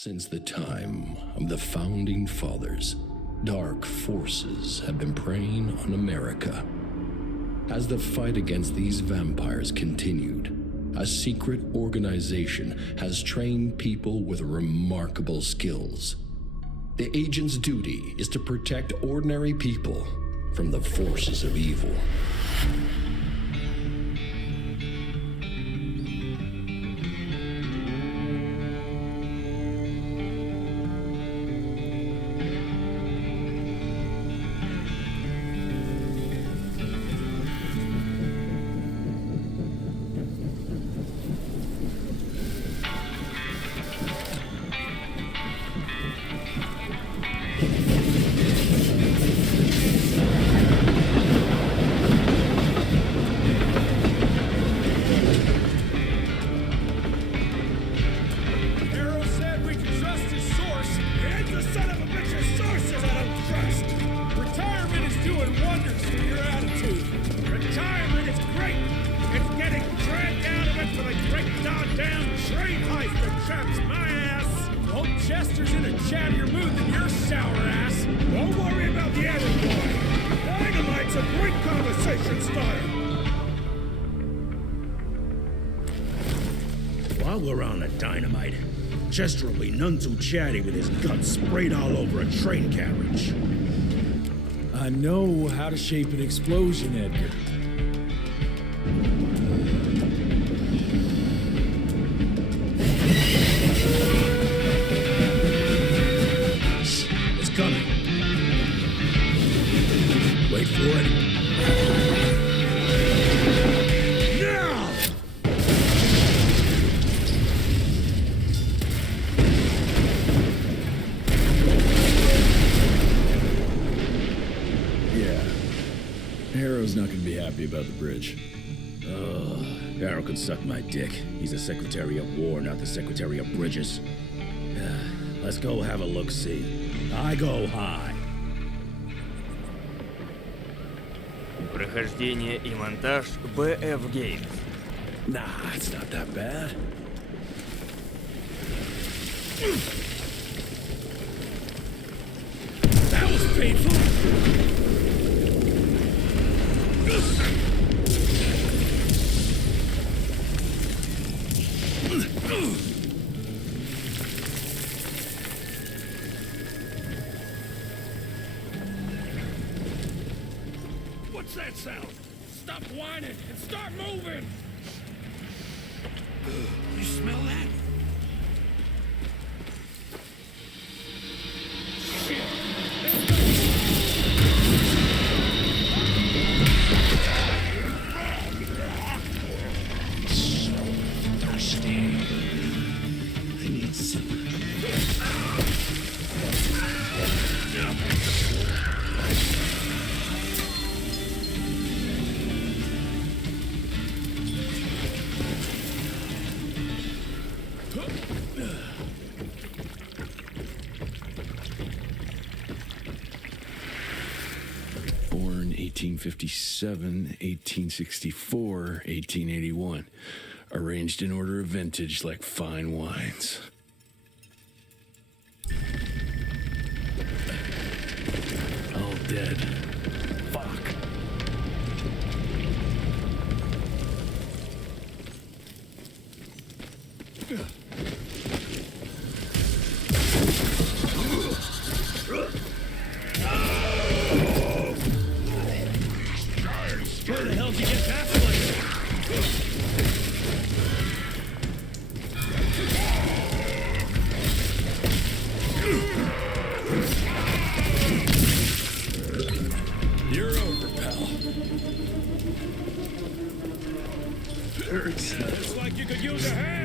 Since the time of the Founding Fathers, dark forces have been preying on America. As the fight against these vampires continued, a secret organization has trained people with remarkable skills. The agent's duty is to protect ordinary people from the forces of evil. While we're on the dynamite, Chester will be none too chatty with his guts sprayed all over a train carriage. I know how to shape an explosion, Edgar. It's coming. Wait for it. Now! Yeah. Harrow's not gonna be happy about the bridge. Harrow can suck my dick. He's the Secretary of War, not the Secretary of Bridges. Let's go have a look-see. I go high. Прохождение и монтаж BFGames. Nah, it's not that bad. That was painful. What's that sound? Stop whining and start moving! You smell that? Shit! So thirsty. I need some. Born 1857, 1864, 1881. Arranged in order of vintage like fine wines. All dead. Fuck. Where the hell did you get that place? You're over, pal. Hurts. Looks like you could use a hand.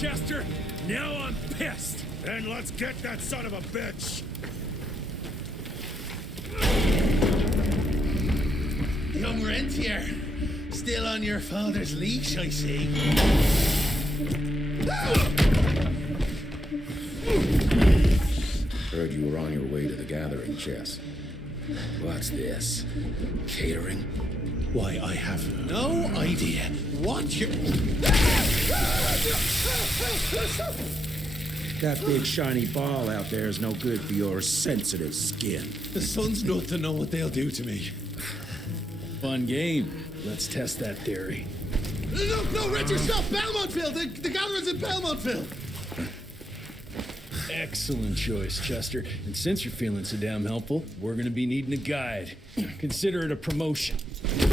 Chester. Now I'm pissed. Then let's get that son of a bitch! Young rentier, still on your father's leash, I see. Heard you were on your way to the gathering, Chess. What's this? Catering? Why, I have no idea what you're... That big shiny ball out there is no good for your sensitive skin. The sun's not to know what they'll do to me. Fun game. Let's test that theory. No, Richard, stop! Belmontville! The gathering's in Belmontville! Excellent choice, Chester. And since you're feeling so damn helpful, we're gonna be needing a guide. Consider it a promotion.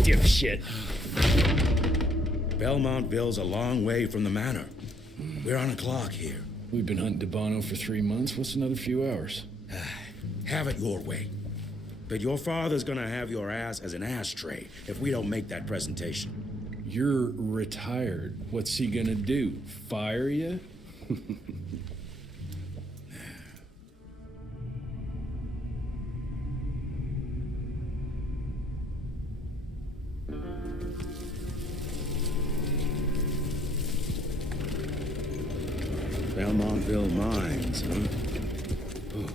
Dipshit. Belmontville's a long way from the manor. We're on a clock here. We've been hunting DeBono for 3 months. What's another few hours? Have it your way. But your father's gonna have your ass as an ashtray if we don't make that presentation. You're retired. What's he gonna do? Fire you? Belmontville Mines, huh? Oh,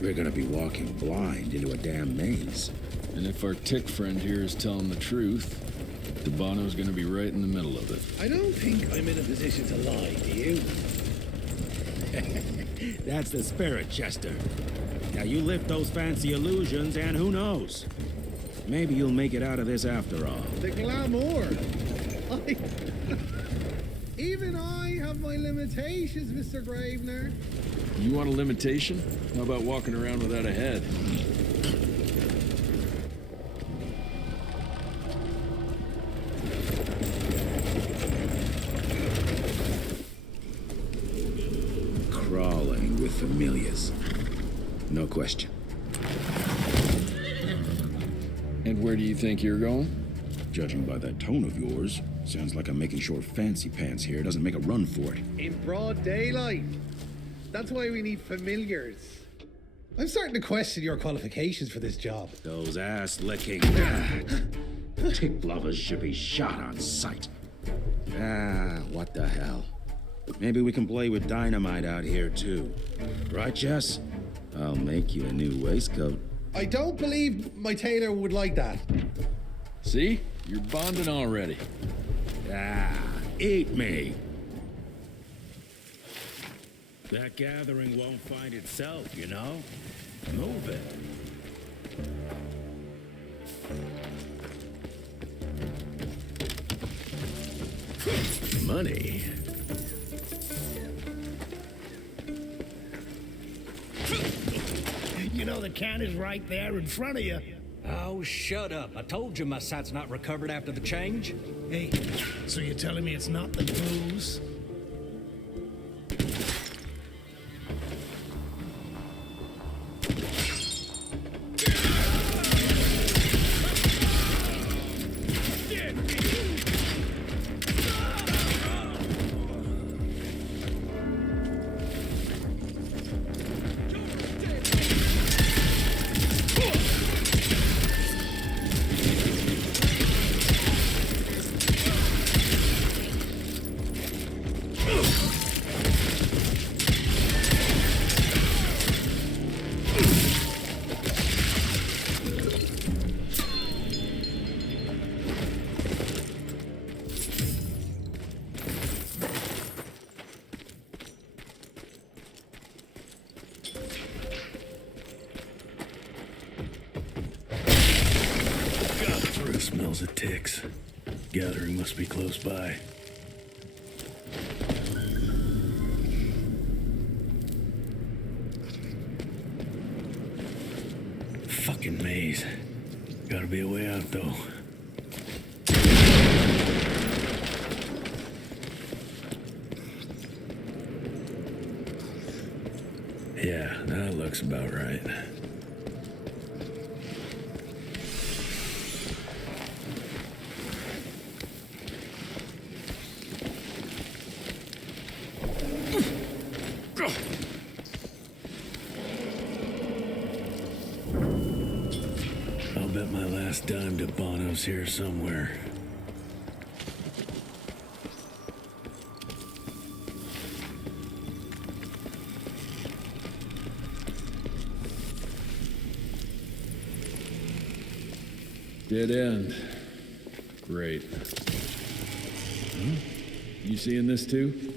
we're gonna be walking blind into a damn maze. And if our tick friend here is telling the truth, DeBono's gonna be right in the middle of it. I don't think I'm in a position to lie, do you? That's the spirit, Chester. Now you lift those fancy illusions and who knows? Maybe you'll make it out of this after all. The glamour. Even I have my limitations, Mr. Gravener. You want a limitation? How about walking around without a head? Crawling with familiars. No question. And where do you think you're going? Judging by that tone of yours, sounds like I'm making sure Fancy Pants here doesn't make a run for it. In broad daylight. That's why we need familiars. I'm starting to question your qualifications for this job. Those ass-licking tick lovers should be shot on sight. What the hell? Maybe we can play with dynamite out here, too. Right, Jess? I'll make you a new waistcoat. I don't believe my tailor would like that. See? You're bonding already. Eat me. That gathering won't find itself, you know? Move it. Money. You know the can is right there in front of you. Oh, shut up. I told you my sight's not recovered after the change. Hey, so you're telling me it's not the booze? Smells of ticks. Gathering must be close by. Fucking maze. Gotta be a way out, though. Yeah, that looks about right. dime to Bono's here somewhere. Dead end. Great. Huh? You seeing this too?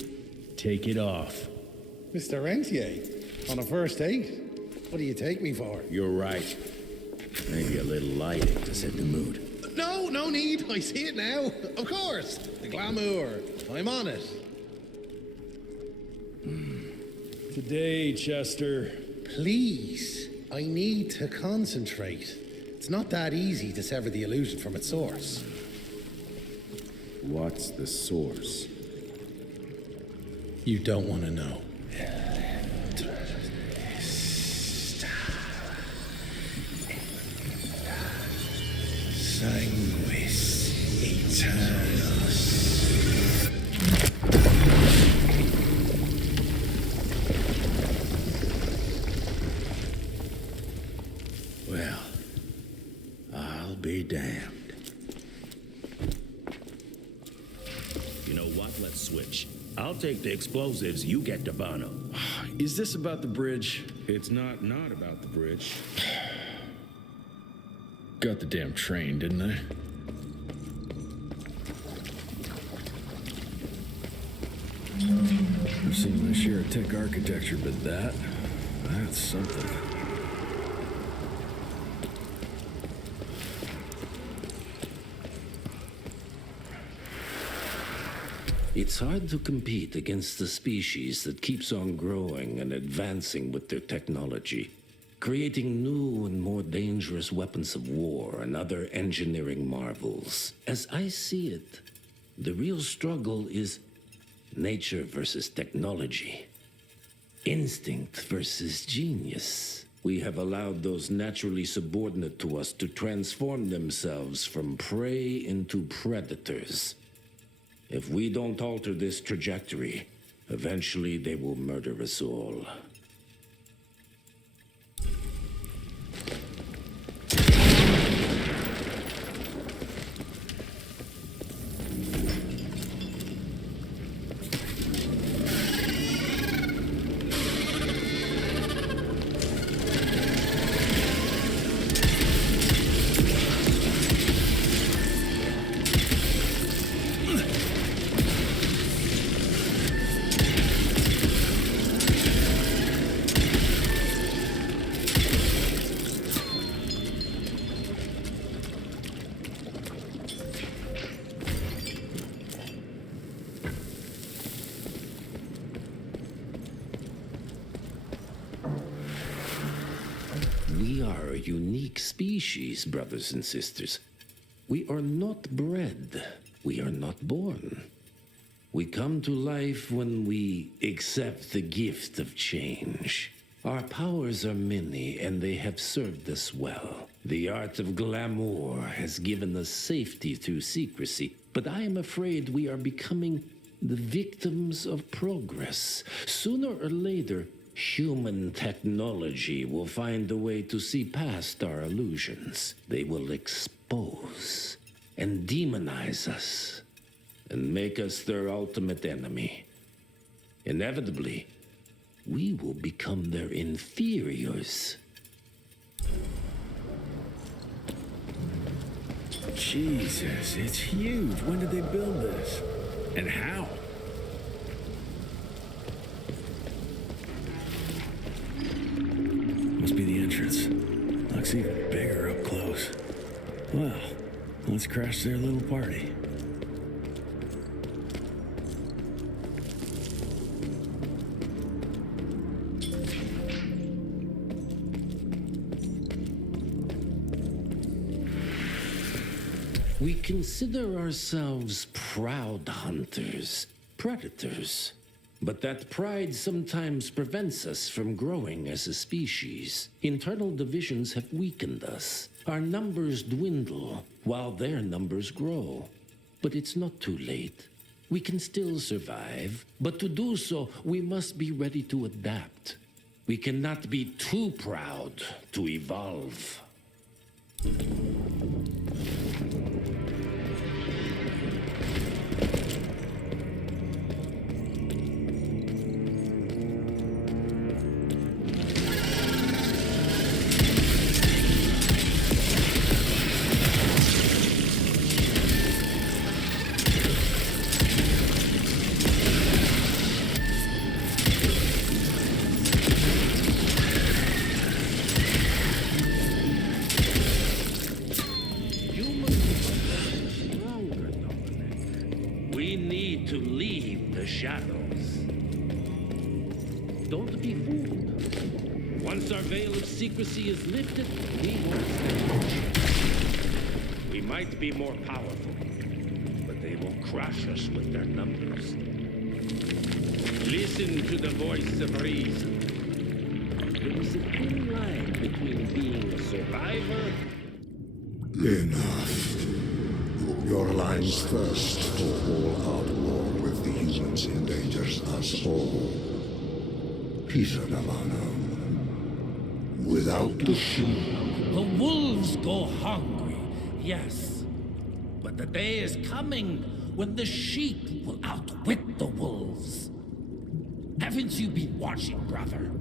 Take it off. Mr. Rentier, on a first date? What do you take me for? You're right. Maybe a little lighting to set the mood. No, no need. I see it now. Of course. The glamour. I'm on it. Today, Chester. Please, I need to concentrate. It's not that easy to sever the illusion from its source. What's the source? You don't want to know. Sanguis Eternus. Well, I'll be damned. You know what? Let's switch. I'll take the explosives, you get the Bono. Is this about the bridge? It's not about the bridge. Got the damn train, didn't I? I've seen my share of tech architecture, but that's something. It's hard to compete against the species that keeps on growing and advancing with their technology, creating new and more dangerous weapons of war and other engineering marvels. As I see it, the real struggle is nature versus technology, instinct versus genius. We have allowed those naturally subordinate to us to transform themselves from prey into predators. If we don't alter this trajectory, eventually they will murder us all. We are a unique species, brothers and sisters. We are not bred. We are not born. We come to life when we accept the gift of change. Our powers are many, and they have served us well. The art of glamour has given us safety through secrecy, but I am afraid we are becoming the victims of progress. Sooner or later, human technology will find a way to see past our illusions. They will expose and demonize us and make us their ultimate enemy. Inevitably, we will become their inferiors. Jesus, it's huge. When did they build this? And how? Must be the entrance. Looks even bigger up close. Well, let's crash their little party. We consider ourselves proud hunters, predators. But that pride sometimes prevents us from growing as a species. Internal divisions have weakened us. Our numbers dwindle while their numbers grow. But it's not too late. We can still survive, but to do so, we must be ready to adapt. We cannot be too proud to evolve. need to leave the shadows. Don't be fooled. Once our veil of secrecy is lifted, we won't stand a chance. We might be more powerful, but they will crush us with their numbers. Listen to the voice of reason. There is a thin line between being a survivor. Enough. Your line's thirst for all-out war with the humans endangers us all. Peter Navana. Without the sheep. The wolves go hungry, yes. But the day is coming when the sheep will outwit the wolves. Haven't you been watching, brother?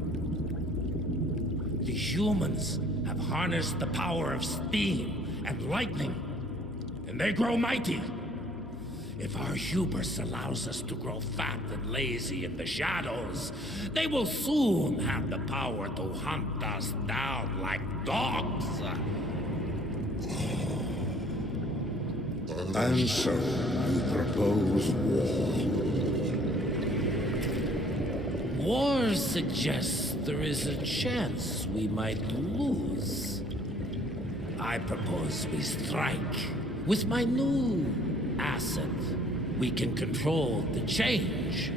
The humans have harnessed the power of steam and lightning, and they grow mighty. If our hubris allows us to grow fat and lazy in the shadows, they will soon have the power to hunt us down like dogs. And so, you propose war. War suggests there is a chance we might lose. I propose we strike. With my new asset, we can control the change.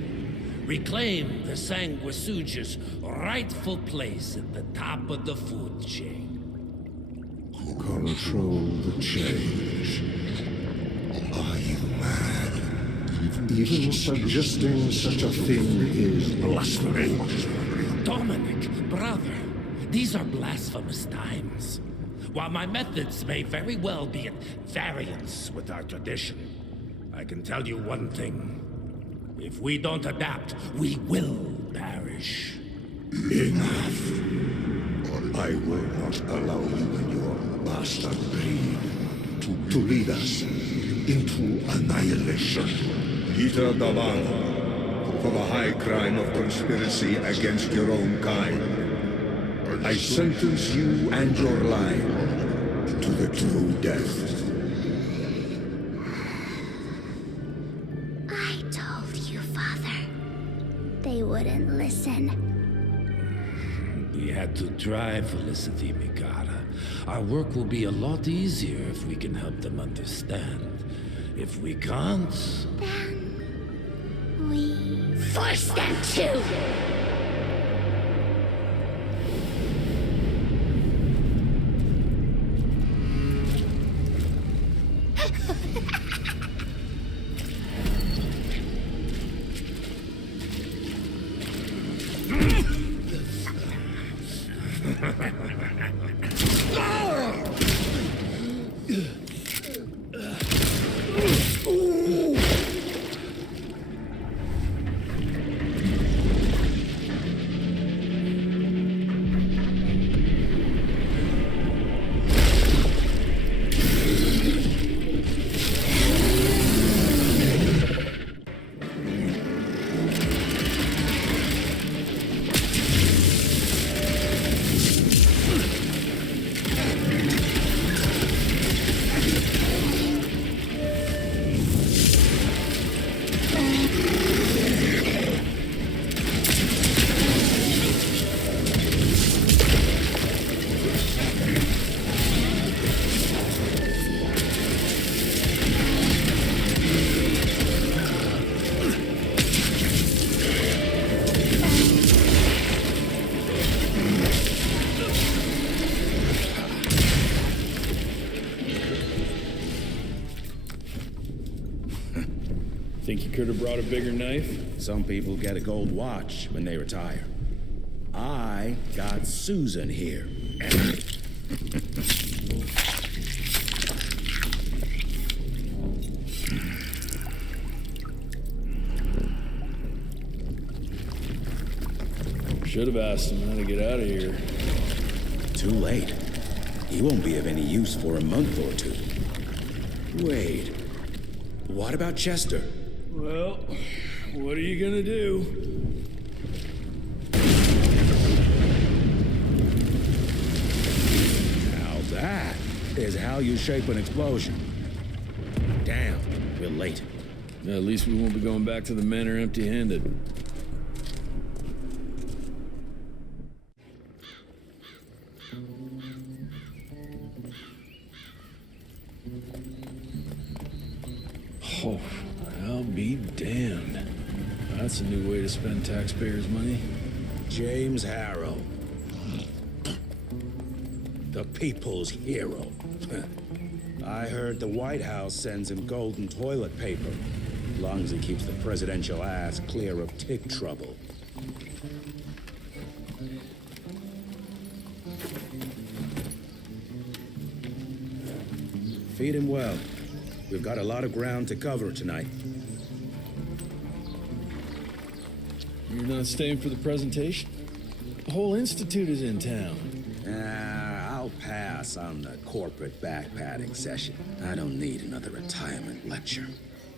Reclaim the Sanguisuja's rightful place at the top of the food chain. Control the change. Are you mad? Even suggesting such a thing is blasphemy. Dominic, brother, these are blasphemous times. While my methods may very well be at variance with our tradition, I can tell you one thing. If we don't adapt, we will perish. Enough. I will not allow you and your bastard breed to lead us into annihilation. Peter Davana, for the high crime of conspiracy against your own kind, I sentence you and your line to the true death. I told you, Father. They wouldn't listen. We had to try, Felicity Mikata. Our work will be a lot easier if we can help them understand. If we can't... Then... we... force them to! Think you could have brought a bigger knife? Some people get a gold watch when they retire. I got Susan here. Should have asked him how to get out of here. Too late. He won't be of any use for a month or two. Wait. What about Chester? Well, what are you gonna do? Now that is how you shape an explosion. Damn, we're late. At least we won't be going back to the manor empty-handed. Oh, I'll be damned. That's a new way to spend taxpayers' money. James Harrow. The people's hero. I heard the White House sends him golden toilet paper, as long as he keeps the presidential ass clear of tick trouble. Feed him well. We've got a lot of ground to cover tonight. You're not staying for the presentation? The whole institute is in town. I'll pass on the corporate backpatting session. I don't need another retirement lecture.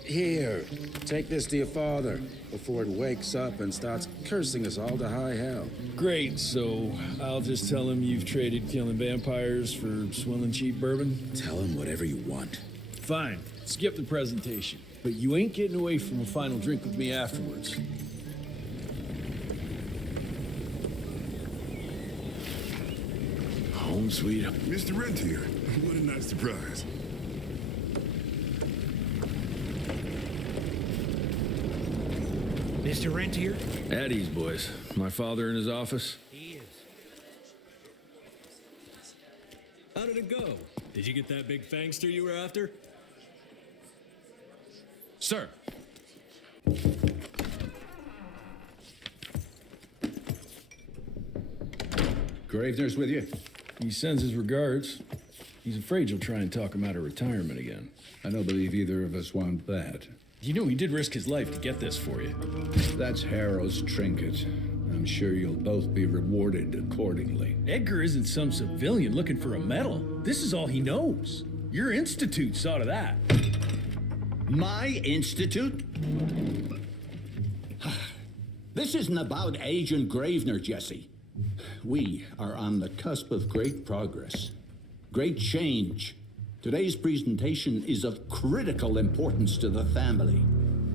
Here, take this to your father before it wakes up and starts cursing us all to high hell. Great, so I'll just tell him you've traded killing vampires for swilling cheap bourbon? Tell him whatever you want. Fine, skip the presentation. But you ain't getting away from a final drink with me afterwards. Home sweet. Mr. Rentier, what a nice surprise. Mr. Rentier? At ease, boys. My father in his office? He is. How did it go? Did you get that big fangster you were after? Sir. Gravener's with you? He sends his regards. He's afraid you'll try and talk him out of retirement again. I don't believe either of us want that. You know he did risk his life to get this for you. That's Harrow's trinket. I'm sure you'll both be rewarded accordingly. Edgar isn't some civilian looking for a medal. This is all he knows. Your institute saw to that. My institute? This isn't about Agent Gravener, Jesse. We are on the cusp of great progress, great change. Today's presentation is of critical importance to the family.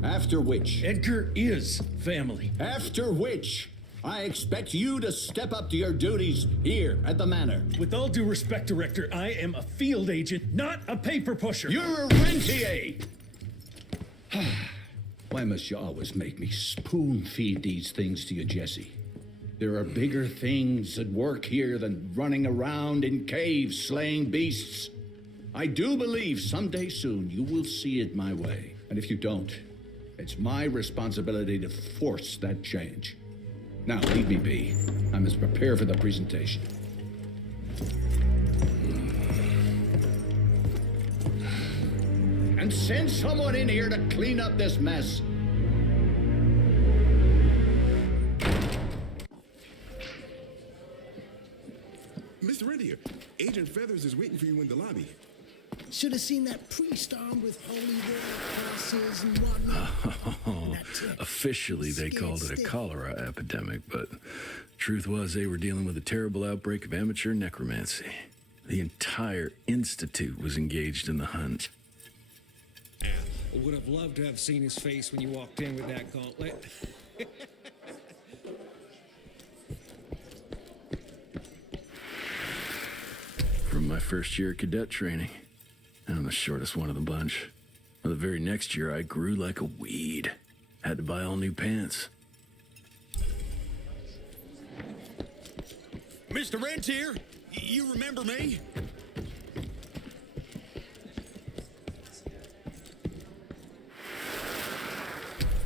After which... Edgar is family. After which, I expect you to step up to your duties here at the manor. With all due respect, Director, I am a field agent, not a paper pusher. You're a rentier! Why must you always make me spoon-feed these things to you, Jesse? There are bigger things at work here than running around in caves slaying beasts. I do believe someday soon you will see it my way. And if you don't, it's my responsibility to force that change. Now, leave me be. I must prepare for the presentation. And send someone in here to clean up this mess. Mr. Rentier, Agent Feathers is waiting for you in the lobby. Should have seen that priest armed with holy water crosses and whatnot. Officially, they called it a cholera epidemic, but truth was they were dealing with a terrible outbreak of amateur necromancy. The entire institute was engaged in the hunt. Would have loved to have seen his face when you walked in with that gauntlet. From my first year of cadet training, I'm the shortest one of the bunch. Well, the very next year, I grew like a weed. Had to buy all new pants. Mr. Rentier, you remember me?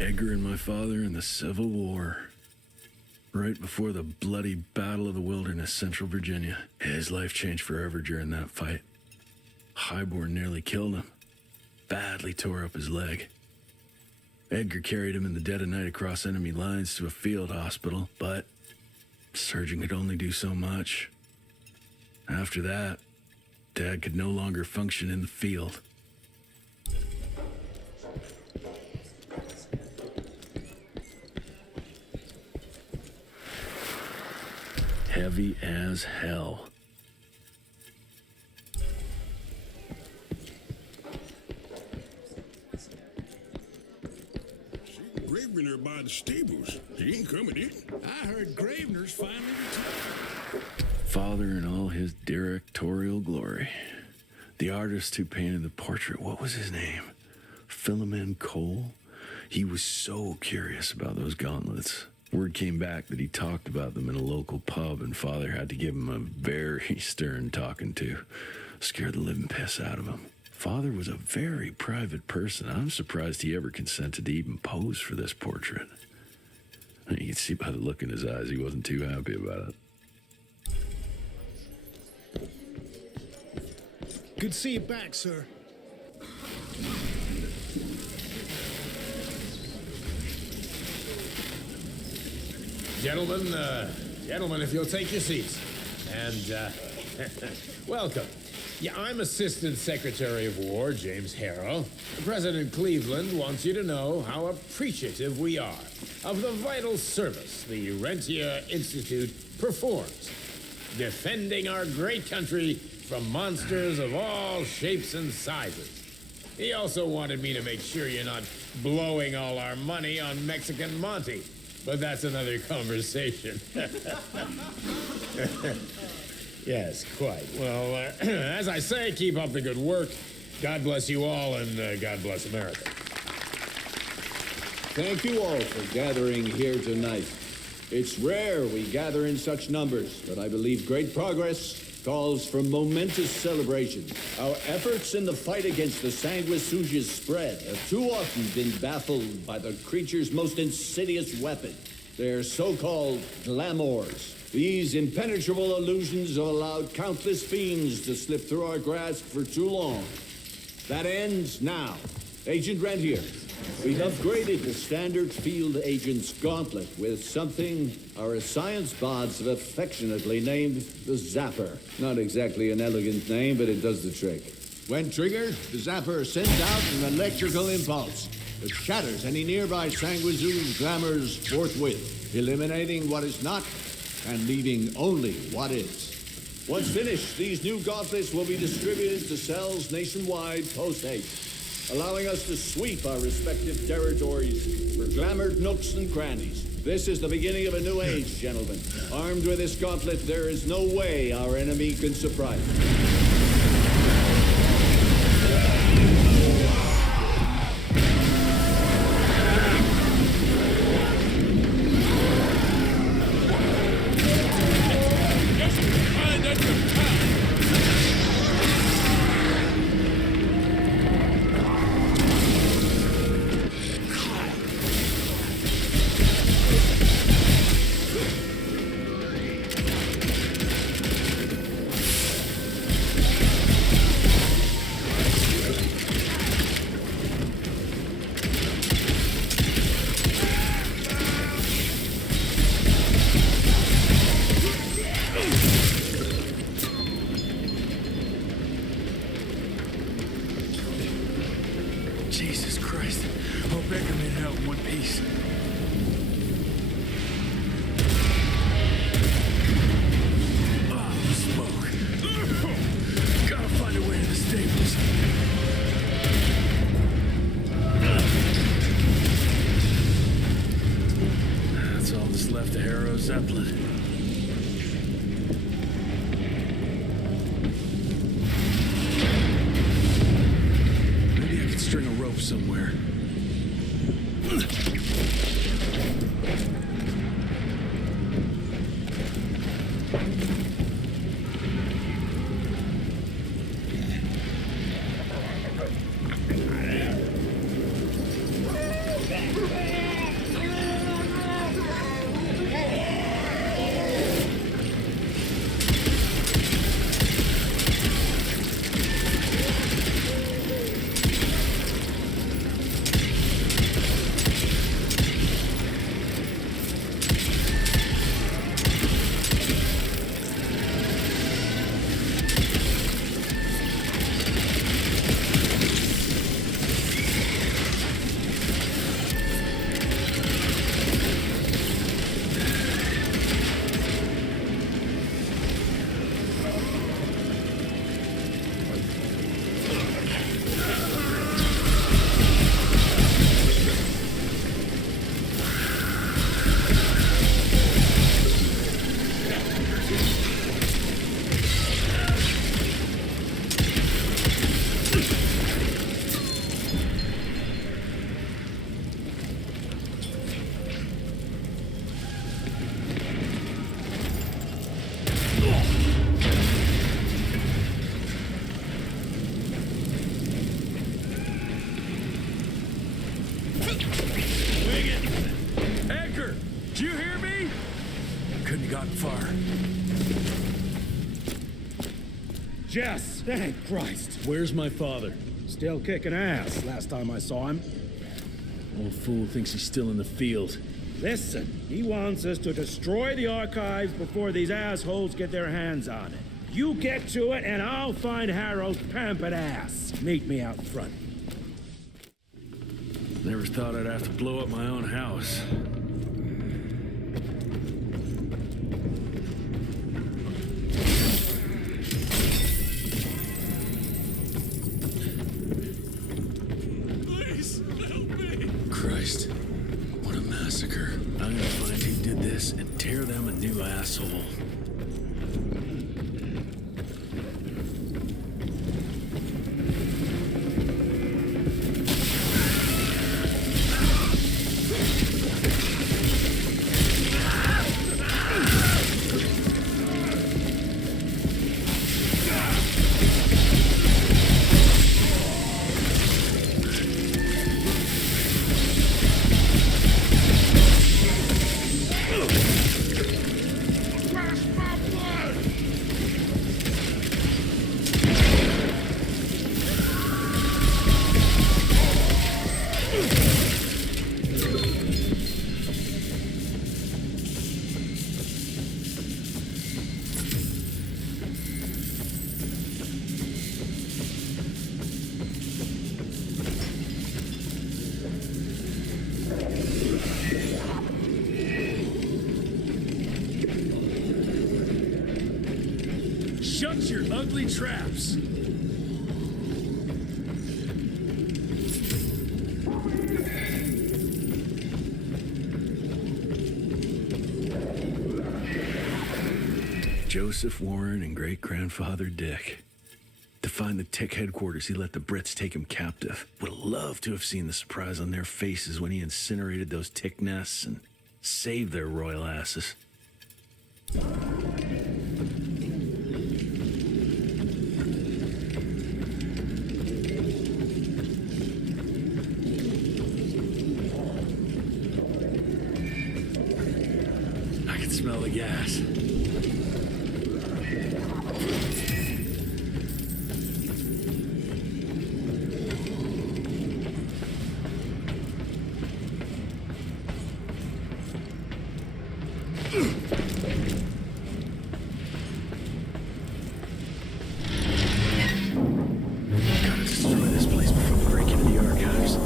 Edgar and my father in the Civil War. Right before the bloody Battle of the Wilderness, Central Virginia. His life changed forever during that fight. Highborn nearly killed him. Badly tore up his leg. Edgar carried him in the dead of night across enemy lines to a field hospital, but the surgeon could only do so much. After that, Dad could no longer function in the field. Heavy as hell. Gravener by the stables. He ain't coming in. I heard Gravener's finally retired. Father in all his directorial glory. The artist who painted the portrait, what was his name? Philomen Cole? He was so curious about those gauntlets. Word came back that he talked about them in a local pub, and Father had to give him a very stern talking to. Scared the living piss out of him. Father was a very private person. I'm surprised he ever consented to even pose for this portrait. You can see by the look in his eyes he wasn't too happy about it. Good to see you back, sir. Gentlemen, if you'll take your seats. And, welcome. Yeah, I'm Assistant Secretary of War, James Harrow. President Cleveland wants you to know how appreciative we are of the vital service the Rentier Institute performs, defending our great country from monsters of all shapes and sizes. He also wanted me to make sure you're not blowing all our money on Mexican Monty, but that's another conversation. Yes, quite. Well, as I say, keep up the good work. God bless you all, and God bless America. Thank you all for gathering here tonight. It's rare we gather in such numbers, but I believe great progress calls for momentous celebration. Our efforts in the fight against the sanguisuga's spread have too often been baffled by the creature's most insidious weapon, their so-called glamours. These impenetrable illusions have allowed countless fiends to slip through our grasp for too long. That ends now. Agent Rentier, we've upgraded the standard field agent's gauntlet with something our science bots have affectionately named the Zapper. Not exactly an elegant name, but it does the trick. When triggered, the Zapper sends out an electrical impulse that shatters any nearby sanguisuga's glamours forthwith, eliminating what is not and leaving only what is. Once finished, these new gauntlets will be distributed to cells nationwide post-haste, allowing us to sweep our respective territories for glamoured nooks and crannies. This is the beginning of a new age, gentlemen. Armed with this gauntlet, there is no way our enemy can surprise us. Jesus Christ. Hope Edgar made it out in one piece. Oh, smoke. Gotta find a way to the stables. That's all that's left of Harrow Zeppelin. String a rope somewhere. gotten far. Jess, thank Christ. Where's my father? Still kicking ass last time I saw him. Old fool thinks he's still in the field. Listen, he wants us to destroy the archives before these assholes get their hands on it. You get to it and I'll find Harold's pampered ass. Meet me out front. Never thought I'd have to blow up my own house. Please, help me! Christ, what a massacre. I'm gonna find who did this and tear them a new asshole. Shut your ugly traps! Joseph Warren and great-grandfather Dick. To find the Tick headquarters, he let the Brits take him captive. Would have loved to have seen the surprise on their faces when he incinerated those Tick nests and saved their royal asses. I can smell the gas. Gotta destroy this place before we break into the archives.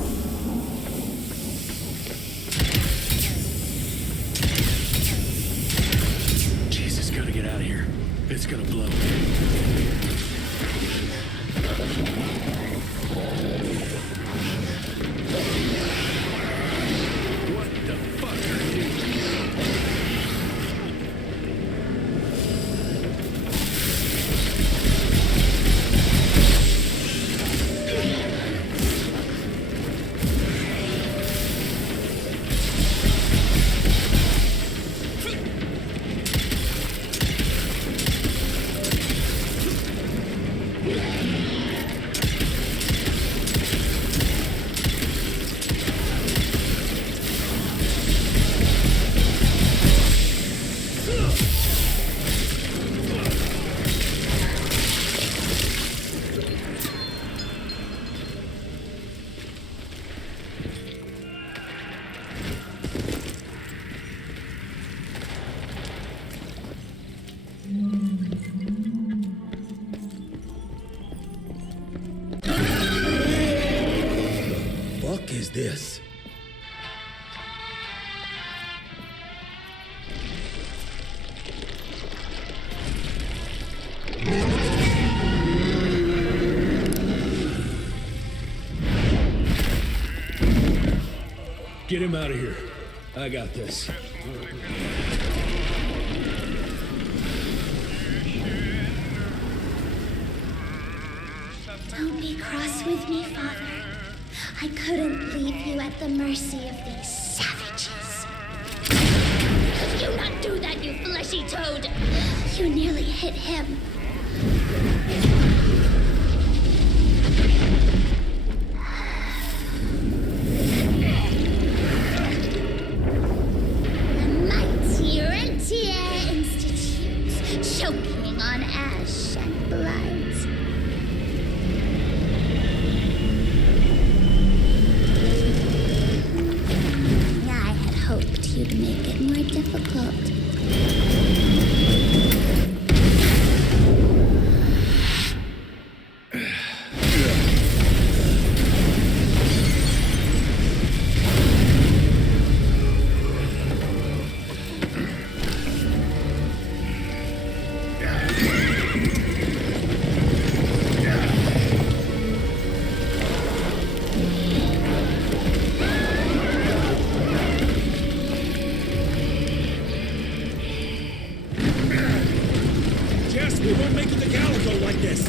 Jesus, gotta get out of here. It's gonna blow. What the fuck are you? Fuck is this? Get him out of here. I got this. Don't be cross with me, Father. I couldn't leave you at the mercy of these savages. You not do that, you fleshy toad! You nearly hit him. The mighty rentier in difficult. We won't make it to Calico like this.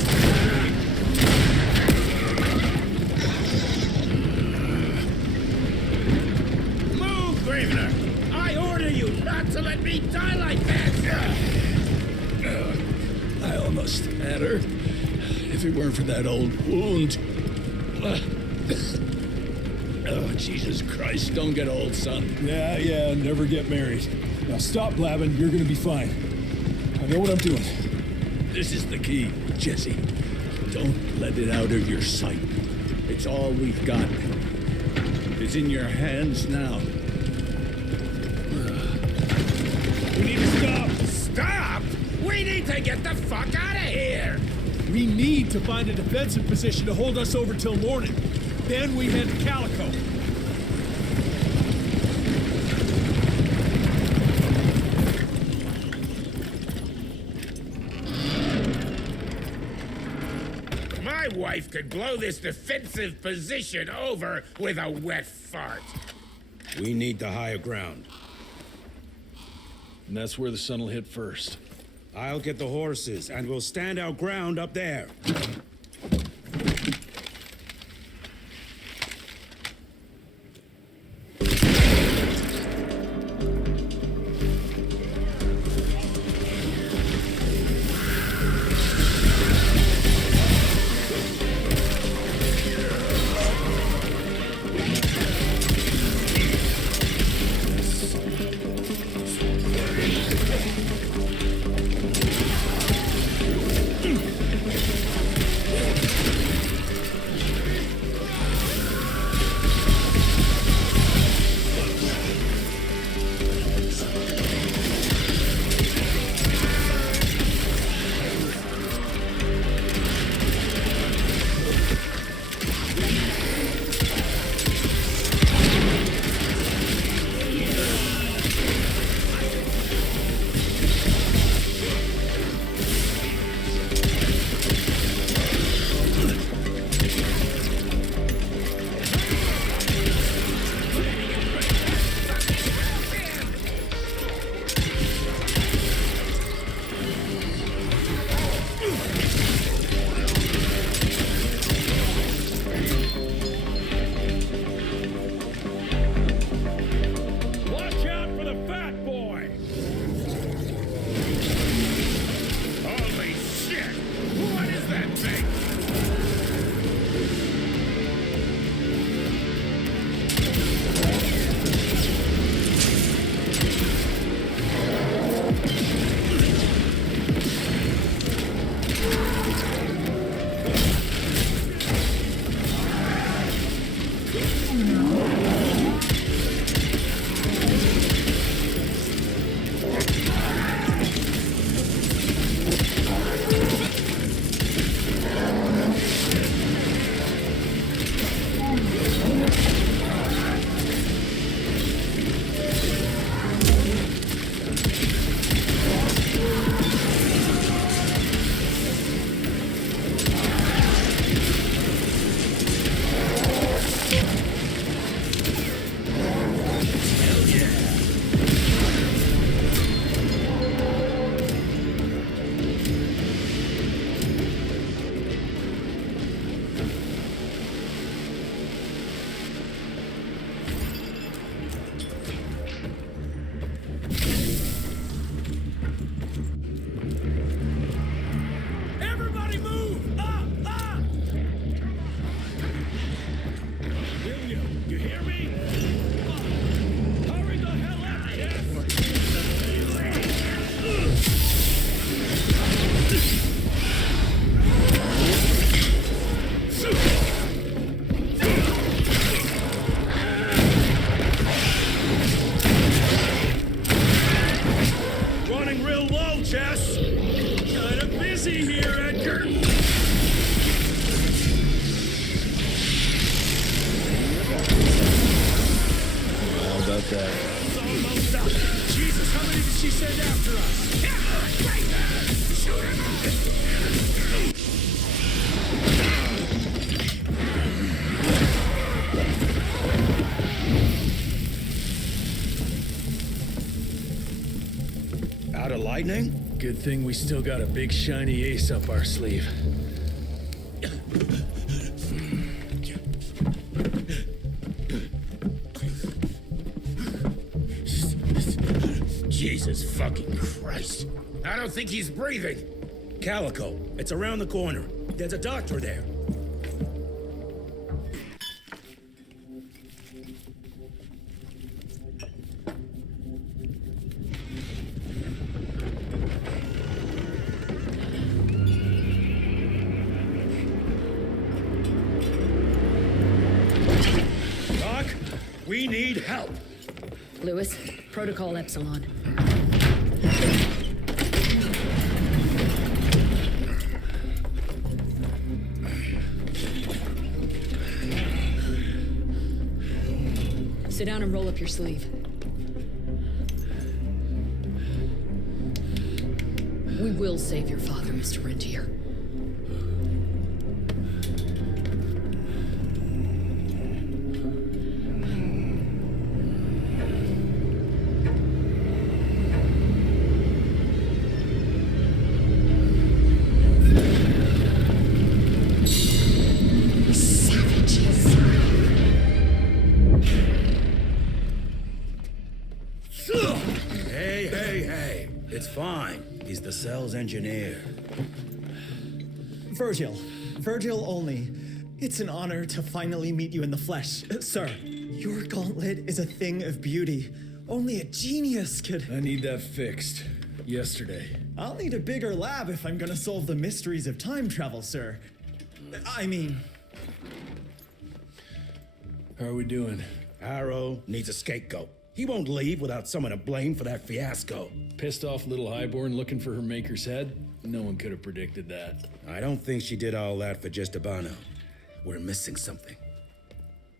Move, Gravener! I order you not to let me die like this! I almost had her. If it weren't for that old wound. Oh, Jesus Christ, don't get old, son. Yeah, never get married. Now stop blabbing, you're gonna be fine. I know what I'm doing. This is the key, Jesse. Don't let it out of your sight. It's all we've got. It's in your hands now. We need to stop! Stop? We need to get the fuck out of here! We need to find a defensive position to hold us over till morning. Then we head to Calico. My wife could blow this defensive position over with a wet fart. We need the higher ground. And that's where the sun will hit first. I'll get the horses, and we'll stand our ground up there. lightning? Good thing we still got a big shiny ace up our sleeve. Jesus fucking Christ. I don't think he's breathing. Calico, it's around the corner. There's a doctor there. Doc, we need help. Lewis, Protocol Epsilon. Sit down and roll up your sleeve. We will save your father, Mr. Rentier. It's fine. He's the cell's engineer. Virgil only. It's an honor to finally meet you in the flesh. Sir, your gauntlet is a thing of beauty. Only a genius could... I need that fixed. Yesterday. I'll need a bigger lab if I'm gonna solve the mysteries of time travel, sir. I mean... How are we doing? Harrow needs a scapegoat. He won't leave without someone to blame for that fiasco. Pissed off little highborn looking for her maker's head? No one could have predicted that. I don't think she did all that for just Abano. We're missing something.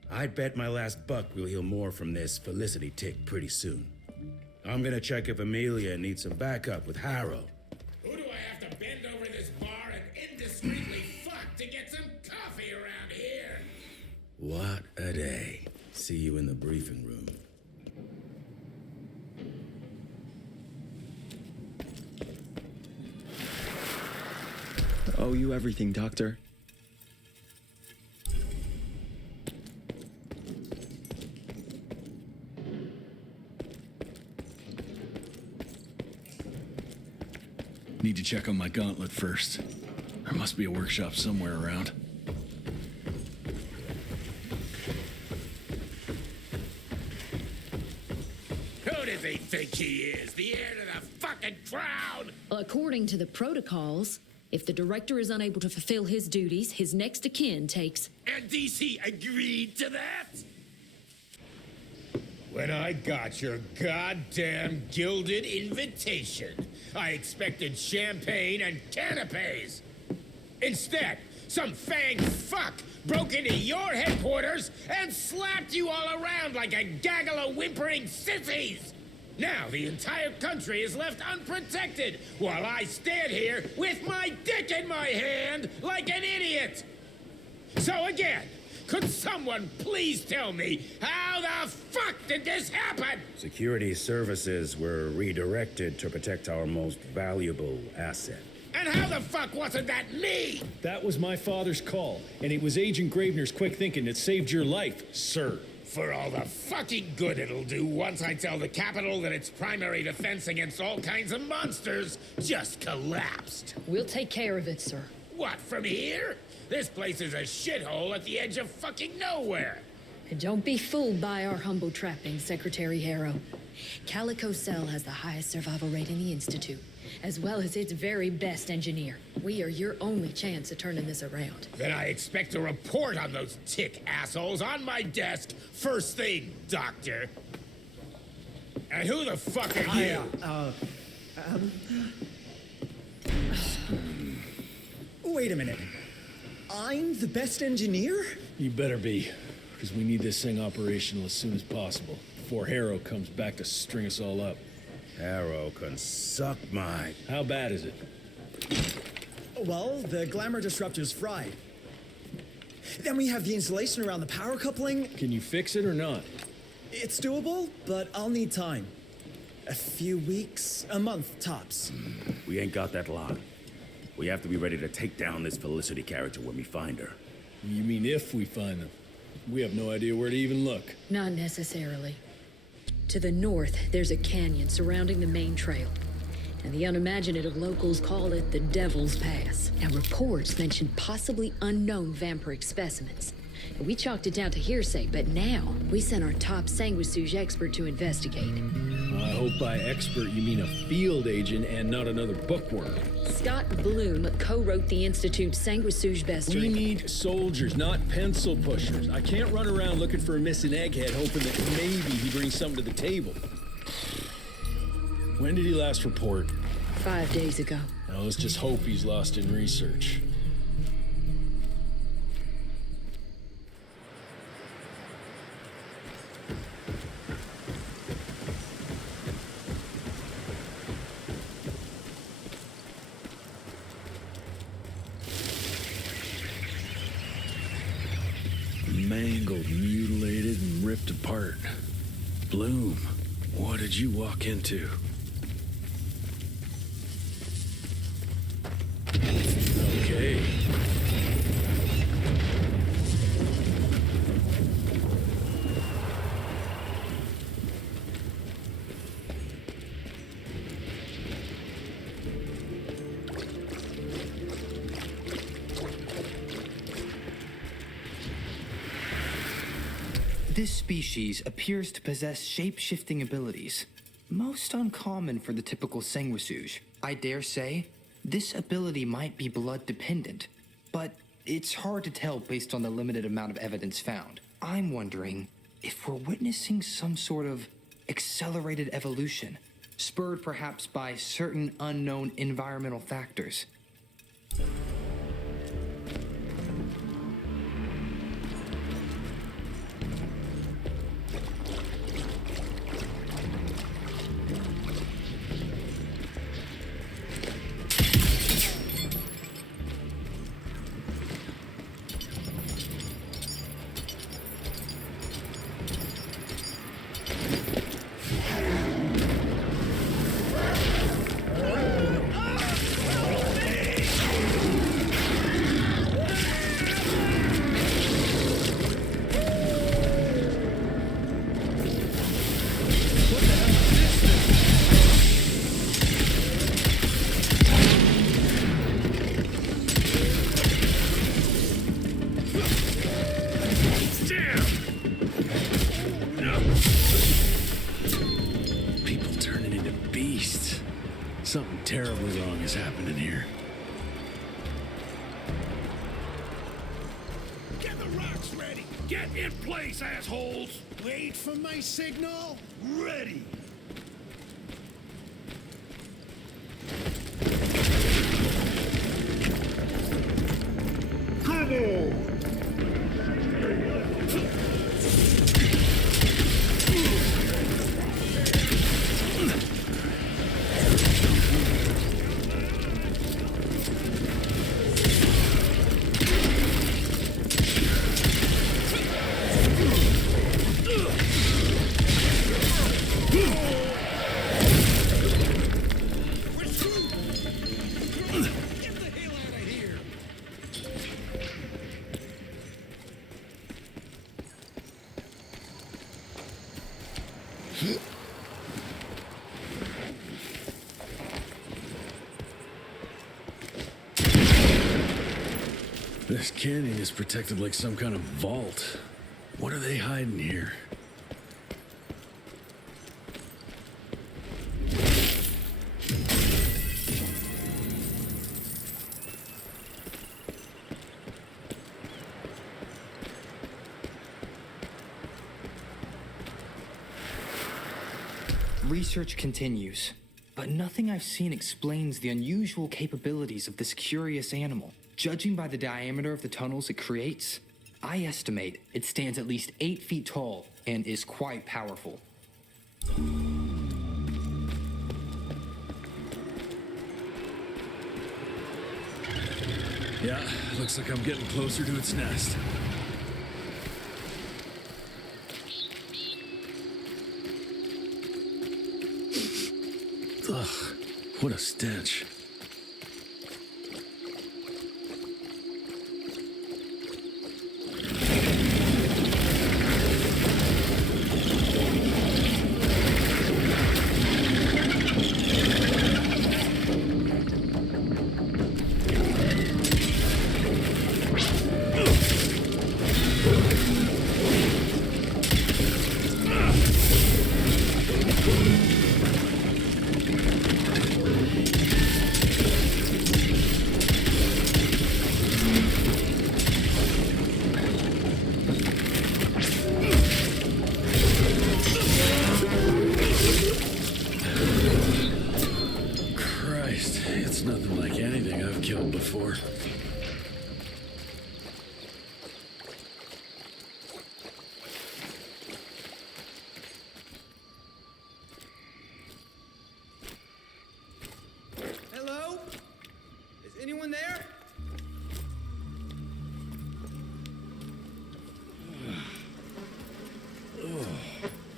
I bet my last buck we'll hear more from this Felicity tick pretty soon. I'm gonna check if Amelia needs some backup with Harrow. Who do I have to bend over this bar and indiscreetly fuck to get some coffee around here? What a day. See you in the briefing room. Owe you everything, Doctor. Need to check on my gauntlet first. There must be a workshop somewhere around. Who does he think he is? The heir to the fucking crown? According to the protocols, if the director is unable to fulfill his duties, his next of kin takes... And DC agreed to that? When I got your goddamn gilded invitation, I expected champagne and canapes. Instead, some fang fuck broke into your headquarters and slapped you all around like a gaggle of whimpering sissies. Now the entire country is left unprotected while I stand here with my dick in my hand like an idiot. So again, could someone please tell me how the fuck did this happen? Security services were redirected to protect our most valuable asset. And how the fuck wasn't that me? That was my father's call, and it was Agent Gravener's quick thinking that saved your life, sir. For all the fucking good it'll do once I tell the Capitol that its primary defense against all kinds of monsters just collapsed. We'll take care of it, sir. What, from here? This place is a shithole at the edge of fucking nowhere. And don't be fooled by our humble trappings, Secretary Harrow. Calico Cell has the highest survival rate in the Institute, as well as its very best engineer. We are your only chance of turning this around. Then I expect a report on those tick assholes on my desk first thing, Doctor. And who the fuck are you? Wait a minute. I'm the best engineer? You better be, because we need this thing operational as soon as possible, before Harrow comes back to string us all up. Harrow can suck my... How bad is it? Well, the glamour disruptor's fried. Then we have the insulation around the power coupling. Can you fix it or not? It's doable, but I'll need time. A few weeks, a month tops. We ain't got that long. We have to be ready to take down this Felicity character when we find her. You mean if we find them? We have no idea where to even look. Not necessarily. To the north, there's a canyon surrounding the main trail. And the unimaginative locals call it the Devil's Pass. Now, reports mention possibly unknown vampiric specimens. And we chalked it down to hearsay, but now we sent our top sanguisuge expert to investigate. I hope by expert you mean a field agent and not another bookworm. Scott Bloom co-wrote the Institute's sanguisuge bestiary. We need soldiers, not pencil pushers. I can't run around looking for a missing egghead hoping that maybe he brings something to the table. When did he last report? 5 days ago. Now let's just hope he's lost in research. Mangled, mutilated, and ripped apart. Bloom, what did you walk into? Okay. This species appears to possess shape-shifting abilities, most uncommon for the typical sanguisuge. I dare say, this ability might be blood-dependent, but it's hard to tell based on the limited amount of evidence found. I'm wondering if we're witnessing some sort of accelerated evolution, spurred perhaps by certain unknown environmental factors. Something terribly wrong is happening here. Get the rocks ready! Get in place, assholes! Wait for my signal. Ready! Come on! This canyon is protected like some kind of vault. What are they hiding here? Research continues, but nothing I've seen explains the unusual capabilities of this curious animal. Judging by the diameter of the tunnels it creates, I estimate it stands at least 8 feet tall and is quite powerful. Yeah, looks like I'm getting closer to its nest. Ugh, what a stench. Hello? Is anyone there?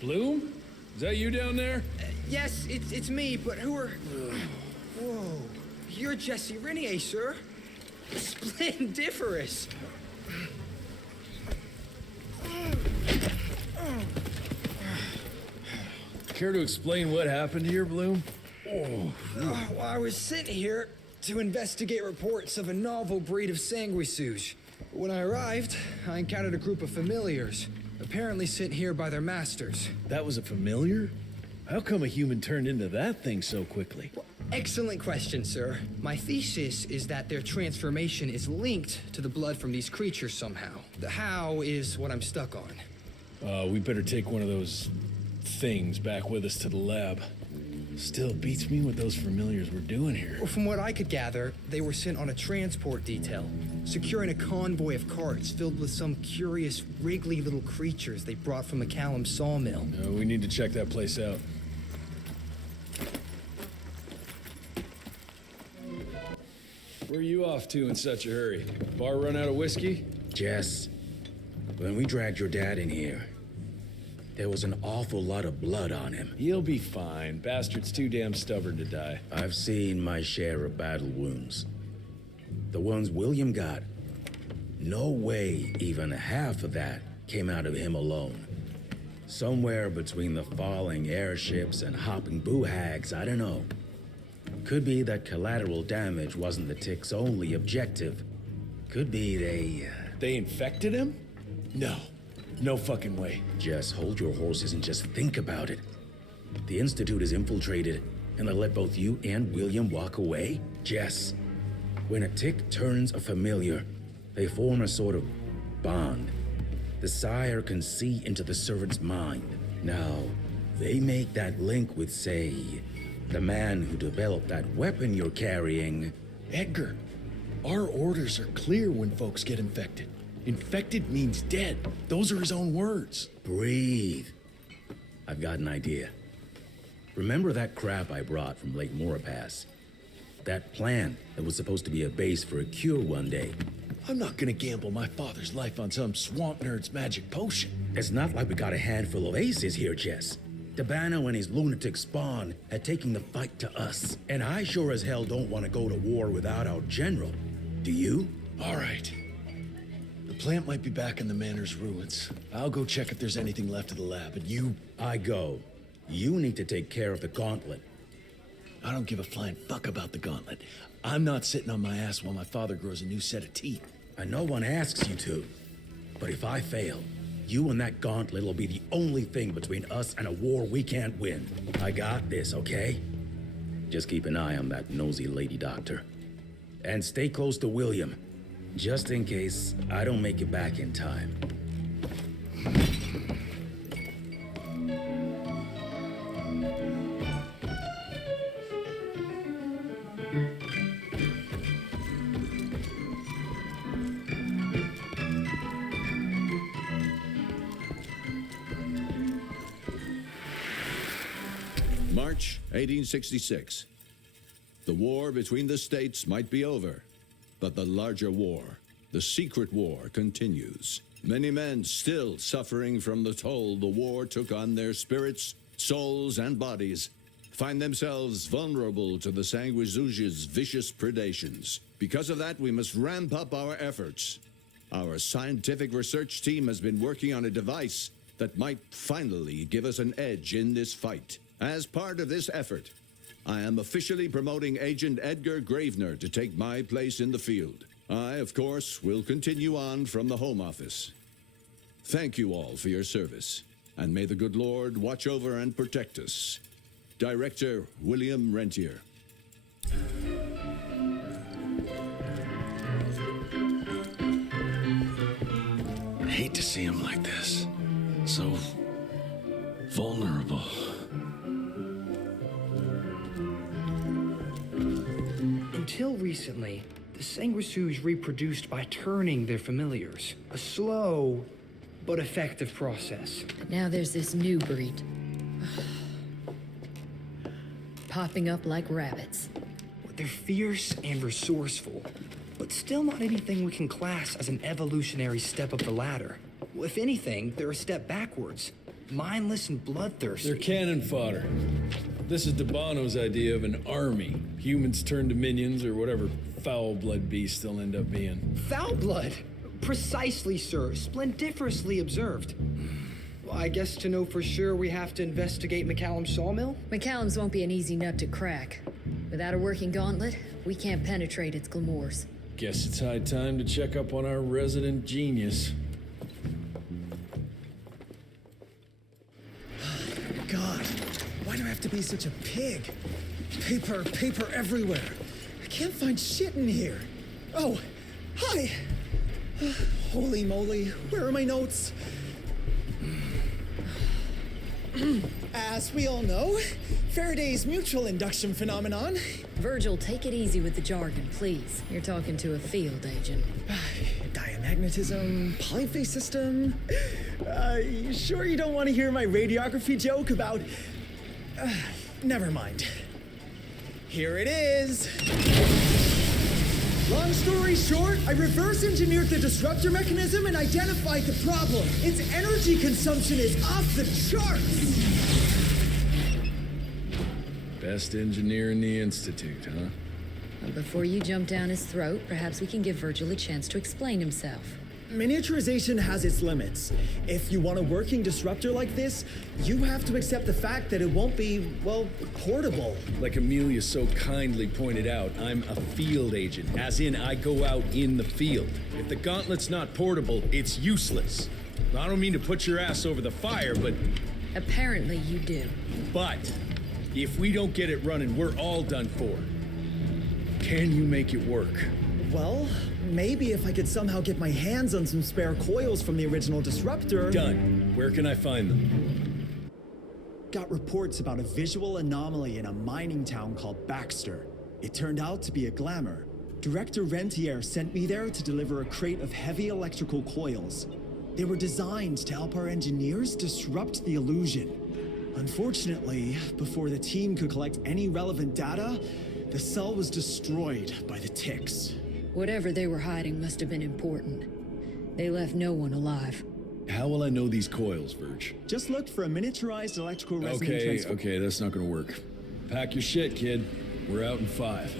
Bloom? Is that you down there? Yes, it's me, but who are... Whoa. You're Jesse Renier, sir. Splendiferous. Care to explain what happened here, Bloom? Well, I was sent here to investigate reports of a novel breed of sanguisuge. When I arrived, I encountered a group of familiars, apparently sent here by their masters. That was a familiar? How come a human turned into that thing so quickly? Well, excellent question, sir. My thesis is that their transformation is linked to the blood from these creatures somehow. The how is what I'm stuck on. We better take one of those things back with us to the lab. Still beats me what those familiars were doing here. Well, from what I could gather, they were sent on a transport detail, securing a convoy of carts filled with some curious, wriggly little creatures they brought from McCallum's sawmill. We need to check that place out. Where are you off to in such a hurry? Bar run out of whiskey? Jess, when we dragged your dad in here, there was an awful lot of blood on him. He'll be fine. Bastard's too damn stubborn to die. I've seen my share of battle wounds. The ones William got, no way even half of that came out of him alone. Somewhere between the falling airships and hopping boo-hags, I don't know. Could be that collateral damage wasn't the tick's only objective. Could be They infected him? No. No fucking way. Just hold your horses and just think about it. The Institute is infiltrated, and they let both you and William walk away? Jess, when a tick turns a familiar, they form a sort of bond. The sire can see into the servant's mind. Now, they make that link with, say, the man who developed that weapon you're carrying. Edgar, our orders are clear when folks get infected. Infected means dead. Those are his own words. Breathe. I've got an idea. Remember that crap I brought from Lake Morapass? That plant that was supposed to be a base for a cure one day. I'm not gonna gamble my father's life on some swamp nerd's magic potion. It's not like we got a handful of aces here, Jess. Dabano and his lunatic spawn had taken the fight to us. And I sure as hell don't want to go to war without our general. Do you? All right. The plant might be back in the manor's ruins. I'll go check if there's anything left of the lab, and you... I go. You need to take care of the gauntlet. I don't give a flying fuck about the gauntlet. I'm not sitting on my ass while my father grows a new set of teeth. And no one asks you to. But if I fail, you and that gauntlet will be the only thing between us and a war we can't win. I got this, okay? Just keep an eye on that nosy lady doctor. And stay close to William, just in case I don't make it back in time. March 1866. The war between the states might be over, but the larger war, the secret war, continues. Many men still suffering from the toll the war took on their spirits, souls, and bodies. find themselves vulnerable to the Sanguizuj's vicious predations. Because of that, we must ramp up our efforts. Our scientific research team has been working on a device that might finally give us an edge in this fight. As part of this effort, I am officially promoting Agent Edgar Gravener to take my place in the field. I, of course, will continue on from the Home Office. Thank you all for your service, and may the good Lord watch over and protect us. Director William Rentier. I hate to see him like this. So vulnerable. Until recently, the Sanguisuge reproduced by turning their familiars. A slow but effective process. But now there's this new breed. Popping up like rabbits. They're fierce and resourceful, but still not anything we can class as an evolutionary step up the ladder. Well, if anything, they're a step backwards. Mindless and bloodthirsty. They're cannon fodder. This is DeBano's idea of an army. Humans turn to minions or whatever foul blood beasts they'll end up being. Foul blood? Precisely, sir. Splendiferously observed. Well, I guess to know for sure we have to investigate McCallum's sawmill? McCallum's won't be an easy nut to crack. Without a working gauntlet, we can't penetrate its glamours. Guess it's high time to check up on our resident genius. God, why do I have to be such a pig? Paper everywhere. I can't find shit in here. Oh, hi! Holy moly, where are my notes? As we all know, Faraday's mutual induction phenomenon. Virgil, take it easy with the jargon, please. You're talking to a field agent. Diamagnetism, polyphase system. You sure you don't want to hear my radiography joke about... never mind. Here it is. Long story short, I reverse engineered the disruptor mechanism and identified the problem. Its energy consumption is off the charts. Best engineer in the Institute, huh? Well, before you jump down his throat, perhaps we can give Virgil a chance to explain himself. Miniaturization has its limits. If you want a working disruptor like this, you have to accept the fact that it won't be, well, portable. Like Amelia so kindly pointed out, I'm a field agent, as in I go out in the field. If the gauntlet's not portable, it's useless. I don't mean to put your ass over the fire, but... Apparently you do. But, if we don't get it running, we're all done for. Can you make it work? Well, maybe if I could somehow get my hands on some spare coils from the original disruptor... Done. Where can I find them? Got reports about a visual anomaly in a mining town called Baxter. It turned out to be a glamour. Director Rentier sent me there to deliver a crate of heavy electrical coils. They were designed to help our engineers disrupt the illusion. Unfortunately, before the team could collect any relevant data, the cell was destroyed by the ticks. Whatever they were hiding must have been important. They left no one alive. How will I know these coils, Verge? Just look for a miniaturized electrical resonant transfer. Okay, that's not gonna work. Pack your shit, kid. We're out in 5.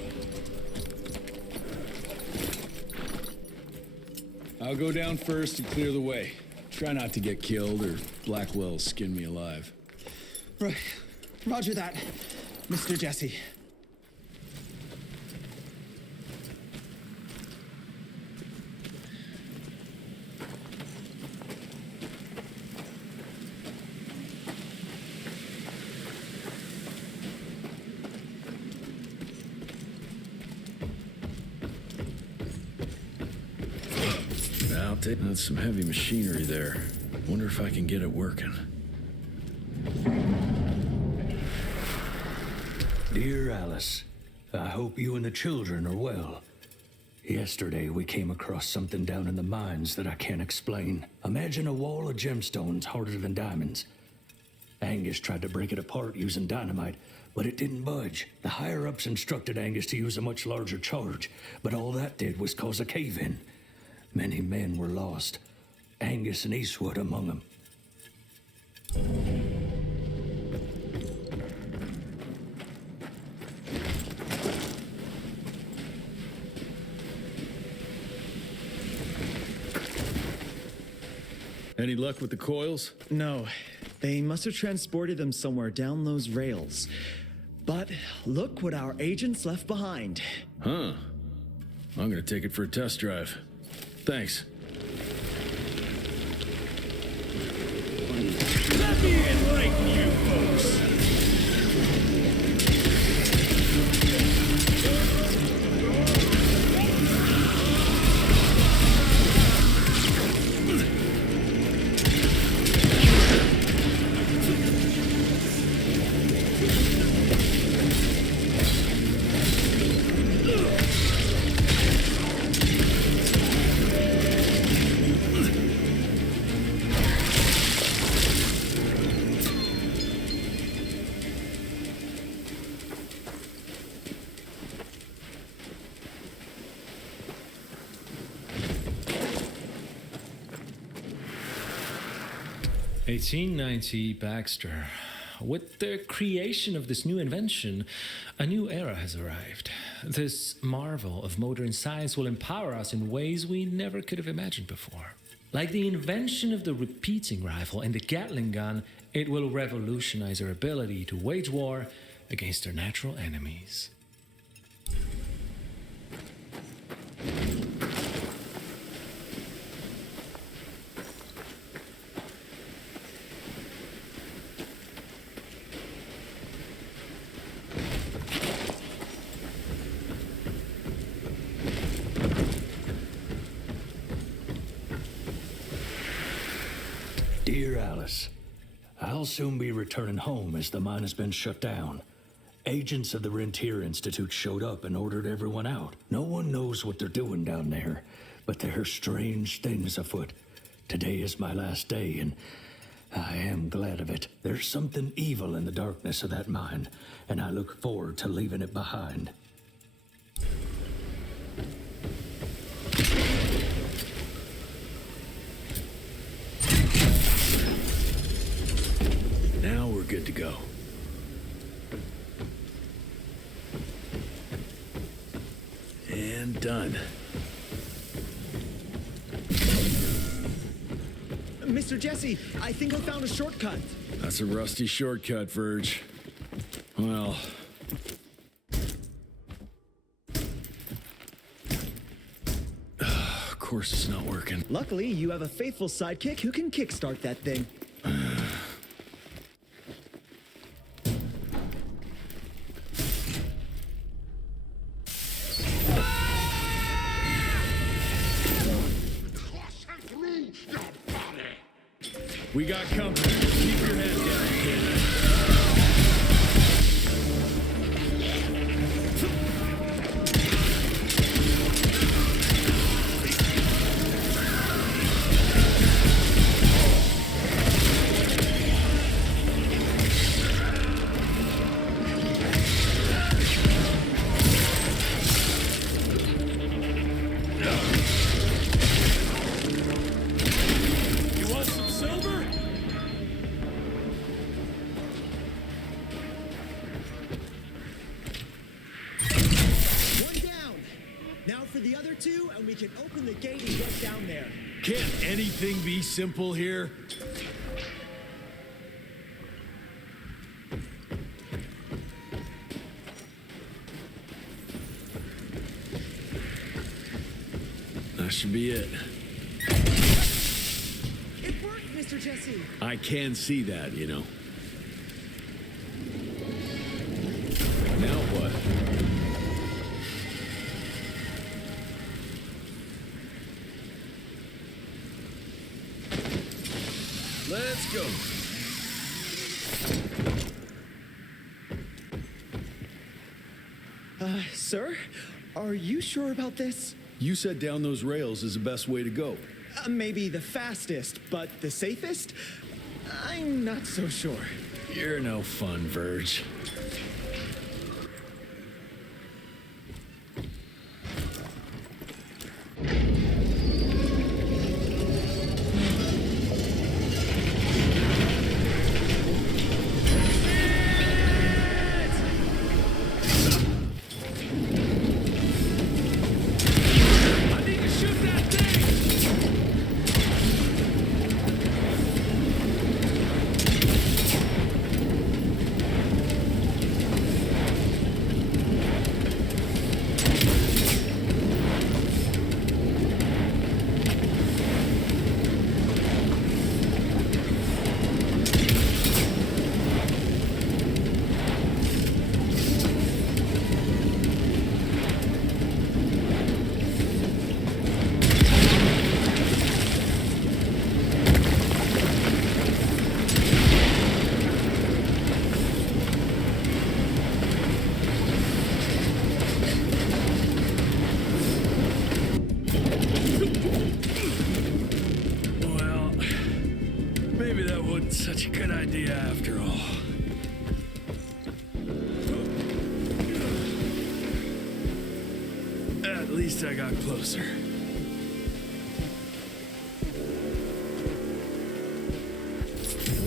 I'll go down first and clear the way. Try not to get killed or Blackwell skin me alive. Right. Roger that, Mr. Jesse. That's some heavy machinery there. Wonder if I can get it working. Dear Alice, I hope you and the children are well. Yesterday we came across something down in the mines that I can't explain. Imagine a wall of gemstones harder than diamonds. Angus tried to break it apart using dynamite, but it didn't budge. The higher-ups instructed Angus to use a much larger charge, but all that did was cause a cave-in. Many men were lost, Angus and Eastwood among them. Any luck with the coils? No. They must have transported them somewhere down those rails. But look what our agents left behind. Huh. I'm gonna take it for a test drive. Thanks. Let me enlighten you folks. $1890 Baxter. With the creation of this new invention, a new era has arrived. This marvel of modern science will empower us in ways we never could have imagined before. Like the invention of the repeating rifle and the Gatling gun, it will revolutionize our ability to wage war against our natural enemies. Dear Alice, I'll soon be returning home as the mine has been shut down. Agents of the Rentier Institute showed up and ordered everyone out. No one knows what they're doing down there, but there are strange things afoot. Today is my last day, and I am glad of it. There's something evil in the darkness of that mine, and I look forward to leaving it behind. Now we're good to go. And done. Mr. Jesse, I think I found a shortcut. That's a rusty shortcut, Verge. Well... of course it's not working. Luckily, you have a faithful sidekick who can kickstart that thing. We got company. Keep your head down, kid. You want some silver? One down. Now for the other two, and we can open the gate and get down there. Can't anything be simple here? That should be it. It worked, Mr. Jesse. I can see that, you know. Now what? Let's go. Sir? Are you sure about this? You said down those rails is the best way to go. Maybe the fastest, but the safest? I'm not so sure. You're no fun, Verge. after all. At least I got closer.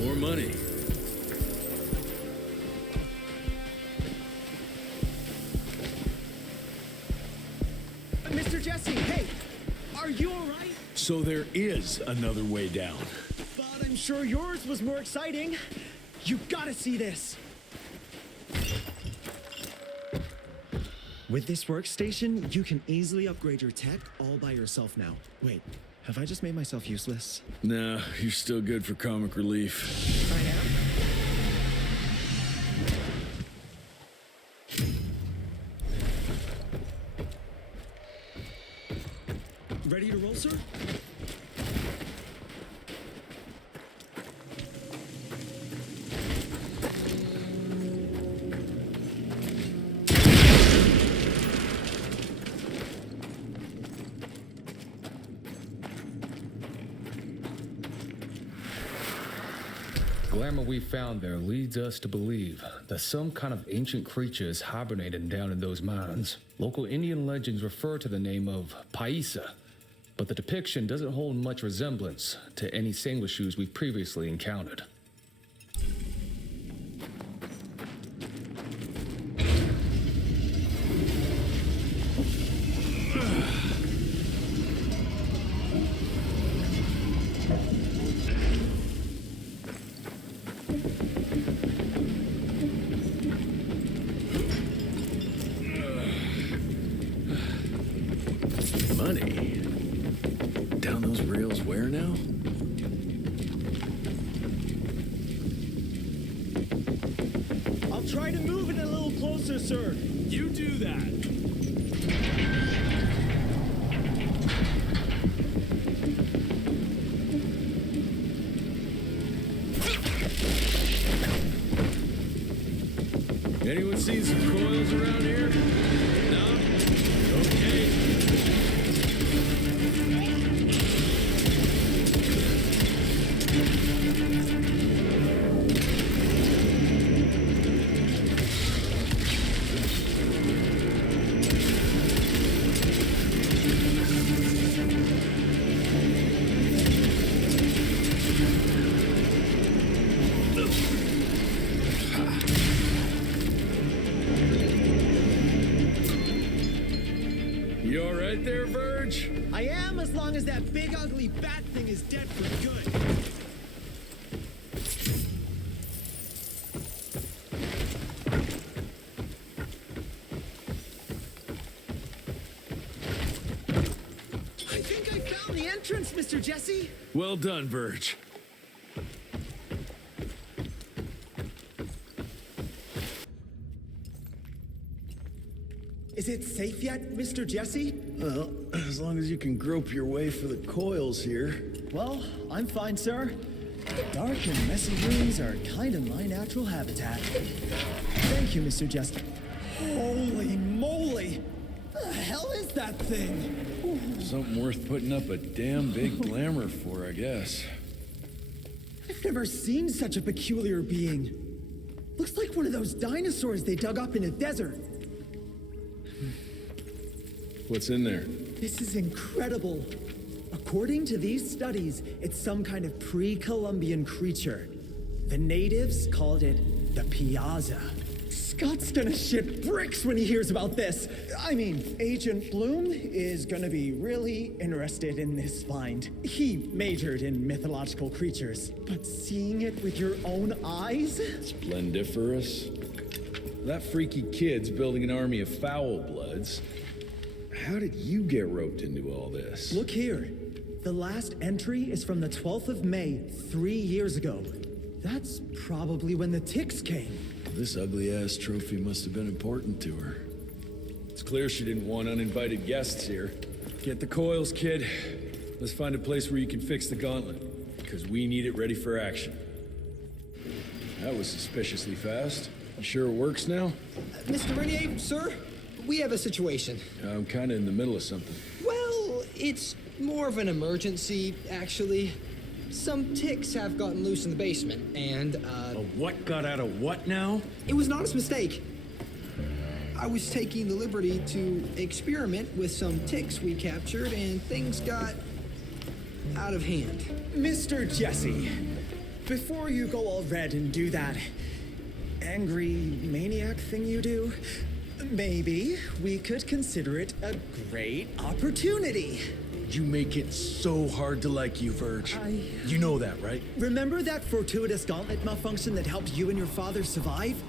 More money. Mr. Jesse, hey! Are you alright? So there is another way down. But I'm sure yours was more exciting. You gotta see this! With this workstation, you can easily upgrade your tech all by yourself now. Wait, have I just made myself useless? No, you're still good for comic relief. I am? Ready to roll, sir? Glamour we found there leads us to believe that some kind of ancient creature is hibernating down in those mines. Local Indian legends refer to the name of Paisa, but the depiction doesn't hold much resemblance to any sanguishues we've previously encountered. Money? Down those rails where now? I'll try to move it a little closer, sir. You do that. Anyone seen some coils around here? No? Okay. You all right there, Verge? I am, as long as that big ugly bat thing is dead for good. I think I found the entrance, Mr. Jesse. Well done, Verge. Is it safe yet, Mr. Jesse? Well, as long as you can grope your way for the coils here. Well, I'm fine, sir. The dark and messy rooms are kind of my natural habitat. Thank you, Mr. Jesse. Holy moly! The hell is that thing? Something worth putting up a damn big glamour for, I guess. I've never seen such a peculiar being. Looks like one of those dinosaurs they dug up in a desert. What's in there? This is incredible. According to these studies, it's some kind of pre-Columbian creature. The natives called it the Piazza. Scott's gonna shit bricks when he hears about this. I mean, Agent Bloom is gonna be really interested in this find. He majored in mythological creatures, but seeing it with your own eyes? Splendiferous. That freaky kid's building an army of foul bloods. How did you get roped into all this? Look here. The last entry is from the 12th of May, 3 years ago. That's probably when the ticks came. This ugly-ass trophy must have been important to her. It's clear she didn't want uninvited guests here. Get the coils, kid. Let's find a place where you can fix the gauntlet, because we need it ready for action. That was suspiciously fast. You sure it works now? Mr. Renier, sir, we have a situation. I'm kind of in the middle of something. Well, it's more of an emergency, actually. Some ticks have gotten loose in the basement, and, A what got out of what now? It was an honest mistake. I was taking the liberty to experiment with some ticks we captured, and things got out of hand. Mr. Jesse, before you go all red and do that angry maniac thing you do, maybe we could consider it a great opportunity. You make it so hard to like you, Verge. You know that, right? Remember that fortuitous gauntlet malfunction that helped you and your father survive?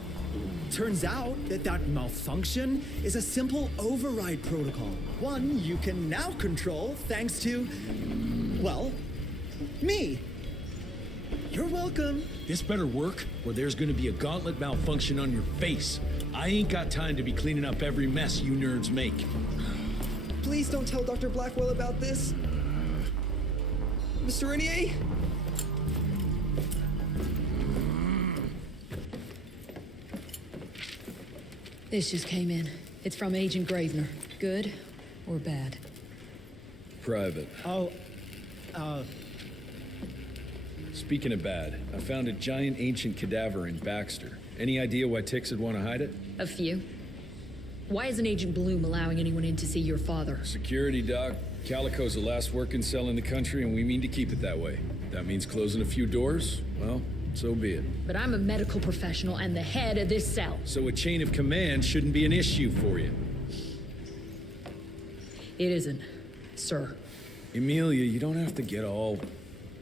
Turns out that malfunction is a simple override protocol. One you can now control thanks to, well, me. You're welcome. This better work, or there's gonna be a gauntlet malfunction on your face. I ain't got time to be cleaning up every mess you nerds make. Please don't tell Dr. Blackwell about this. Mr. Renier? This just came in. It's from Agent Gravener. Good or bad? Private. Oh, Speaking of bad, I found a giant ancient cadaver in Baxter. Any idea why ticks would want to hide it? A few. Why isn't Agent Bloom allowing anyone in to see your father? Security, Doc. Calico's the last working cell in the country, and we mean to keep it that way. That means closing a few doors? Well, so be it. But I'm a medical professional and the head of this cell. So a chain of command shouldn't be an issue for you. It isn't, sir. Emilia, you don't have to get all...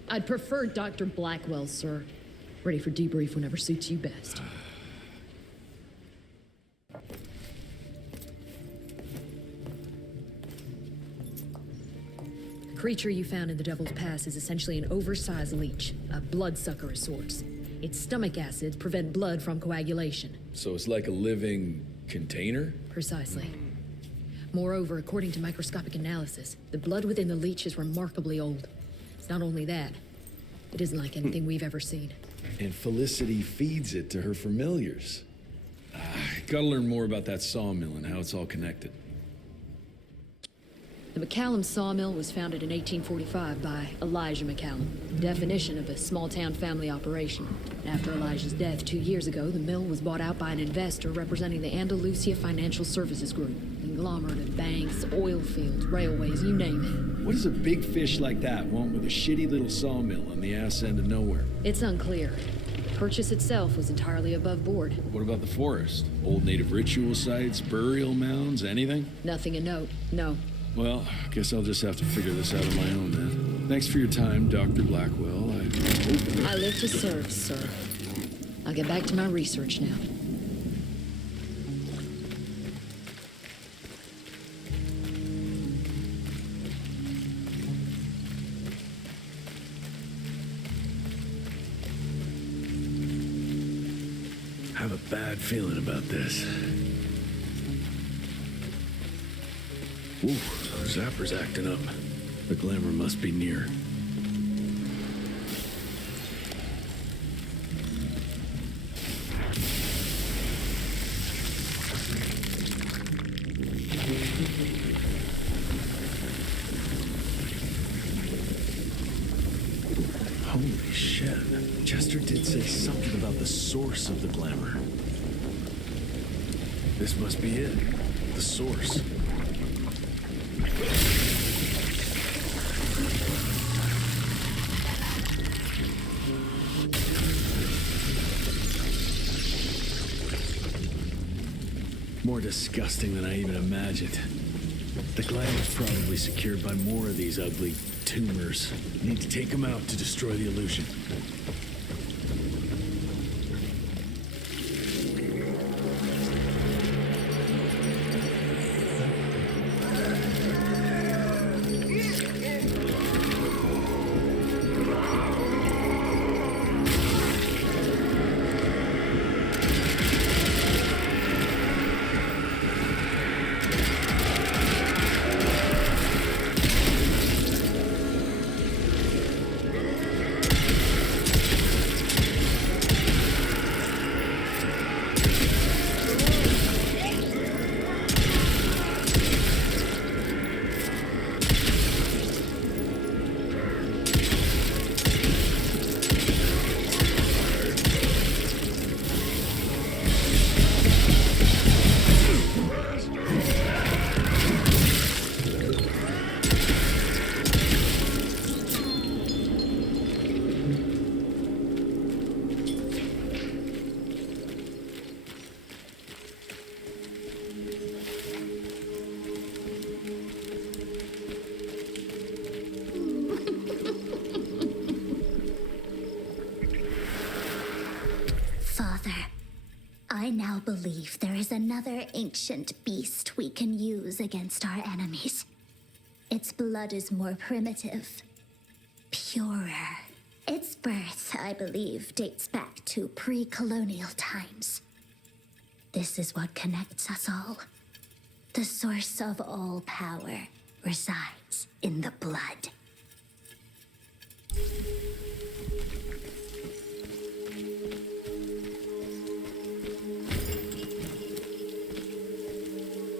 I'd prefer Dr. Blackwell, sir. Ready for debrief whenever suits you best. The creature you found in the Devil's Pass is essentially an oversized leech, a bloodsucker of sorts. Its stomach acids prevent blood from coagulation. So it's like a living container? Precisely. Moreover, according to microscopic analysis, the blood within the leech is remarkably old. It's not only that, it isn't like anything we've ever seen. And Felicity feeds it to her familiars. Gotta learn more about that sawmill and how it's all connected. The McCallum sawmill was founded in 1845 by Elijah McCallum, definition of a small-town family operation. And after Elijah's death 2 years ago, the mill was bought out by an investor representing the Andalusia Financial Services Group. Conglomerate of banks, oil fields, railways, you name it. What does a big fish like that want with a shitty little sawmill on the ass end of nowhere? It's unclear. The purchase itself was entirely above board. What about the forest? Old native ritual sites, burial mounds, anything? Nothing of note, no. Well, guess I'll just have to figure this out on my own then. Thanks for your time, Dr. Blackwell. I live to serve, sir. I'll get back to my research now. I have a bad feeling about this. Ooh, Zapper's acting up. The glamour must be near. Holy shit. Chester did say something about the source of the glamour. This must be it. The source. More disgusting than I even imagined. The glamour's probably secured by more of these ugly tumors. Need to take them out to destroy the illusion. I now believe there is another ancient beast we can use against our enemies. Its blood is more primitive, purer. Its birth, I believe, dates back to pre-colonial times. This is what connects us all. The source of all power resides in the blood.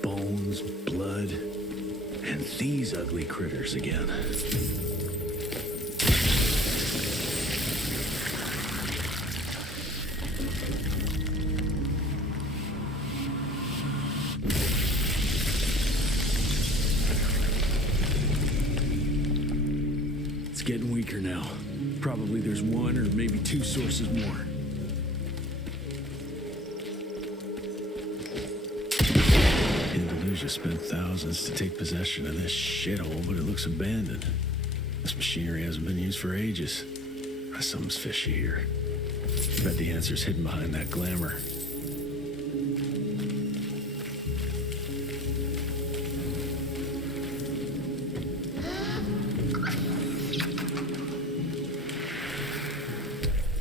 Bones, blood, and these ugly critters again. It's getting weaker now. Probably there's one or maybe two sources more. Indonesia spent thousands to take possession of this shithole, but it looks abandoned. This machinery hasn't been used for ages. Something's fishy here. Bet the answer's hidden behind that glamour.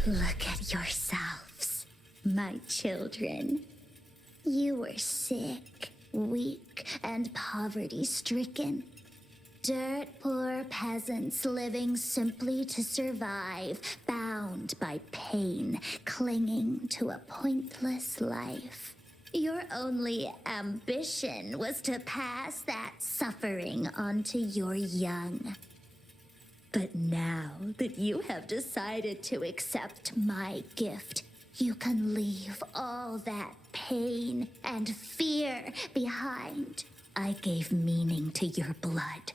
Look at yourselves, my children. You were sick, weak, and poverty-stricken. Dirt poor peasants living simply to survive, bound by pain, clinging to a pointless life. Your only ambition was to pass that suffering on to your young. But now that you have decided to accept my gift, you can leave all that pain and fear behind. I gave meaning to your blood,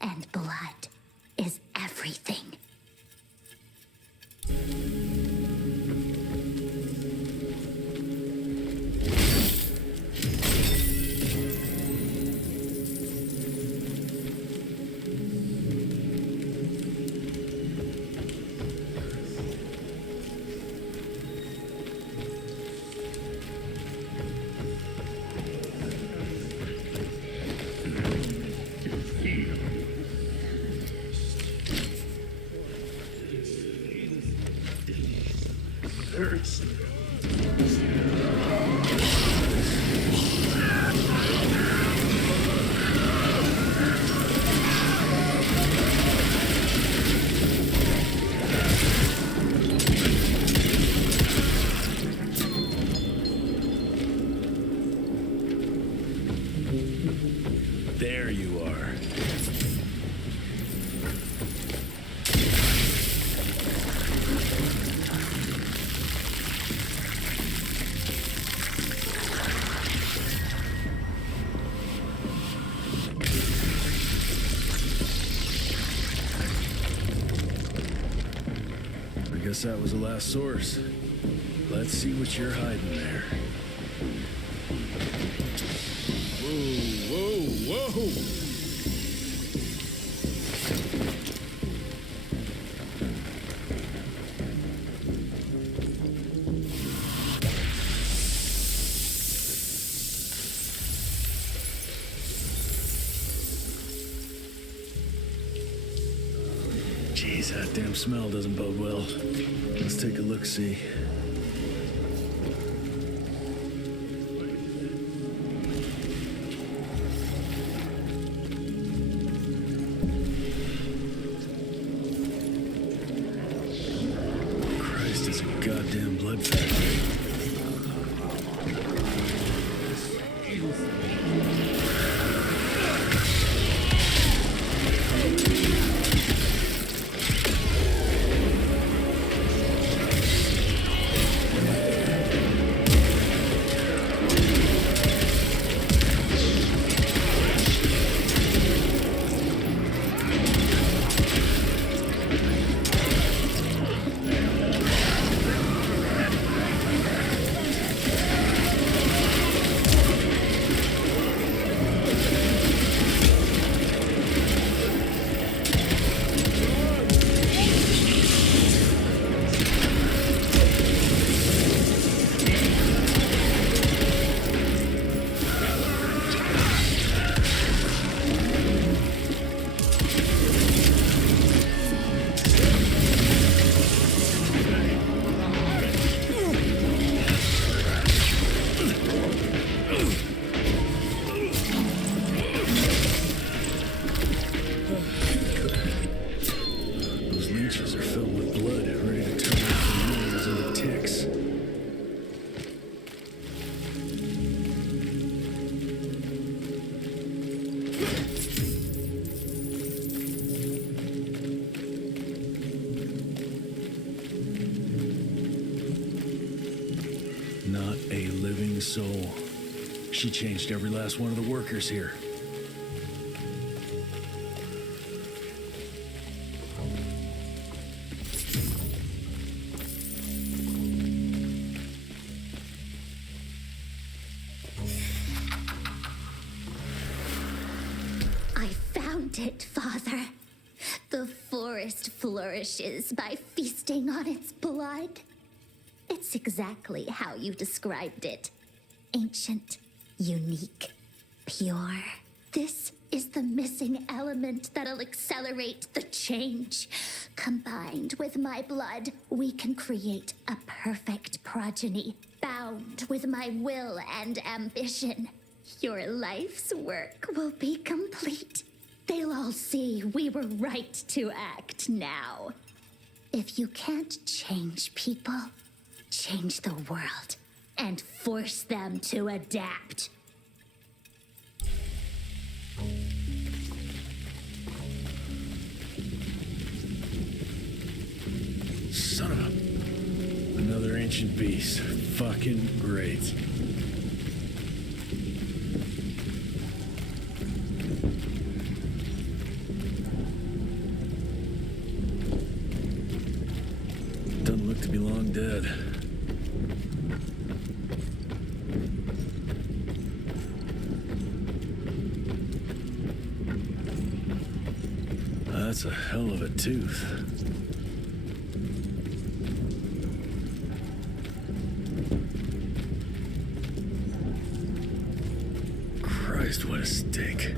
and blood is everything. There you are. I guess that was the last source. Let's see what you're hiding there. Whoa, whoa! Jeez, that damn smell doesn't bode well. Let's take a look-see. Christ, it's a goddamn blood factory. not a living soul. She changed every last one of the workers here. I found it, Father. The forest flourishes by feasting on its blood. It's exactly how you described it. Ancient, unique, pure. This is the missing element that'll accelerate the change. Combined with my blood, we can create a perfect progeny, bound with my will and ambition. Your life's work will be complete. They'll all see we were right to act now. If you can't change people, change the world and force them to adapt. Son of a... Another ancient beast. Fucking great. Doesn't look to be long dead. That's a hell of a tooth. Christ, what a stink.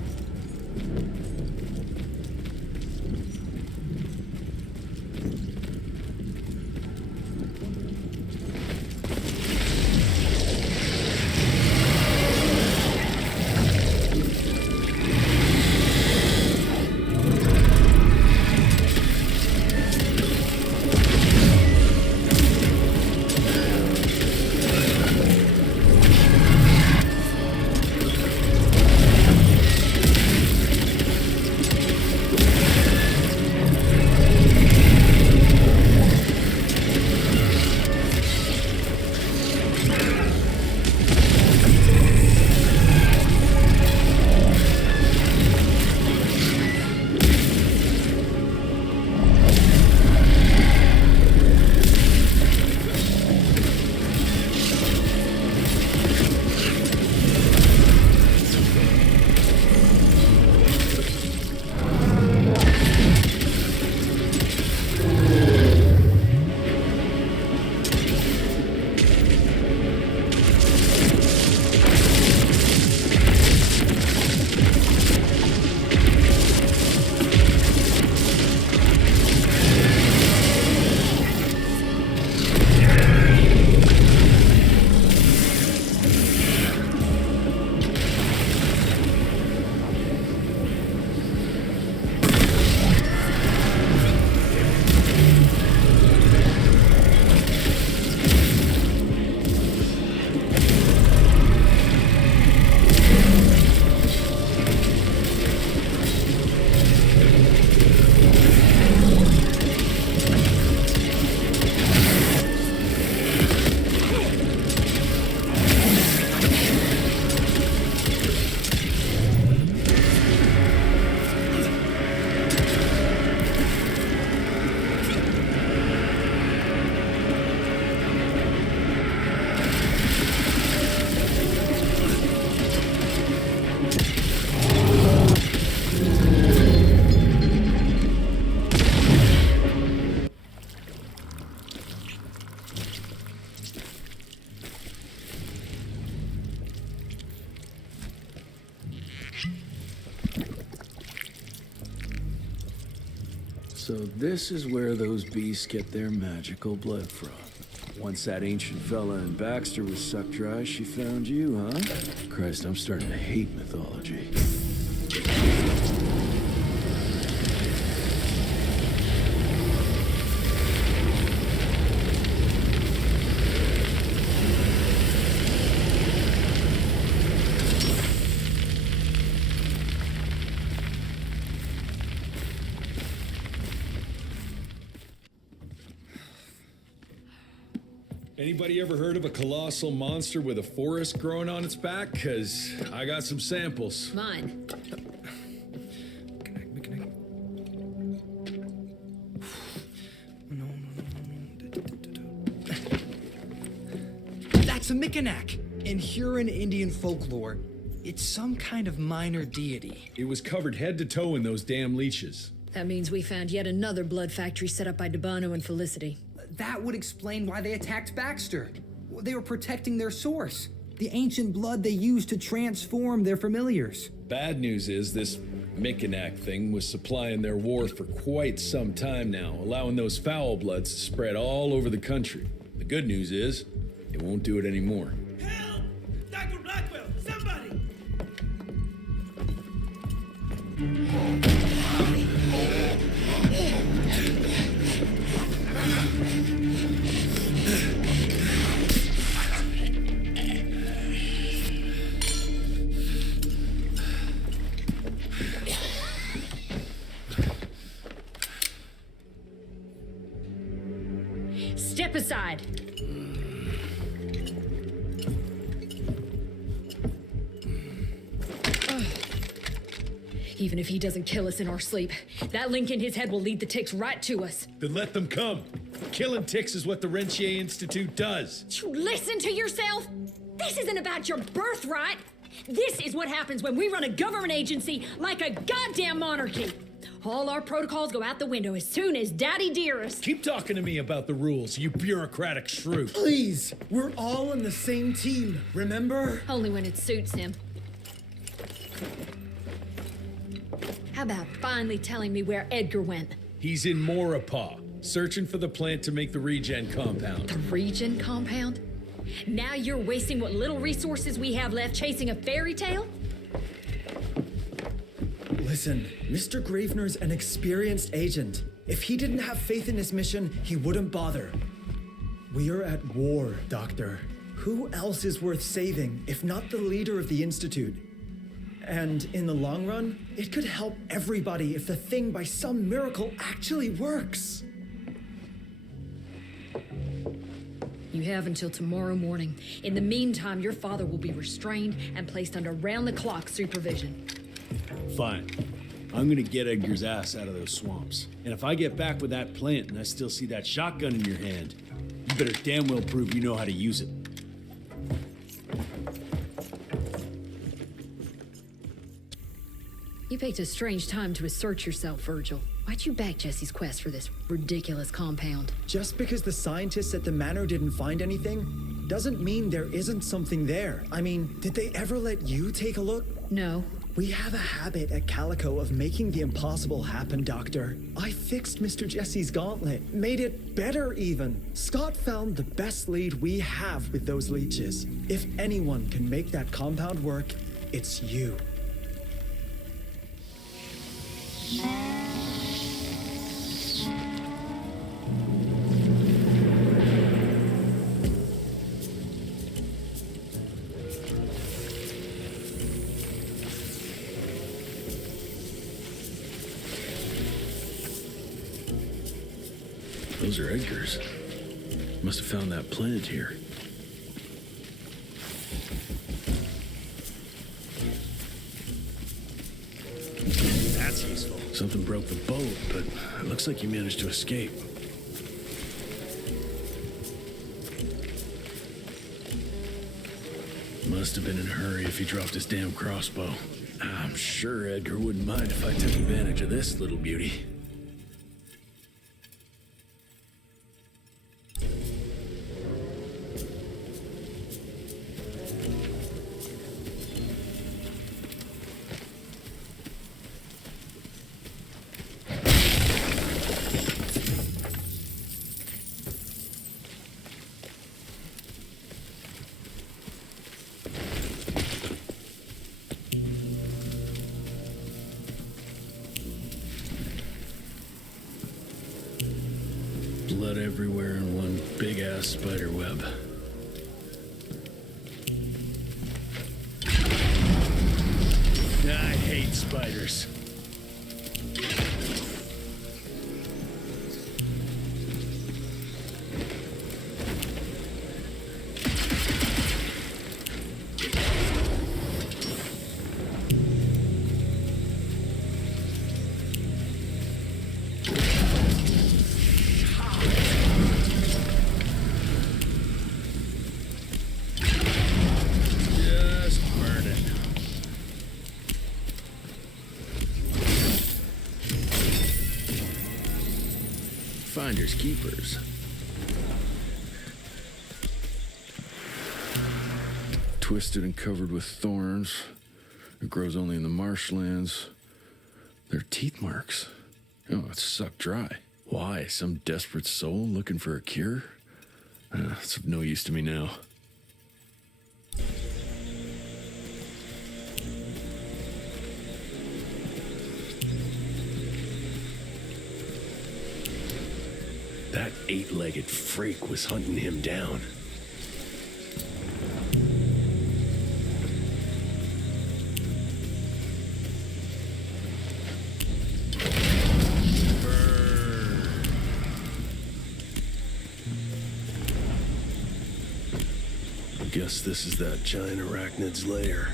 So this is where those beasts get their magical blood from. Once that ancient fella in Baxter was sucked dry, she found you, huh? Christ, I'm starting to hate mythology. Anybody ever heard of a colossal monster with a forest growing on its back? Because I got some samples. Mine. That's a Mikanak. In Huron Indian folklore, it's some kind of minor deity. It was covered head to toe in those damn leeches. That means we found yet another blood factory set up by Debano and Felicity. That would explain why they attacked Baxter. They were protecting their source, the ancient blood they used to transform their familiars. Bad news is this Mikanak thing was supplying their war for quite some time now, allowing those foul bloods to spread all over the country. The good news is, it won't do it anymore. Help! Dr. Blackwell, somebody! Step aside. Even if he doesn't kill us in our sleep, that link in his head will lead the ticks right to us. Then let them come. Killing ticks is what the Rentier Institute does. You listen to yourself? This isn't about your birthright. This is what happens when we run a government agency like a goddamn monarchy. All our protocols go out the window as soon as Daddy Dearest. Keep talking to me about the rules, you bureaucratic shrew. Please, we're all on the same team, remember? Only when it suits him. How about finally telling me where Edgar went? He's in Maurepas, searching for the plant to make the regen compound. The regen compound? Now you're wasting what little resources we have left chasing a fairy tale? Listen, Mr. Gravener's an experienced agent. If he didn't have faith in his mission, he wouldn't bother. We are at war, Doctor. Who else is worth saving, if not the leader of the Institute? And in the long run, it could help everybody if the thing by some miracle actually works. You have until tomorrow morning. In the meantime, your father will be restrained and placed under round-the-clock supervision. Fine. I'm gonna get Edgar's ass out of those swamps. And if I get back with that plant and I still see that shotgun in your hand, you better damn well prove you know how to use it. You picked a strange time to assert yourself, Virgil. Why'd you back Jesse's quest for this ridiculous compound? Just because the scientists at the manor didn't find anything, doesn't mean there isn't something there. I mean, did they ever let you take a look? No. We have a habit at Calico of making the impossible happen, Doctor. I fixed Mr. Jesse's gauntlet, made it better even. Scott found the best lead we have with those leeches. If anyone can make that compound work, it's you. Those are Edgar's. Must have found that plant here. That's useful. Something broke the boat, but it looks like he managed to escape. Must have been in a hurry if he dropped his damn crossbow. I'm sure Edgar wouldn't mind if I took advantage of this little beauty. Blood everywhere in one big-ass spider web. I hate spiders. finders keepers. Twisted and covered with thorns. It grows only in the marshlands. There are teeth marks. Oh, it's sucked dry. Why? Some desperate soul looking for a cure? It's of no use to me now. That eight-legged freak was hunting him down. Guess this is that giant arachnid's lair.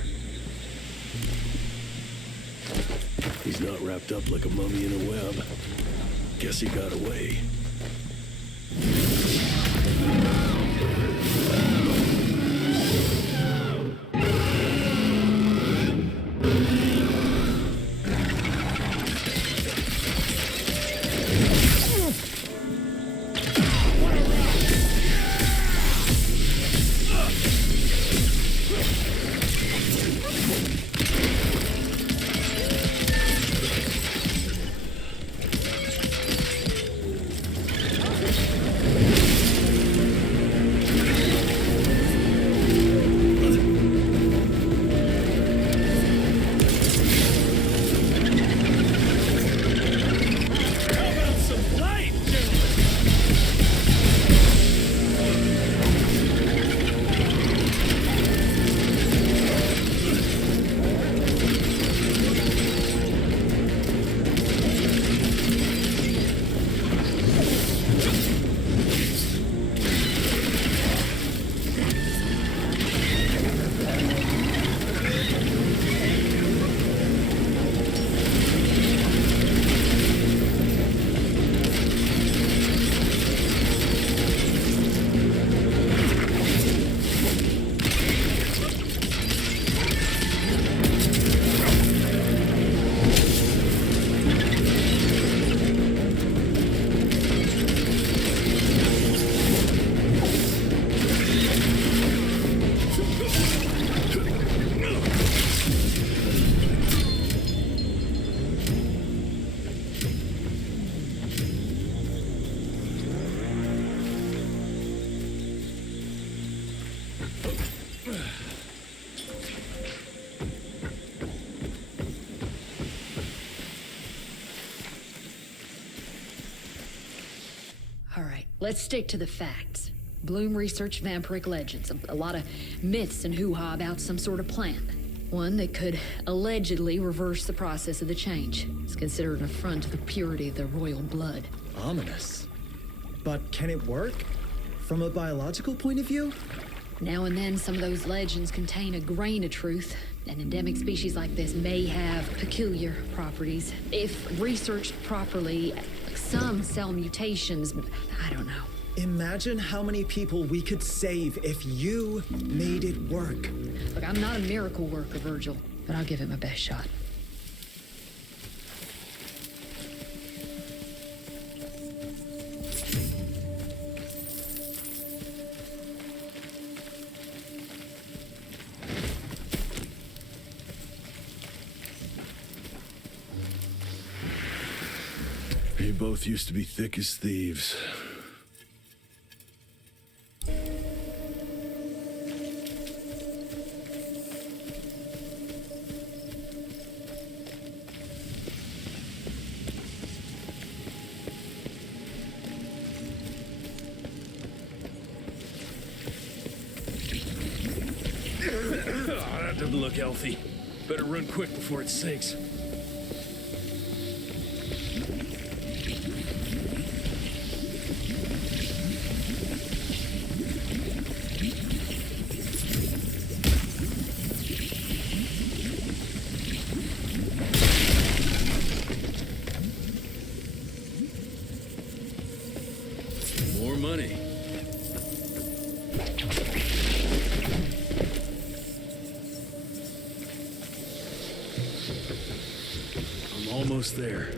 He's not wrapped up like a mummy in a web. Guess he got away. Let's stick to the facts. Bloom researched vampiric legends, a lot of myths and hoo-ha about some sort of plant. One that could allegedly reverse the process of the change. It's considered an affront to the purity of the royal blood. Ominous. But can it work? From a biological point of view? Now and then, some of those legends contain a grain of truth. An endemic species like this may have peculiar properties. If researched properly, some cell mutations, I don't know. Imagine how many people we could save if you made it work. Look, I'm not a miracle worker, Virgil, but I'll give it my best shot. You both used to be thick as thieves. That doesn't look healthy. Better run quick before it sinks. More money. I'm almost there.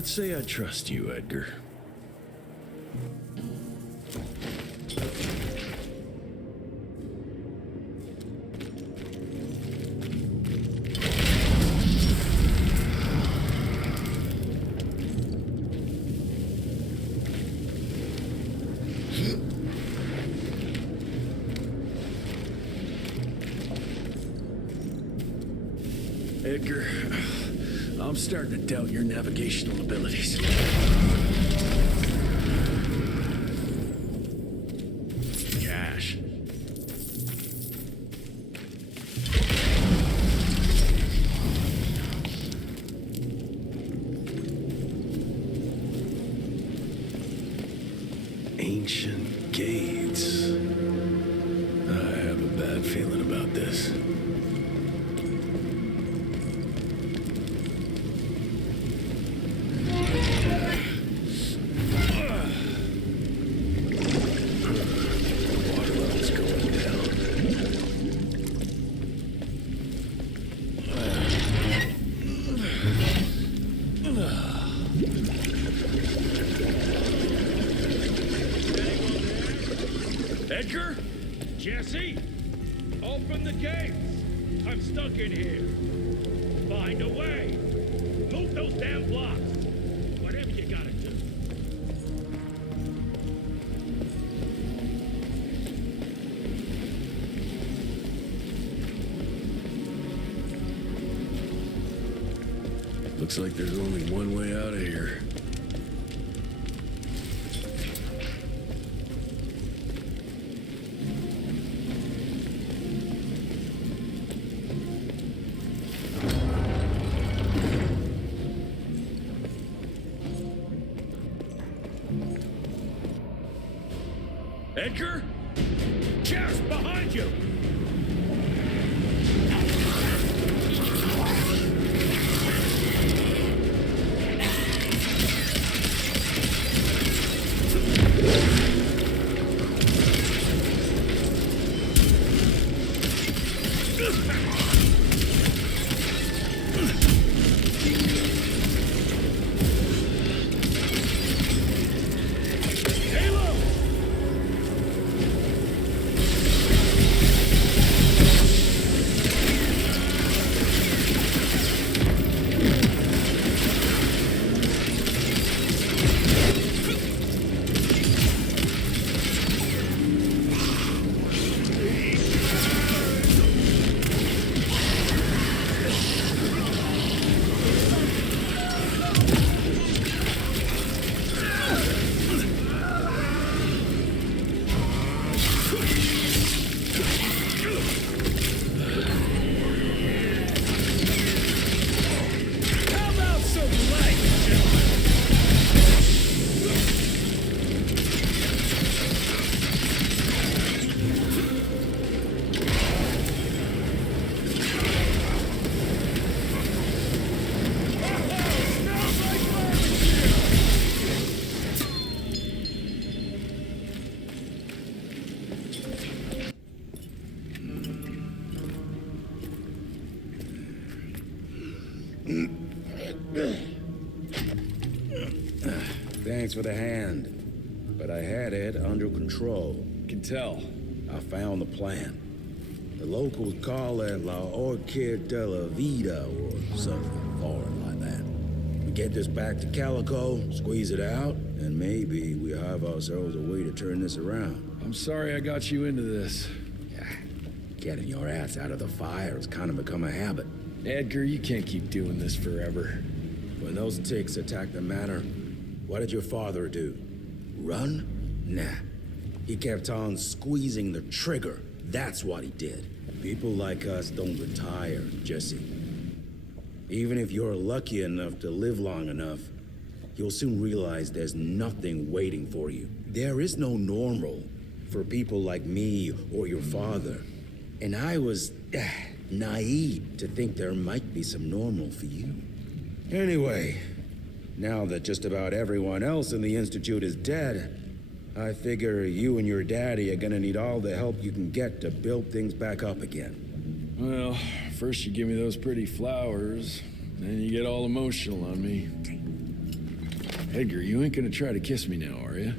Let's say I trust you, Edgar. Edgar, I'm starting to doubt your navigational abilities. Cash. Ancient gates. I have a bad feeling about this. Edgar? Jesse? Open the gates! I'm stuck in here. Find a way. Move those damn blocks. Whatever you gotta do. Looks like there's only one way out of here. Edgar? Chest behind you! Thanks for the hand, but I had it under control. Can tell. I found the plan. The locals call it La Orchid de la Vida or something foreign like that. We get this back to Calico, squeeze it out, and maybe we have ourselves a way to turn this around. I'm sorry I got you into this. Getting your ass out of the fire has kind of become a habit. Edgar, you can't keep doing this forever. When those ticks attacked the manor, what did your father do? Run? Nah. He kept on squeezing the trigger. That's what he did. People like us don't retire, Jesse. Even if you're lucky enough to live long enough, you'll soon realize there's nothing waiting for you. There is no normal for people like me or your father. And I was naive to think there might be some normal for you. Anyway, now that just about everyone else in the Institute is dead, I figure you and your daddy are gonna need all the help you can get to build things back up again. Well, first you give me those pretty flowers, then you get all emotional on me. Edgar, you ain't gonna try to kiss me now, are you?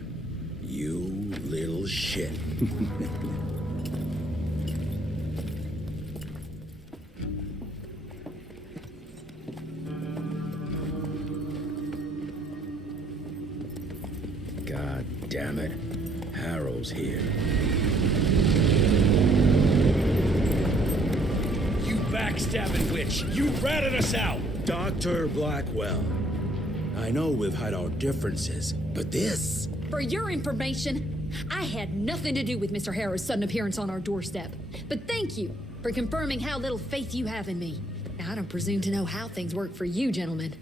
You little shit. God damn it. Harrow's here. You backstabbing witch! You ratted us out! Dr. Blackwell. I know we've had our differences, but this... For your information, I had nothing to do with Mr. Harrow's sudden appearance on our doorstep. But thank you for confirming how little faith you have in me. Now, I don't presume to know how things work for you, gentlemen.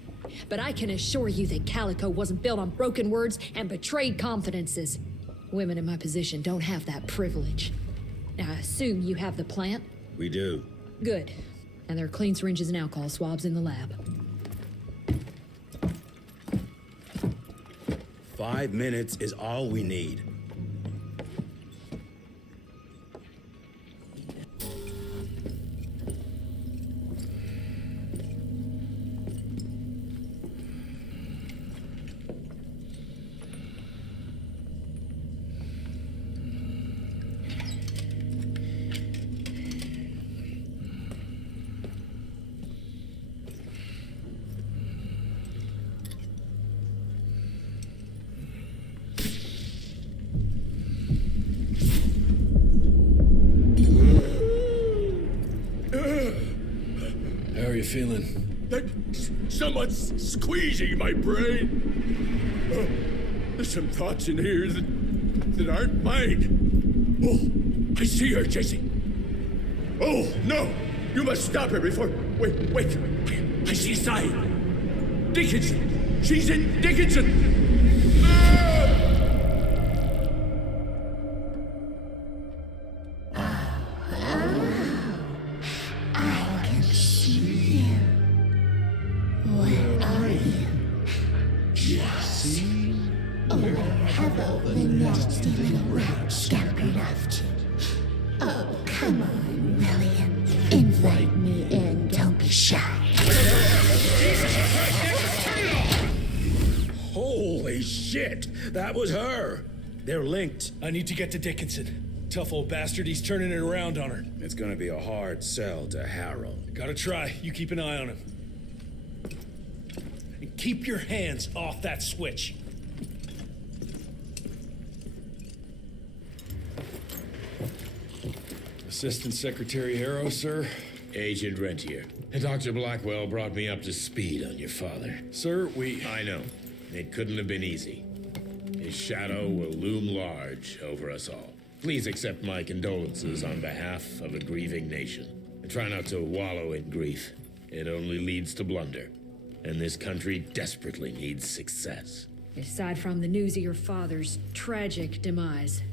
But I can assure you that Calico wasn't built on broken words and betrayed confidences. Women in my position don't have that privilege. Now, I assume you have the plant? We do. Good. And there are clean syringes and alcohol swabs in the lab. 5 minutes is all we need. How are you feeling? Someone's squeezing my brain. There's some thoughts in here that aren't mine. Oh, I see her, Jesse. Oh, no! You must stop her before... Wait. I see a sign. Dickinson. She's in Dickinson. Holy shit! That was her! They're linked. I need to get to Dickinson. Tough old bastard, he's turning it around on her. It's gonna be a hard sell to Harrow. Gotta try. You keep an eye on him. And keep your hands off that switch. Assistant Secretary Harrow, sir. Agent Rentier. Dr. Blackwell brought me up to speed on your father. Sir, I know. It couldn't have been easy. His shadow will loom large over us all. Please accept my condolences on behalf of a grieving nation. And try not to wallow in grief. It only leads to blunder. And this country desperately needs success. Aside from the news of your father's tragic demise,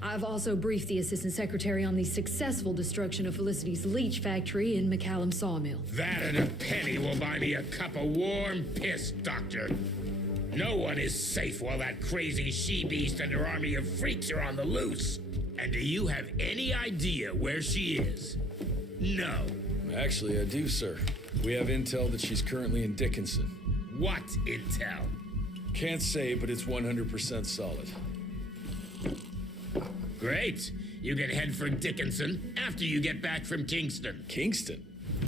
I've also briefed the Assistant Secretary on the successful destruction of Felicity's leech factory in McCallum Sawmill. That and a penny will buy me a cup of warm piss, Doctor. No one is safe while that crazy she-beast and her army of freaks are on the loose. And do you have any idea where she is? No. Actually, I do, sir. We have intel that she's currently in Dickinson. What intel? Can't say, but it's 100% solid. Great. You can head for Dickinson after you get back from Kingston. Kingston?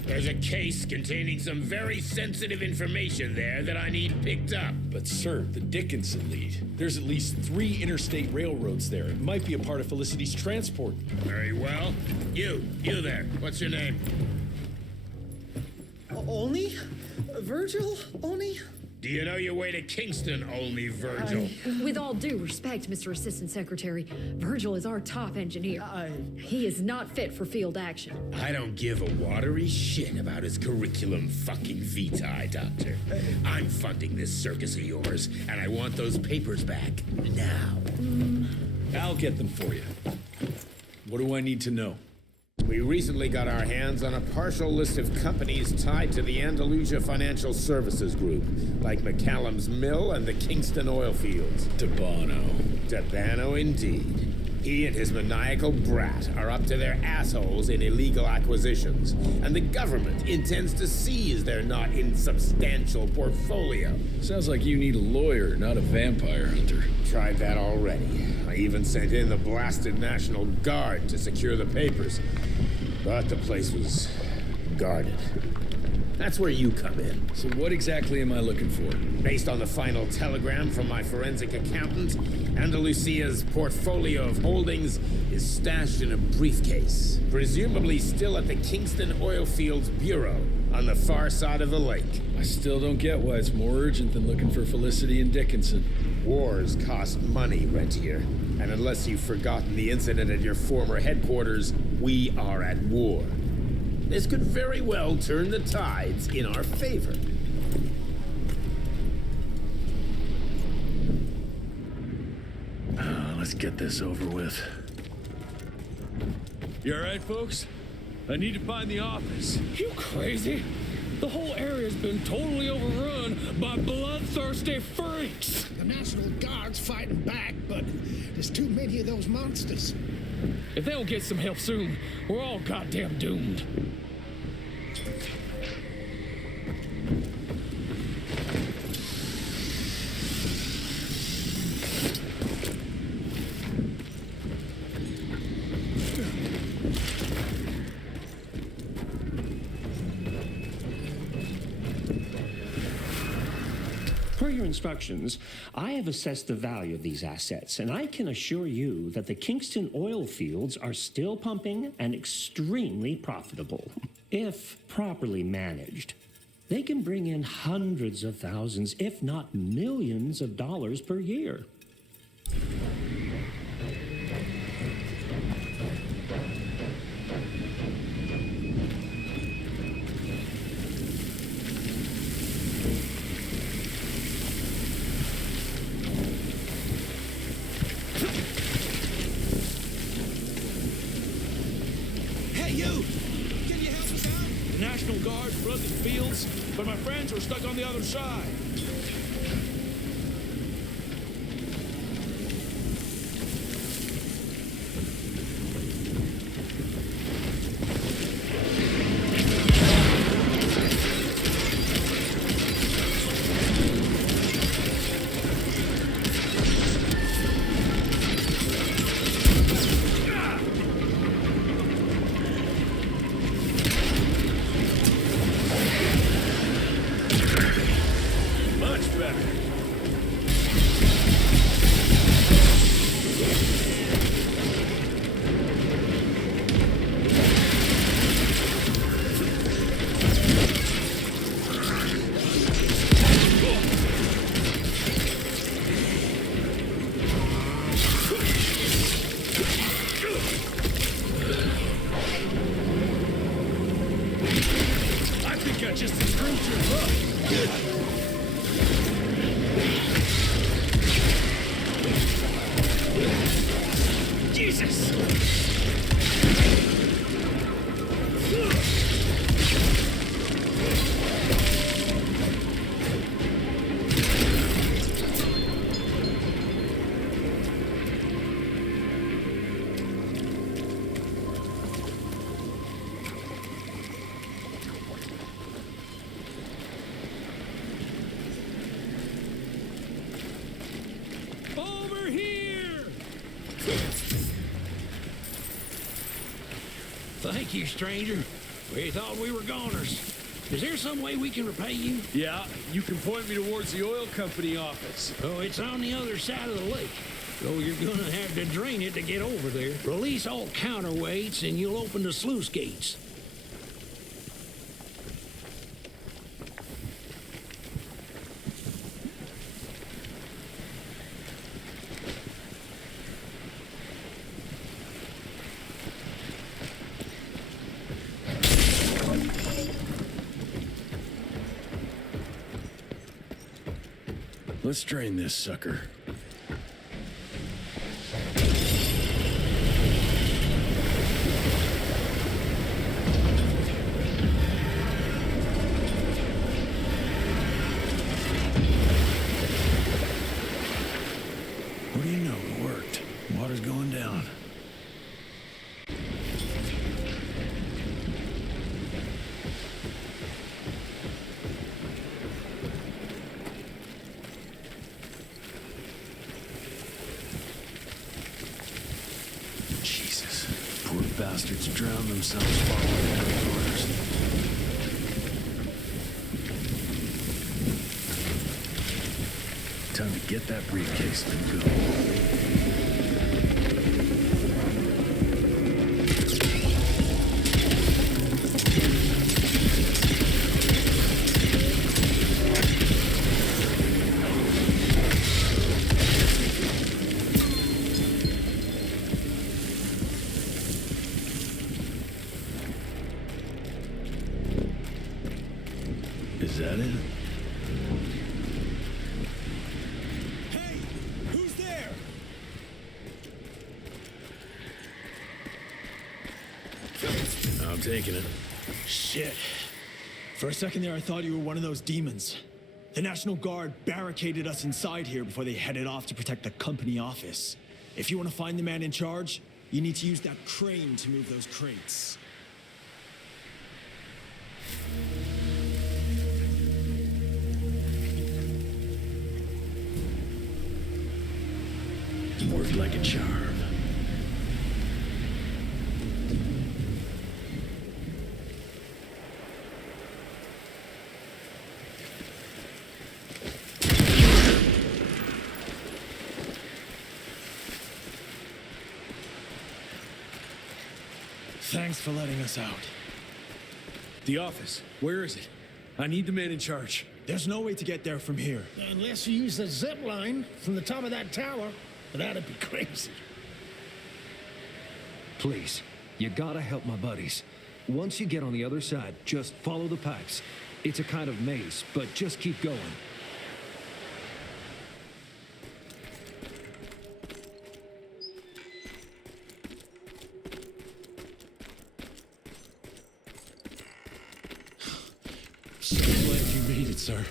There's a case containing some very sensitive information there that I need picked up. But sir, the Dickinson lead. There's at least 3 interstate railroads there. It might be a part of Felicity's transport. Very well. You there. What's your name? Only? Virgil? Only? Do you know your way to Kingston, only Virgil? With all due respect, Mr. Assistant Secretary, Virgil is our top engineer. He is not fit for field action. I don't give a watery shit about his curriculum fucking vitae, Doctor. I'm funding this circus of yours, and I want those papers back now. I'll get them for you. What do I need to know? We recently got our hands on a partial list of companies tied to the Andalusia Financial Services Group, like McCallum's Mill and the Kingston oil fields. Debano. Debano indeed. He and his maniacal brat are up to their assholes in illegal acquisitions, and the government intends to seize their not insubstantial portfolio. Sounds like you need a lawyer, not a vampire hunter. Tried that already. I even sent in the blasted National Guard to secure the papers, but the place was guarded. That's where you come in. So what exactly am I looking for? Based on the final telegram from my forensic accountant, Andalusia's portfolio of holdings is stashed in a briefcase, presumably still at the Kingston Oilfields Bureau on the far side of the lake. I still don't get why it's more urgent than looking for Felicity and Dickinson. Wars cost money, Rentier. And unless you've forgotten the incident at your former headquarters, we are at war. This could very well turn the tides in our favor. Let's get this over with. You all right, folks? I need to find the office. You crazy? The whole area's been totally overrun by bloodthirsty freaks. The National Guard's fighting back, but there's too many of those monsters. If they don't get some help soon, we're all goddamn doomed. Per your instructions, I have assessed the value of these assets, and I can assure you that the Kingston oil fields are still pumping and extremely profitable. If properly managed, they can bring in hundreds of thousands, if not millions of dollars per year. But my friends are stuck on the other side. Thank you, stranger. We thought we were goners. Is there some way we can repay you? Yeah, you can point me towards the oil company office. Oh, it's on the other side of the lake. So you're gonna have to drain it to get over there. Release all counterweights and you'll open the sluice gates. Let's drain this sucker. What do you know? It worked. Water's going calm down. Jesus, poor bastards drown themselves following their orders. Time to get that briefcase and go. Is that it? Who's there? I'm taking it. Shit. For a second there, I thought you were one of those demons. The National Guard barricaded us inside here before they headed off to protect the company office. If you want to find the man in charge, you need to use that crane to move those crates. Worked like a charm. Thanks for letting us out. The office. Where is it? I need the man in charge. There's no way to get there from here. Unless you use the zip line from the top of that tower. That'd be crazy. Please, you gotta help my buddies. Once you get on the other side, just follow the pipes. It's a kind of maze, but just keep going. So glad you made it, sir.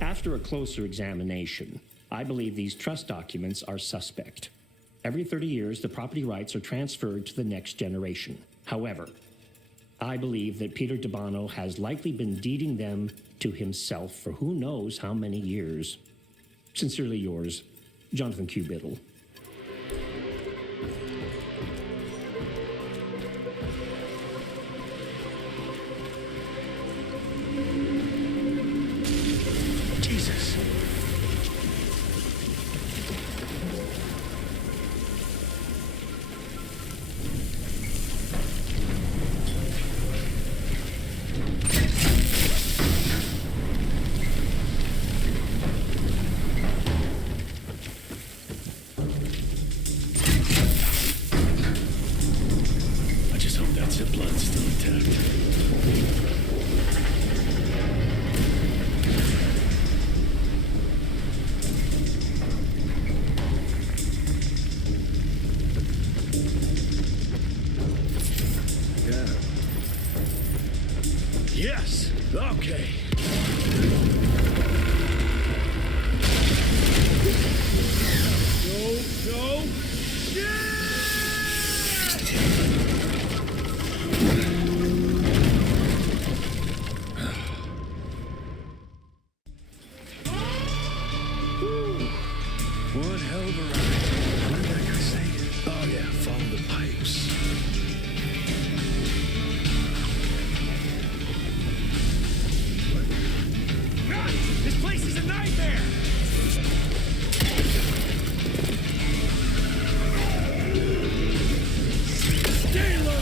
After a closer examination, I believe these trust documents are suspect. Every 30 years, the property rights are transferred to the next generation. However, I believe that Peter DeBano has likely been deeding them to himself for who knows how many years. Sincerely yours, Jonathan Q. Biddle. Yes! Okay. Go! One hell of a ride. What did that guy say? Oh yeah, follow the pipes. This place is a nightmare! Stay low!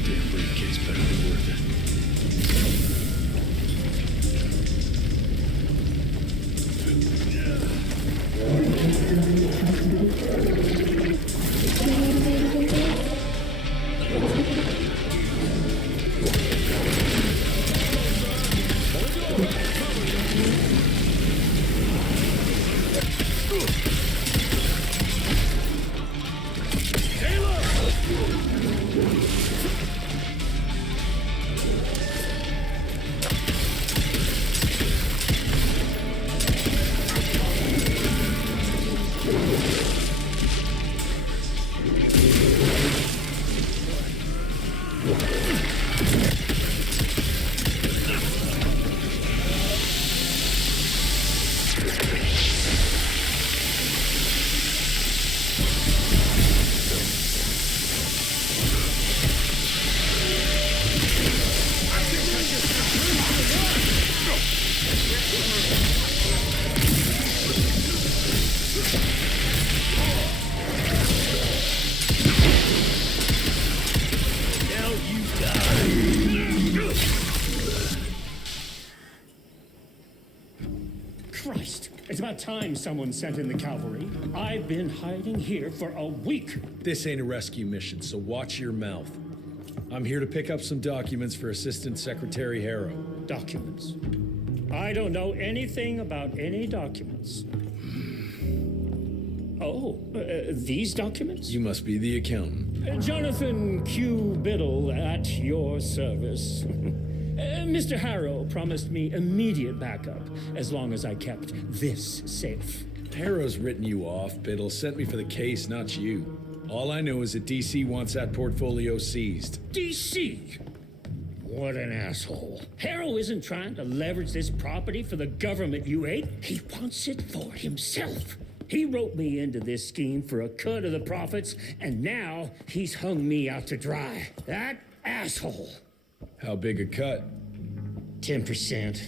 goddamn briefcase better be worth it. Time someone sent in the cavalry. I've been hiding here for a week. This ain't a rescue mission, so watch your mouth. I'm here to pick up some documents for Assistant Secretary Harrow. Documents? I don't know anything about any documents. Oh, these documents? You must be the accountant. Jonathan Q. Biddle at your service. Mr. Harrow promised me immediate backup as long as I kept this safe. Harrow's written you off, Biddle. Sent me for the case, not you. All I know is that DC wants that portfolio seized. DC? What an asshole. Harrow isn't trying to leverage this property for the government you hate. He wants it for himself. He roped me into this scheme for a cut of the profits, and now he's hung me out to dry. That asshole. How big a cut? 10%.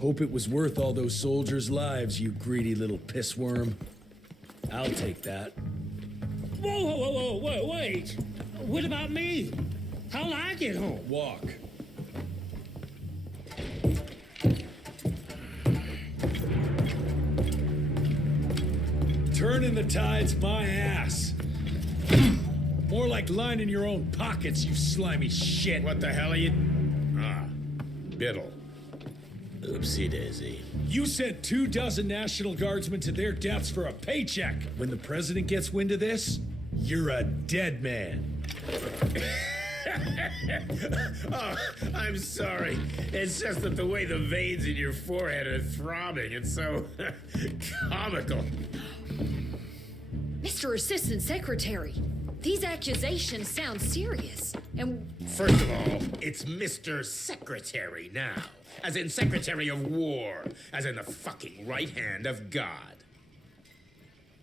Hope it was worth all those soldiers' lives, you greedy little pissworm. I'll take that. Whoa, wait. What about me? How'll I get home? Walk. Turning the tide's my ass. More like lining your own pockets, you slimy shit. What the hell are you... Ah, Biddle. Oopsie daisy. You sent 24 National Guardsmen to their deaths for a paycheck. When the president gets wind of this, you're a dead man. Oh, I'm sorry. It's just that the way the veins in your forehead are throbbing, it's so comical. Mr. Assistant Secretary, these accusations sound serious. And first of all, it's Mr. Secretary now. As in Secretary of War. As in the fucking right hand of God.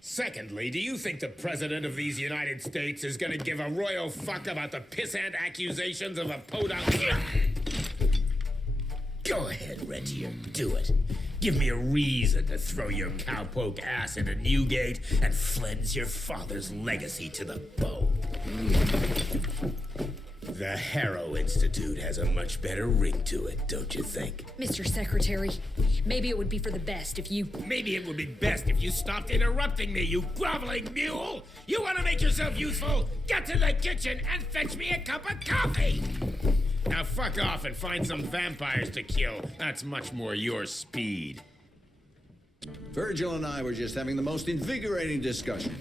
Secondly, do you think the President of these United States is gonna give a royal fuck about the pissant accusations of a podunk? Go ahead, Rentier, do it. Give me a reason to throw your cowpoke ass into Newgate and cleanse your father's legacy to the bone. The Harrow Institute has a much better ring to it, don't you think? Mr. Secretary, maybe it would be for the best if you... Maybe it would be best if you stopped interrupting me, you groveling mule! You want to make yourself useful? Get to the kitchen and fetch me a cup of coffee! Now fuck off and find some vampires to kill. That's much more your speed. Virgil and I were just having the most invigorating discussion.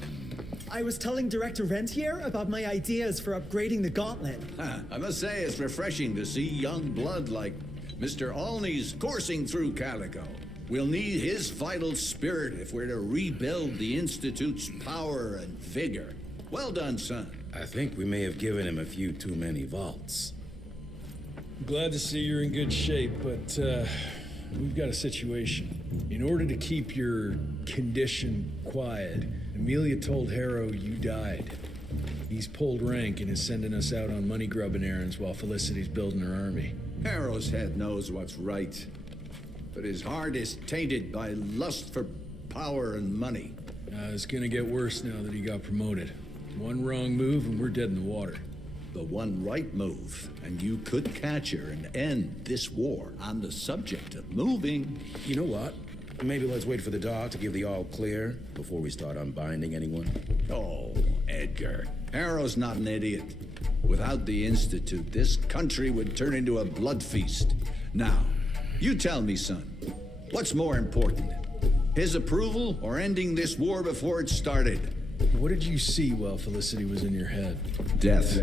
I was telling Director Rentier about my ideas for upgrading the gauntlet. I must say it's refreshing to see young blood like Mr. Olney's coursing through Calico. We'll need his vital spirit if we're to rebuild the Institute's power and vigor. Well done, son. I think we may have given him a few too many vaults. Glad to see you're in good shape, but we've got a situation. In order to keep your condition quiet, Amelia told Harrow you died. He's pulled rank and is sending us out on money-grubbing errands while Felicity's building her army. Harrow's head knows what's right, but his heart is tainted by lust for power and money. It's gonna get worse now that he got promoted. One wrong move and we're dead in the water. The one right move, and you could catch her and end this war. On the subject of moving... You know what? Maybe let's wait for the dog to give the all clear before we start unbinding anyone. Oh, Edgar. Harrow's not an idiot. Without the Institute, this country would turn into a blood feast. Now, you tell me, son, what's more important? His approval or ending this war before it started? What did you see while Felicity was in your head? Death.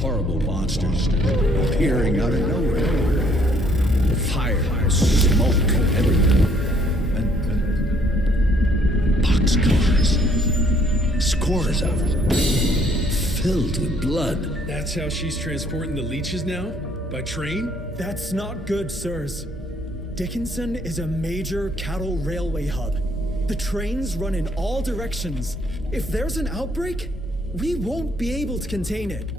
Horrible monsters appearing out of nowhere. Fire, smoke, everything. And boxcars. Scores of them. Filled with blood. That's how she's transporting the leeches now? By train? That's not good, sirs. Dickinson is a major cattle railway hub. The trains run in all directions. If there's an outbreak, we won't be able to contain it.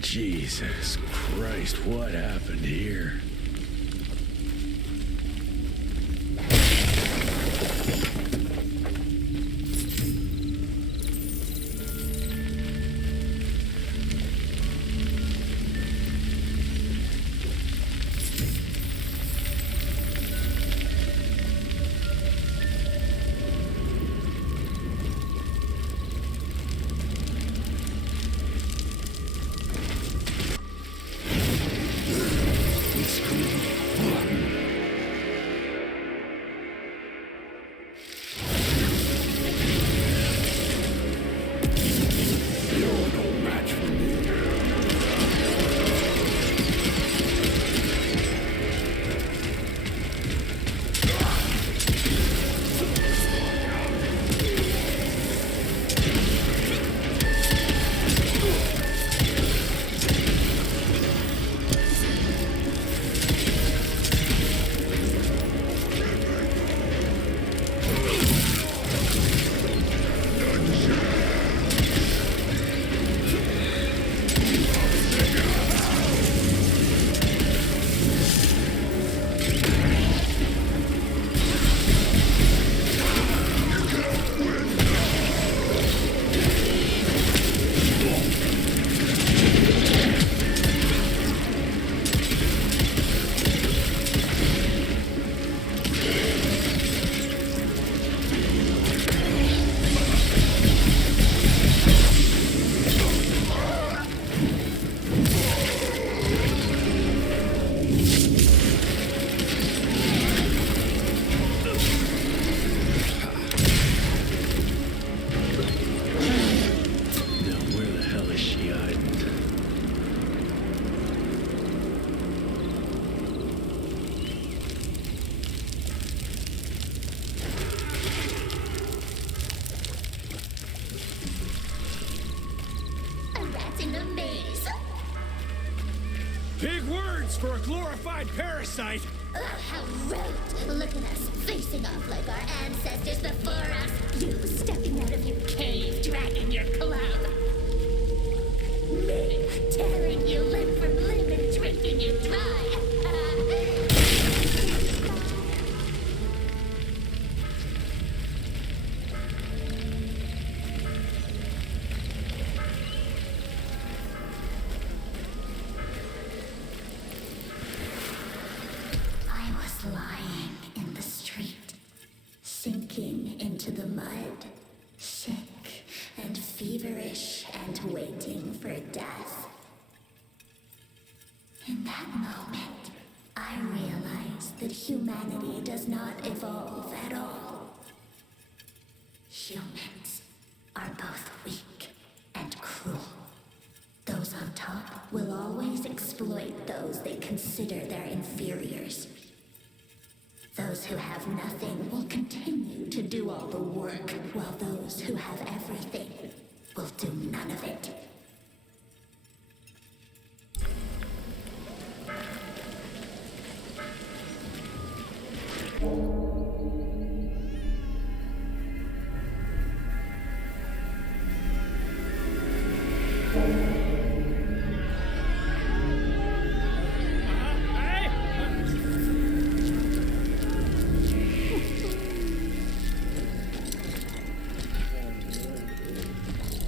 Jesus Christ, what happened here? Big words for a glorified parasite! Oh, how rude! Look at us, facing off like our ancestors before us. You stepping out of your cave, dragging your club. Me, tearing you limb from limb and drinking you dry. Lying in the street, sinking into the mud, sick and feverish and waiting for death. In that moment, I realized that humanity does not evolve at all. Humans are both weak and cruel. Those on top will always exploit those they consider their inferiors. Those who have nothing will continue to do all the work, while those who have everything will do none of it.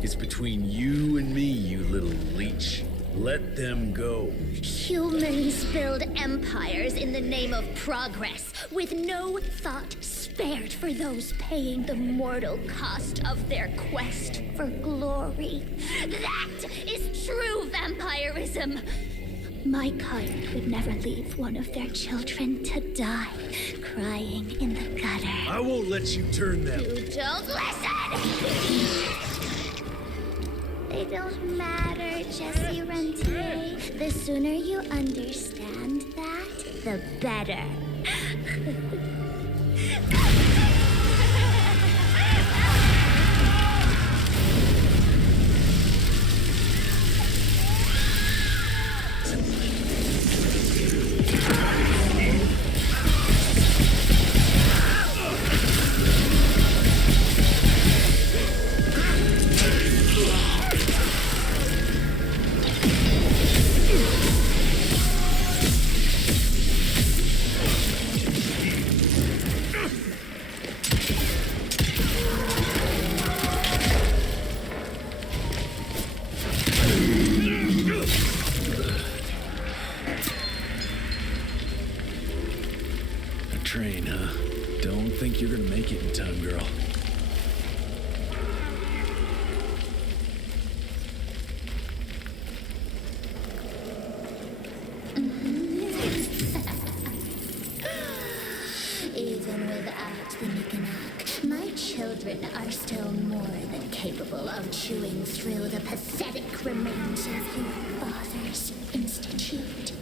It's between you and me, you little leech. Let them go. Humans build empires in the name of progress, with no thought spared for those paying the mortal cost of their quest for glory. That is true vampirism. My kind would never leave one of their children to die, crying in the gutter. I won't let you turn them. You don't listen! They don't matter, Jesse Rentier. The sooner you understand that, the better. Train, huh? Don't think you're gonna make it in time, girl. Even without the knick-knack, my children are still more than capable of chewing through the pathetic remains of your father's institute.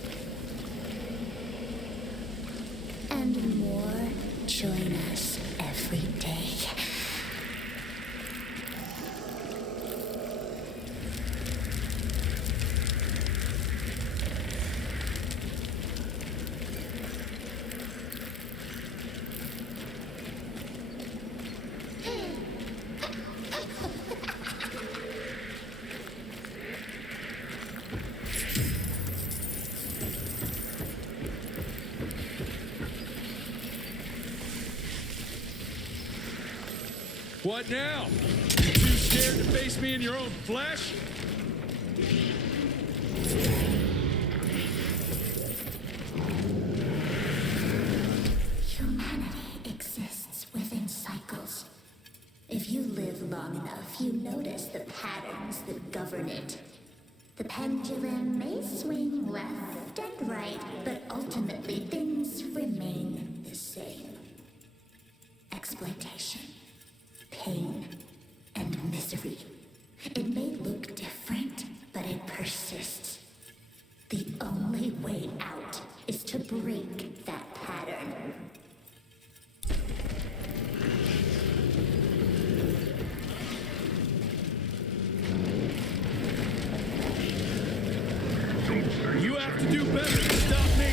And more join us every day. What now? You too scared to face me in your own flesh? Humanity exists within cycles. If you live long enough, you notice the patterns that govern it. The pendulum may swing left and right, but ultimately things remain the same. Exploitation, pain, and misery. It may look different, but it persists. The only way out is to break that pattern. You have to do better to stop me.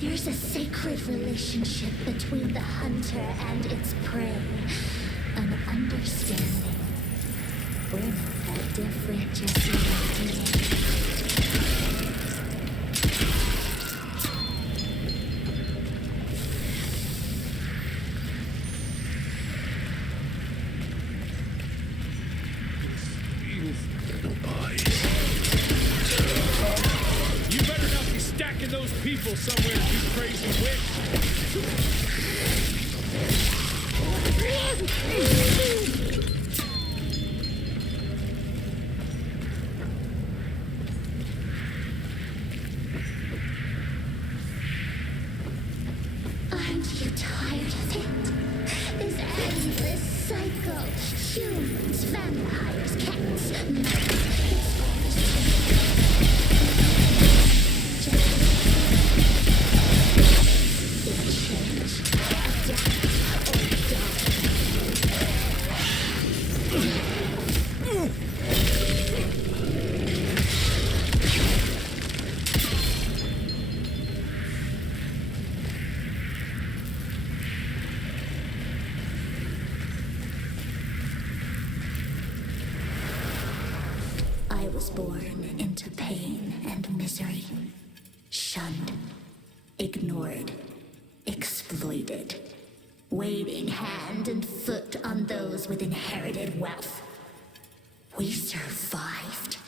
There's a sacred relationship between the hunter and its prey. An understanding. We're not that different, Jesse. You better not be stacking those people somewhere, you crazy witch. Humans, vampires, cats, mice, I was born into pain and misery, shunned, ignored, exploited, waiting hand and foot on those with inherited wealth. We survived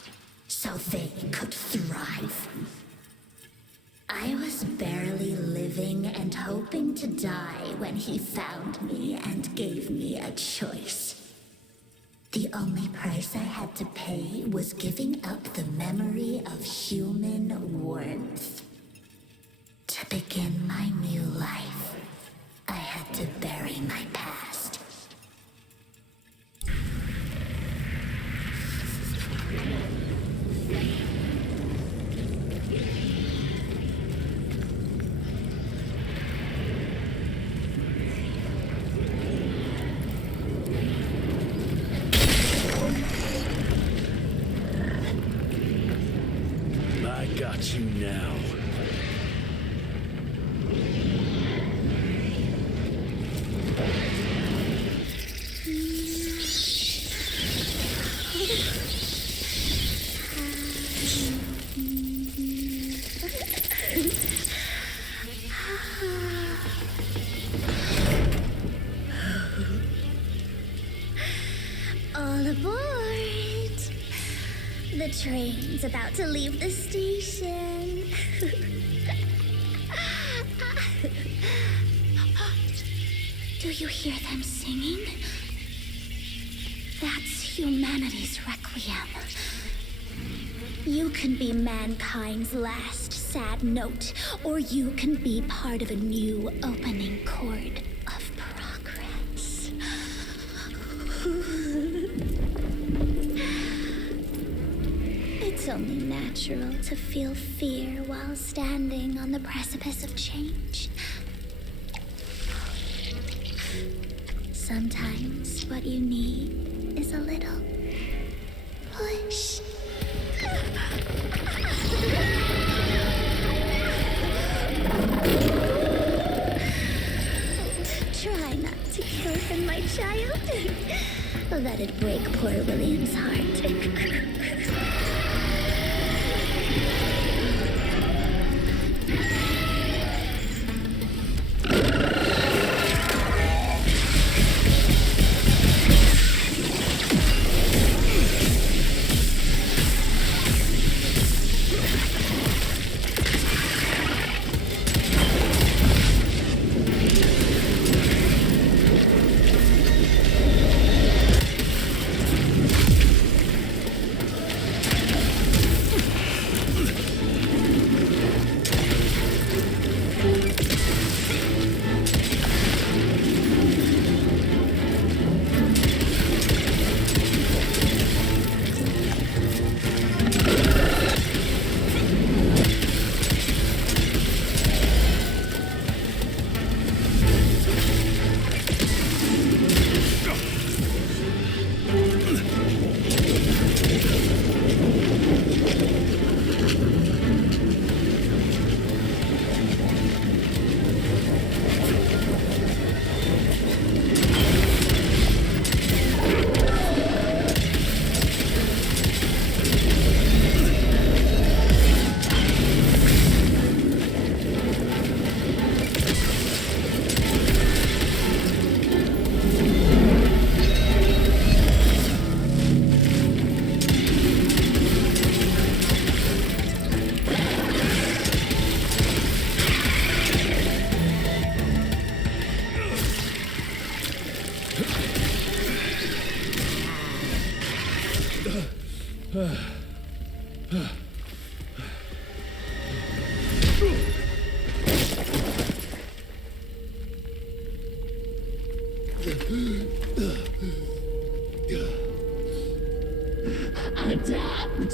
so they could thrive. I was barely living and hoping to die when he found me and gave me a choice. The only price I had to pay was giving up the memory of human warmth. To begin my new life, I had to bury my past. I got you now. All aboard! The train's about to leave the station. Do you hear them singing? That's humanity's requiem. You can be mankind's last sad note, or you can be part of a new opening chord of progress. It's only natural to feel fear while standing on the precipice of change. Sometimes what you need is a little push. Try not to kill him, my child. That'd break poor William's heart.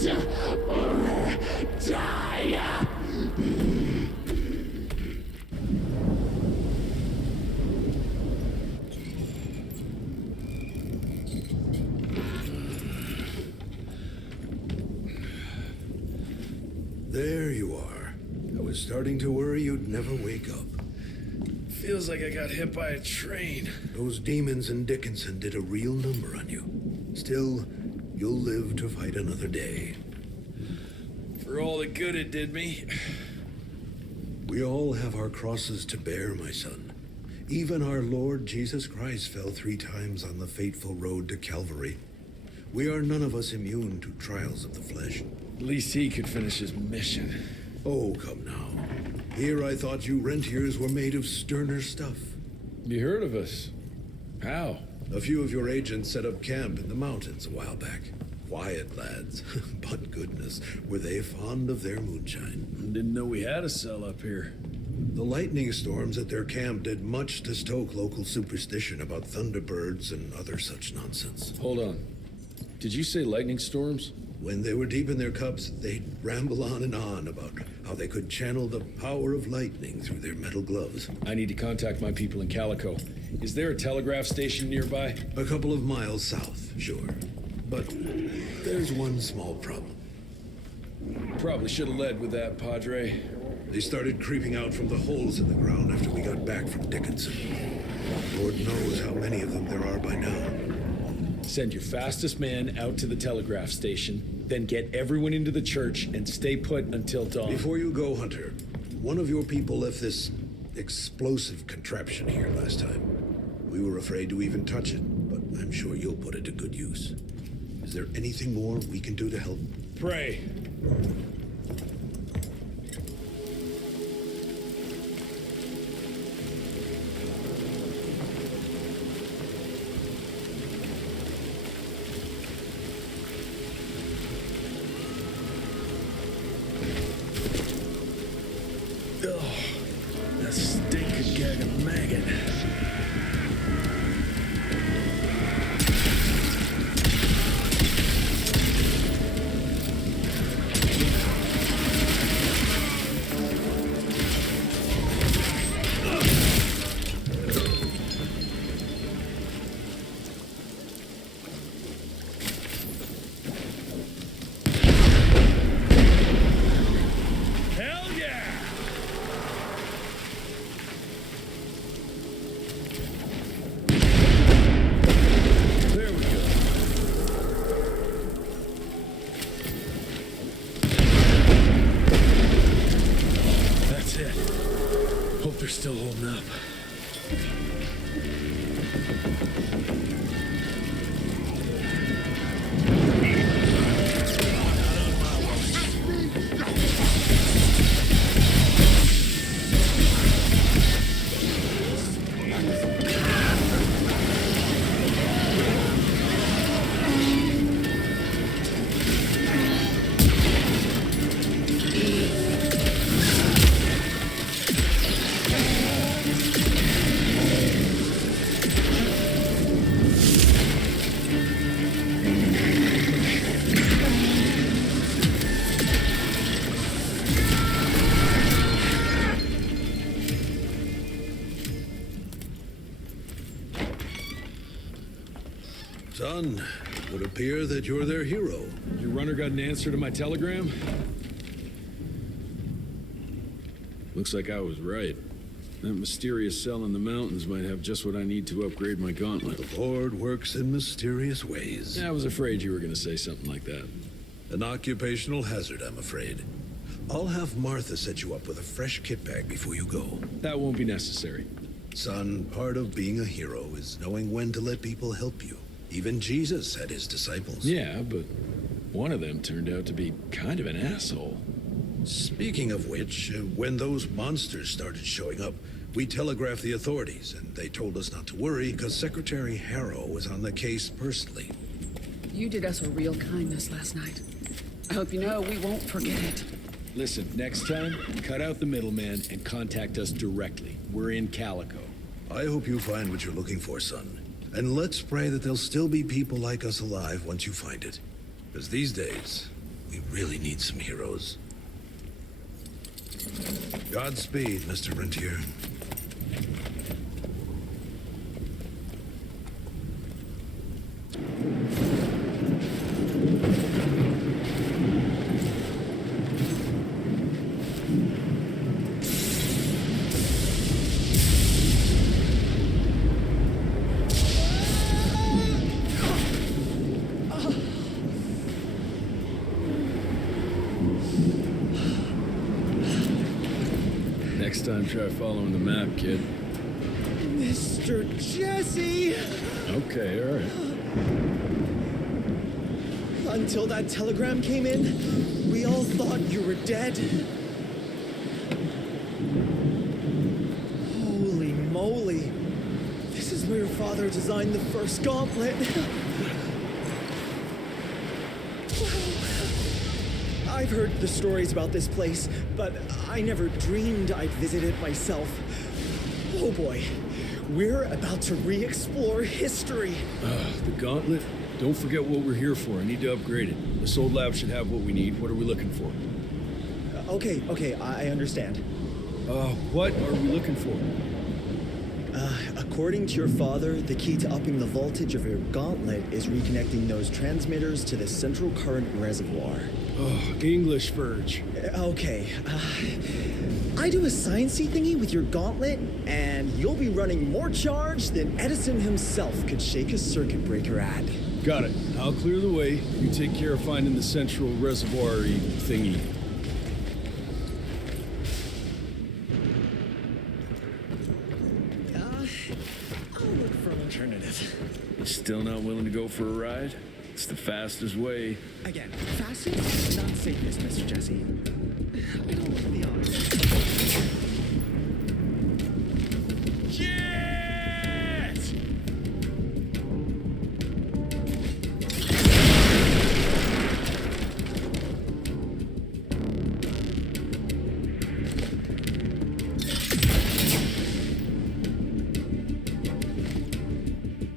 hunt or die. There you are. I was starting to worry you'd never wake up. Feels like I got hit by a train. Those demons in Dickinson did a real number on you. Still, you'll live to fight another day. For all the good it did me. We all have our crosses to bear, my son. Even our Lord Jesus Christ fell 3 times on the fateful road to Calvary. We are none of us immune to trials of the flesh. At least he could finish his mission. Oh, come now. Here I thought you rentiers were made of sterner stuff. You heard of us? How? A few of your agents set up camp in the mountains a while back. Quiet lads, but goodness, were they fond of their moonshine. Didn't know we had a cell up here. The lightning storms at their camp did much to stoke local superstition about thunderbirds and other such nonsense. Hold on. Did you say lightning storms? When they were deep in their cups, they'd ramble on and on about how they could channel the power of lightning through their metal gloves. I need to contact my people in Calico. Is there a telegraph station nearby? A couple of miles south, sure. But there's one small problem. Probably should have led with that, Padre. They started creeping out from the holes in the ground after we got back from Dickinson. Lord knows how many of them there are by now. Send your fastest man out to the telegraph station, then get everyone into the church and stay put until dawn. Before you go, Hunter, one of your people left this explosive contraption here last time. We were afraid to even touch it, but I'm sure you'll put it to good use. Is there anything more we can do to help? Pray. That stink could gag a maggot. Still holding up. Son, it would appear that you're their hero. Your runner got an answer to my telegram? Looks like I was right. That mysterious cell in the mountains might have just what I need to upgrade my gauntlet. The Lord works in mysterious ways. I was afraid you were going to say something like that. An occupational hazard, I'm afraid. I'll have Martha set you up with a fresh kit bag before you go. That won't be necessary. Son, part of being a hero is knowing when to let people help you. Even Jesus had his disciples. Yeah, but one of them turned out to be kind of an asshole. Speaking of which, when those monsters started showing up, we telegraphed the authorities, and they told us not to worry because Secretary Harrow was on the case personally. You did us a real kindness last night. I hope you know we won't forget it. Listen, next time, cut out the middleman and contact us directly. We're in Calico. I hope you find what you're looking for, son. And let's pray that there'll still be people like us alive once you find it. Because these days, We really need some heroes. Godspeed, Mr. Rentier. Next time, try following the map, kid. Mr. Jesse! Okay, all right. Until that telegram came in, we all thought you were dead. Holy moly. This is where your father designed the first gauntlet. I've heard the stories about this place, but I never dreamed I'd visit it myself. Oh boy, we're about to re-explore history. The gauntlet? Don't forget what we're here for. I need to upgrade it. This old lab should have what we need. What are we looking for? Okay, I understand. What are we looking for? According to your father, the key to upping the voltage of your gauntlet is reconnecting those transmitters to the central current reservoir. Oh, English Verge. Okay. I do a sciencey thingy with your gauntlet, and you'll be running more charge than Edison himself could shake a circuit breaker at. Got it. I'll clear the way. You take care of finding the central reservoir-y thingy. I'll look for an alternative. Still not willing to go for a ride? It's the fastest way. Again, fastest, not safest, Mr. Jesse. I don't like the odds.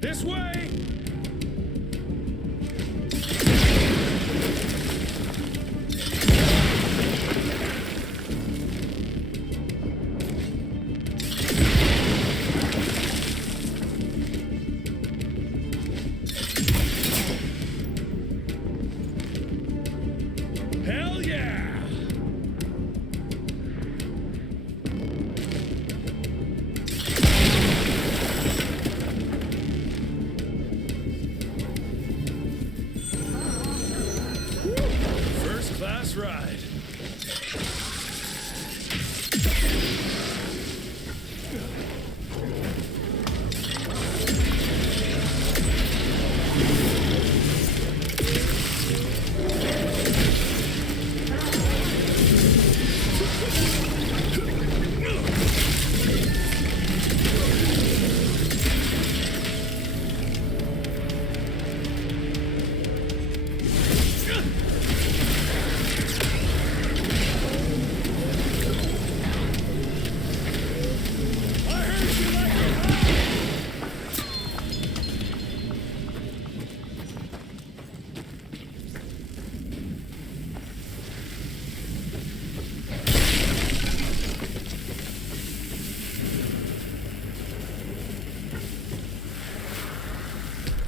This way! Hell yeah! First class ride.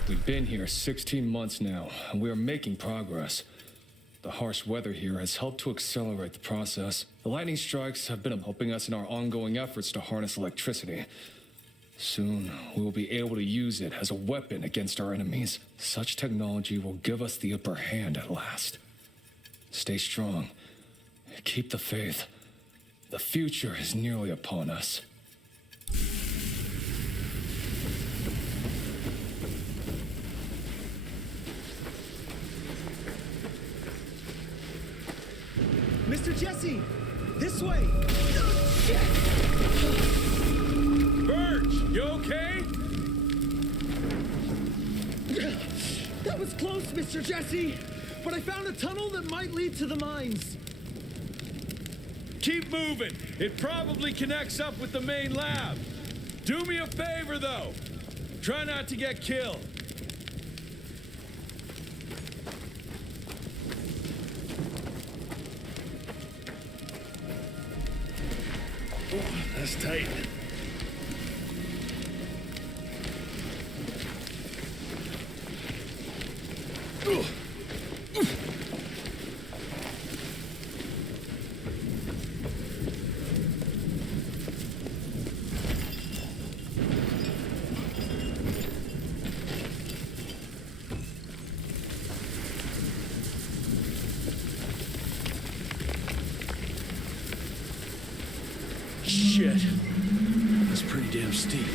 We've been here 16 months now, and we are making progress. The harsh weather here has helped to accelerate the process. The lightning strikes have been helping us in our ongoing efforts to harness electricity. Soon, we will be able to use it as a weapon against our enemies. Such technology will give us the upper hand at last. Stay strong. Keep the faith. The future is nearly upon us. Mr. Jesse! This way! Oh, shit! Birch, you okay? That was close, Mr. Jesse! But I found a tunnel that might lead to the mines. Keep moving. It probably connects up with the main lab. Do me a favor, though. Try not to get killed. That's tight. Shit. That's pretty damn steep.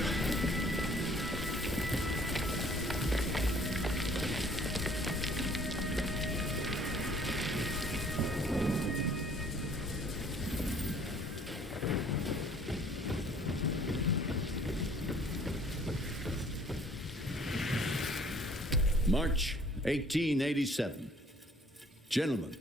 March 1887. Gentlemen,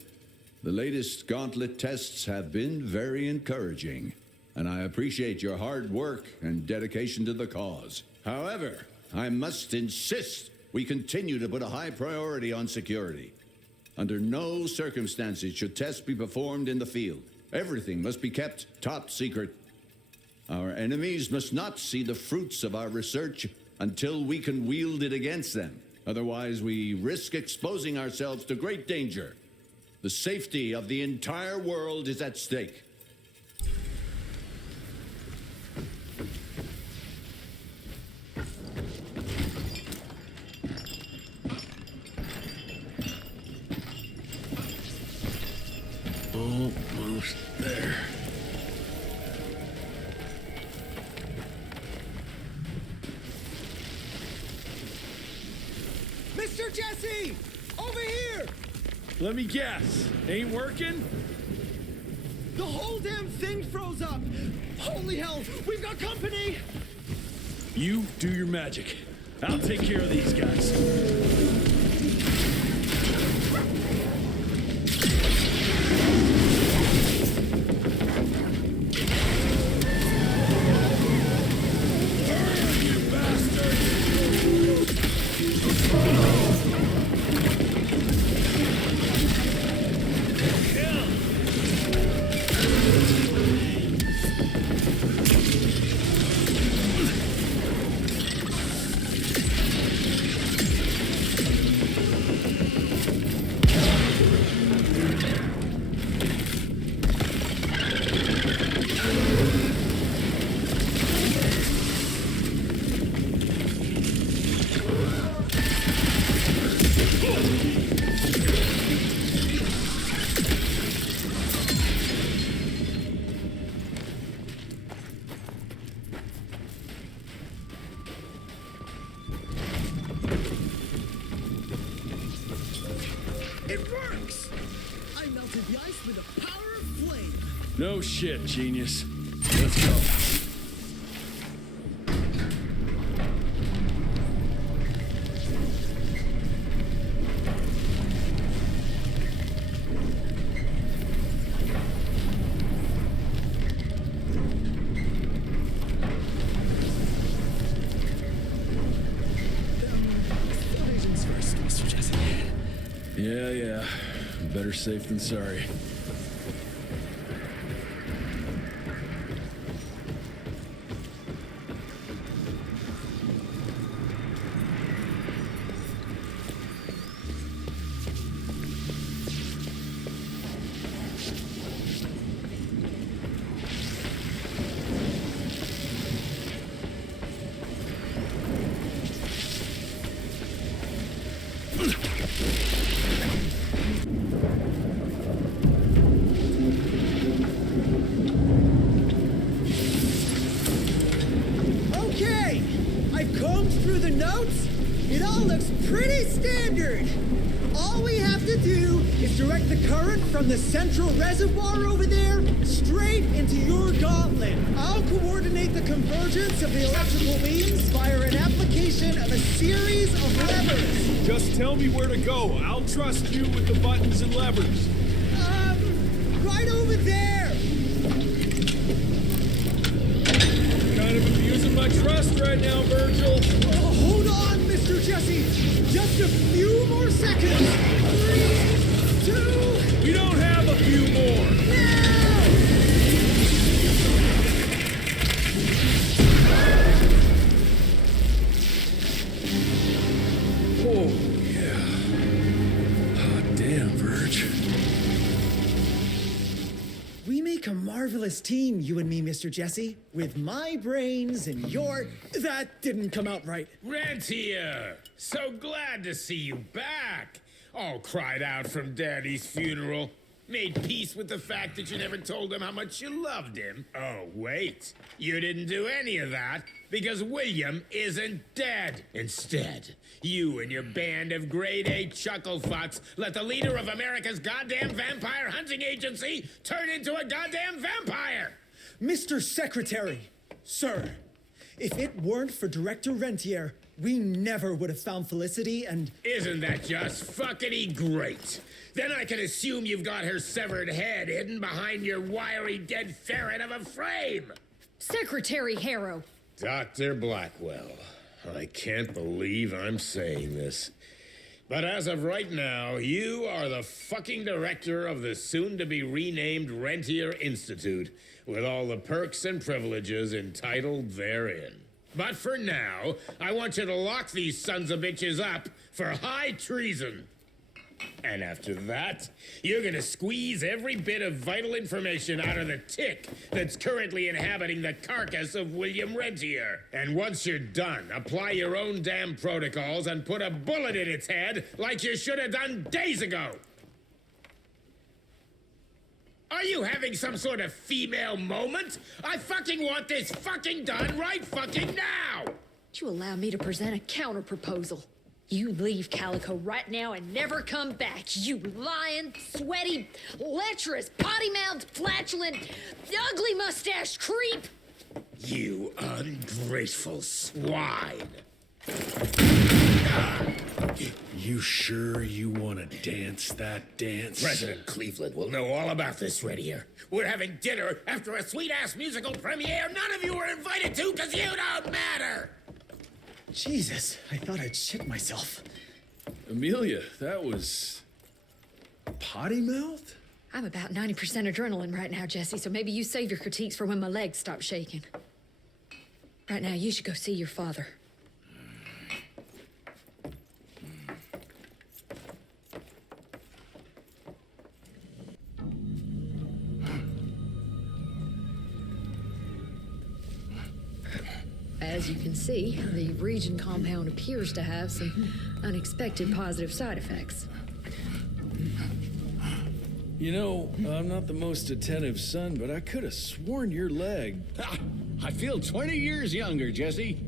the latest gauntlet tests have been very encouraging, and I appreciate your hard work and dedication to the cause. However, I must insist we continue to put a high priority on security. Under no circumstances should tests be performed in the field. Everything must be kept top secret. Our enemies must not see the fruits of our research until we can wield it against them. Otherwise, we risk exposing ourselves to great danger. The safety of the entire world is at stake. Almost there. Mr. Jesse! Over here! Let me guess. Ain't working? The whole damn thing froze up! Holy hell! We've got company! You do your magic. I'll take care of these guys. No shit, genius. Let's go. First, Mr. Jesse. Yeah. Better safe than sorry. Okay, I've combed through the notes. It all looks pretty standard. All we have to do is direct the current from the central reservoir over there straight into your gauntlet. I'll coordinate the convergence of the electrical beams via an application of a series of levers. Just tell me where to go. I'll trust you with the buttons and levers. Right over there. Kind of abusing my trust right now, Virgil. Oh, hold on, Mr. Jesse. Just a few more seconds. 3, 2... We don't have a few more. Now! Oh, yeah. Hot damn, Verge. We make a marvelous team, you and me, Mr. Jesse. With my brains and your... That didn't come out right. Rentier! So glad to see you back! All cried out from Daddy's funeral. Made peace with the fact that you never told him how much you loved him. Oh, wait. You didn't do any of that because William isn't dead. Instead, you and your band of grade A chucklefucks let the leader of America's goddamn vampire hunting agency turn into a goddamn vampire! Mr. Secretary, sir, if it weren't for Director Rentier, we never would have found Felicity and... Isn't that just fuckity great? Then I can assume you've got her severed head hidden behind your wiry dead ferret of a frame! Secretary Harrow! Dr. Blackwell, I can't believe I'm saying this. But as of right now, you are the fucking director of the soon-to-be renamed Rentier Institute, with all the perks and privileges entitled therein. But for now, I want you to lock these sons of bitches up for high treason. And after that, you're gonna squeeze every bit of vital information out of the tick that's currently inhabiting the carcass of William Rentier. And once you're done, apply your own damn protocols and put a bullet in its head like you should have done days ago. Are you having some sort of female moment? I fucking want this fucking done right fucking now! Would you allow me to present a counter-proposal? You leave Calico right now and never come back, you lying, sweaty, lecherous, potty-mouthed, flatulent, ugly mustached creep! You ungrateful swine! You sure you want to dance that dance? President Cleveland will know all about this right here. We're having dinner after a sweet-ass musical premiere none of you were invited to because you don't matter! Jesus, I thought I'd shit myself. Amelia, that was... potty mouth? I'm about 90% adrenaline right now, Jesse, so maybe you save your critiques for when my legs stop shaking. Right now, you should go see your father. As you can see, the region compound appears to have some unexpected positive side effects. You know, I'm not the most attentive son, but I could have sworn your leg... I feel 20 years younger, Jesse.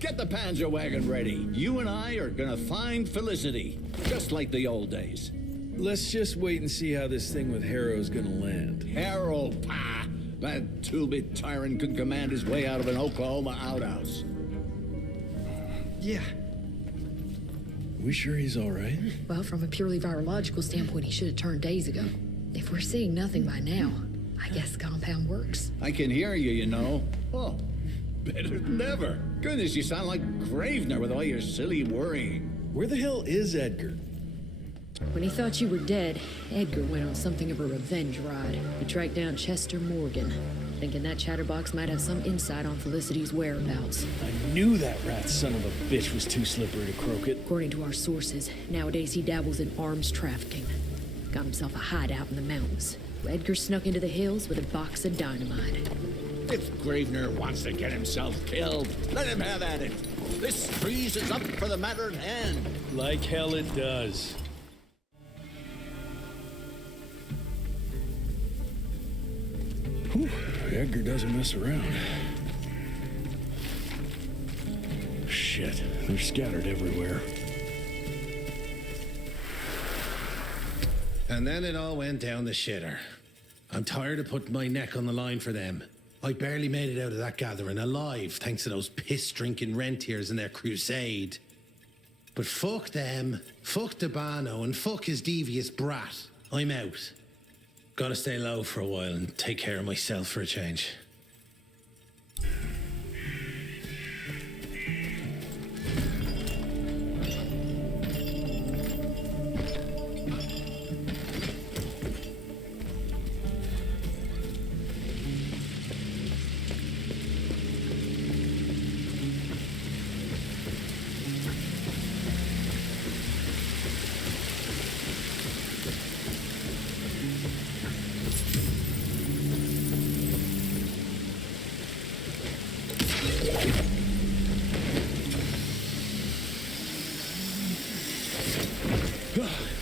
Get the Panzer wagon ready. You and I are gonna find Felicity, just like the old days. Let's just wait and see how this thing with Harrow's gonna land. Harrow, pa! That two-bit tyrant could command his way out of an Oklahoma outhouse. Yeah. We sure he's all right? Well, from a purely virological standpoint, he should have turned days ago. If we're seeing nothing by now, I guess the compound works. I can hear you, you know. Oh, better than ever. Goodness, you sound like Gravener with all your silly worrying. Where the hell is Edgar? When he thought you were dead, Edgar went on something of a revenge ride. He tracked down Chester Morgan, thinking that chatterbox might have some insight on Felicity's whereabouts. I knew that rat son of a bitch was too slippery to croak it. According to our sources, nowadays he dabbles in arms trafficking. Got himself a hideout in the mountains. Edgar snuck into the hills with a box of dynamite. If Gravener wants to get himself killed, let him have at it. This freeze is up for the matter at hand. Like hell it does. Whew, Edgar doesn't mess around. Shit, they're scattered everywhere. And then it all went down the shitter. I'm tired of putting my neck on the line for them. I barely made it out of that gathering alive thanks to those piss-drinking rentiers and their crusade. But fuck them, fuck Debano, and fuck his devious brat. I'm out. Gotta stay low for a while and take care of myself for a change.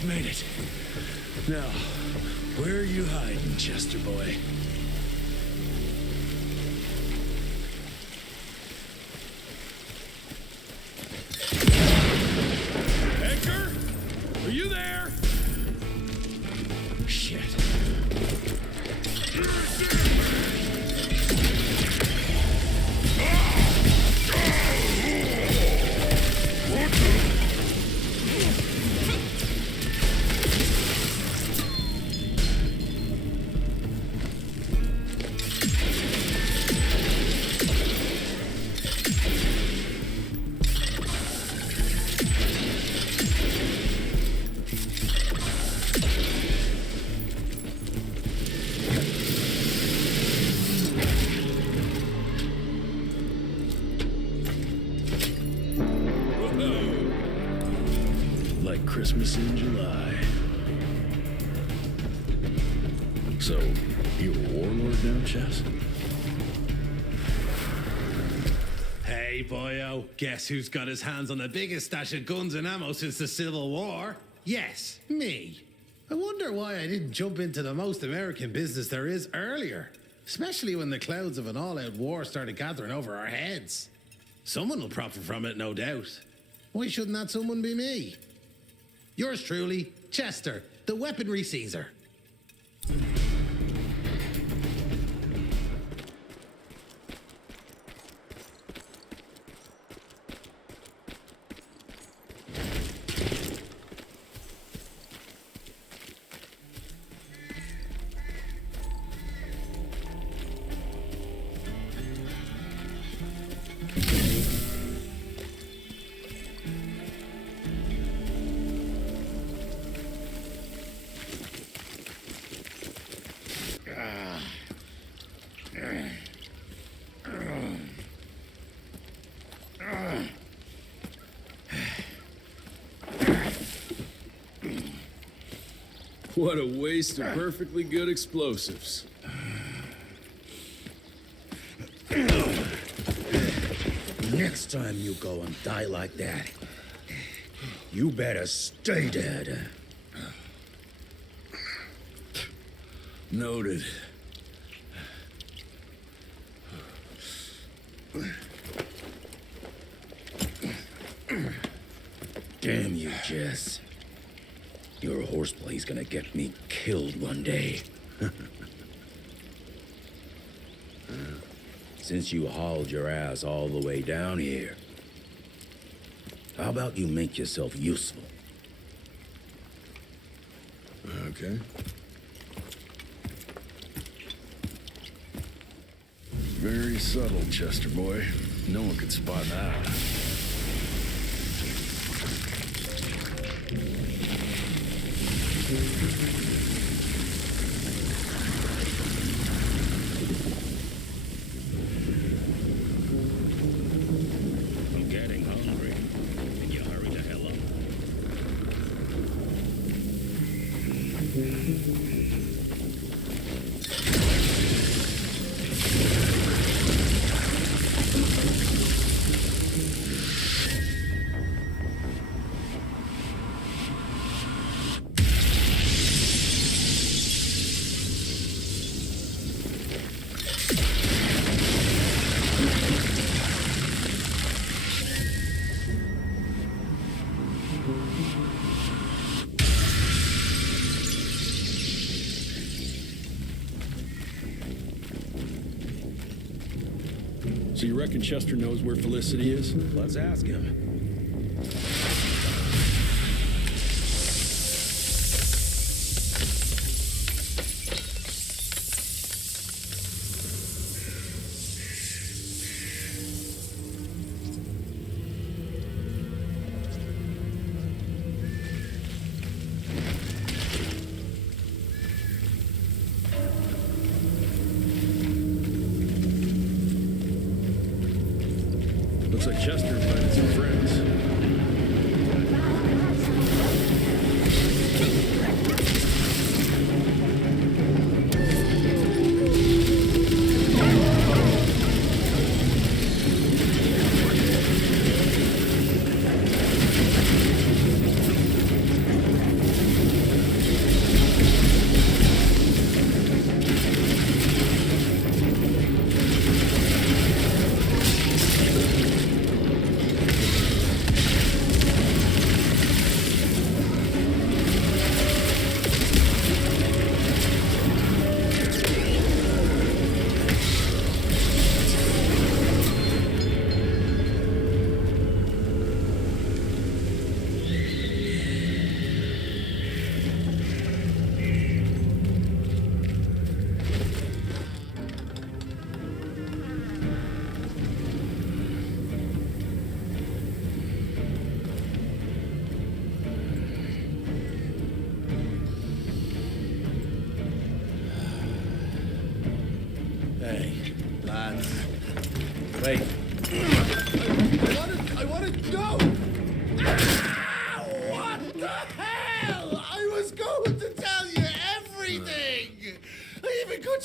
Made it. Now, where are you hiding, Chester boy? Edgar? Are you there? Shit. Like Christmas in July. So, you a warlord now, Chess? Hey, boyo, guess who's got his hands on the biggest stash of guns and ammo since the Civil War? Yes, me. I wonder why I didn't jump into the most American business there is earlier, especially when the clouds of an all-out war started gathering over our heads. Someone will profit from it, no doubt. Why shouldn't that someone be me? Yours truly, Chester, the weaponry Caesar. What a waste of perfectly good explosives. Next time you go and die like that, you better stay dead. Noted. Damn you, Jess. Your horseplay's gonna get me killed one day. Since you hauled your ass all the way down here, how about you make yourself useful? Okay. Very subtle, Chester boy. No one could spot that. I'm getting hungry. Can you hurry the hell up? So you reckon Chester knows where Felicity is? Let's ask him. Looks like Chester invited some friends.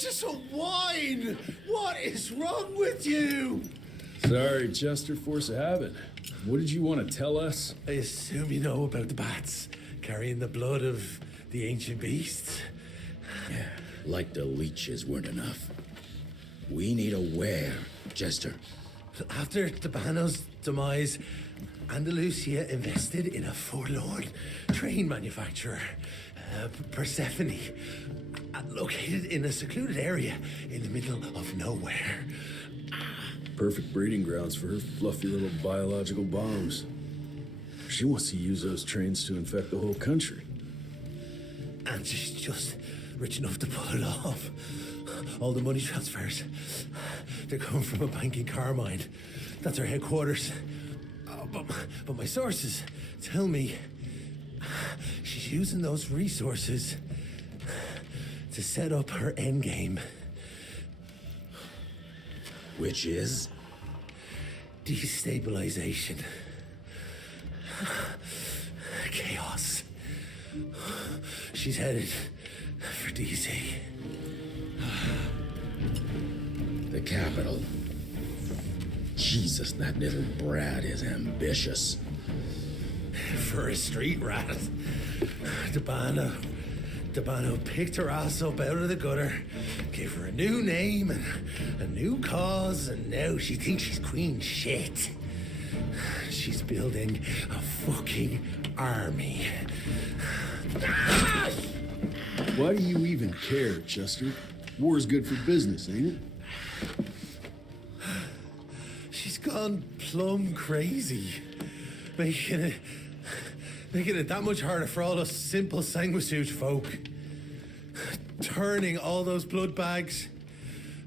just a wine! What is wrong with you? Sorry, Chester, force of habit. What did you want to tell us? I assume you know about the bats carrying the blood of the ancient beasts. Yeah, like the leeches weren't enough. We need a where, Chester. After Tabano's demise, Andalusia invested in a forlorn train manufacturer, Persephone, located in a secluded area in the middle of nowhere. Perfect breeding grounds for her fluffy little biological bombs. She wants to use those trains to infect the whole country. And she's just rich enough to pull it off. All the money transfers, they're coming from a bank in Carmine. That's her headquarters. But my sources tell me she's using those resources to set up her endgame. Which is? Destabilization. Chaos. She's headed for DC. The capital. Jesus, that little brat is ambitious. For a street rat. Tabano picked her ass up out of the gutter, gave her a new name and a new cause, and now she thinks she's queen shit. She's building a fucking army. Why do you even care, Chester? War's good for business, ain't it? She's gone plumb crazy, making it that much harder for all us simple sanguisuge folk. Turning all those blood bags,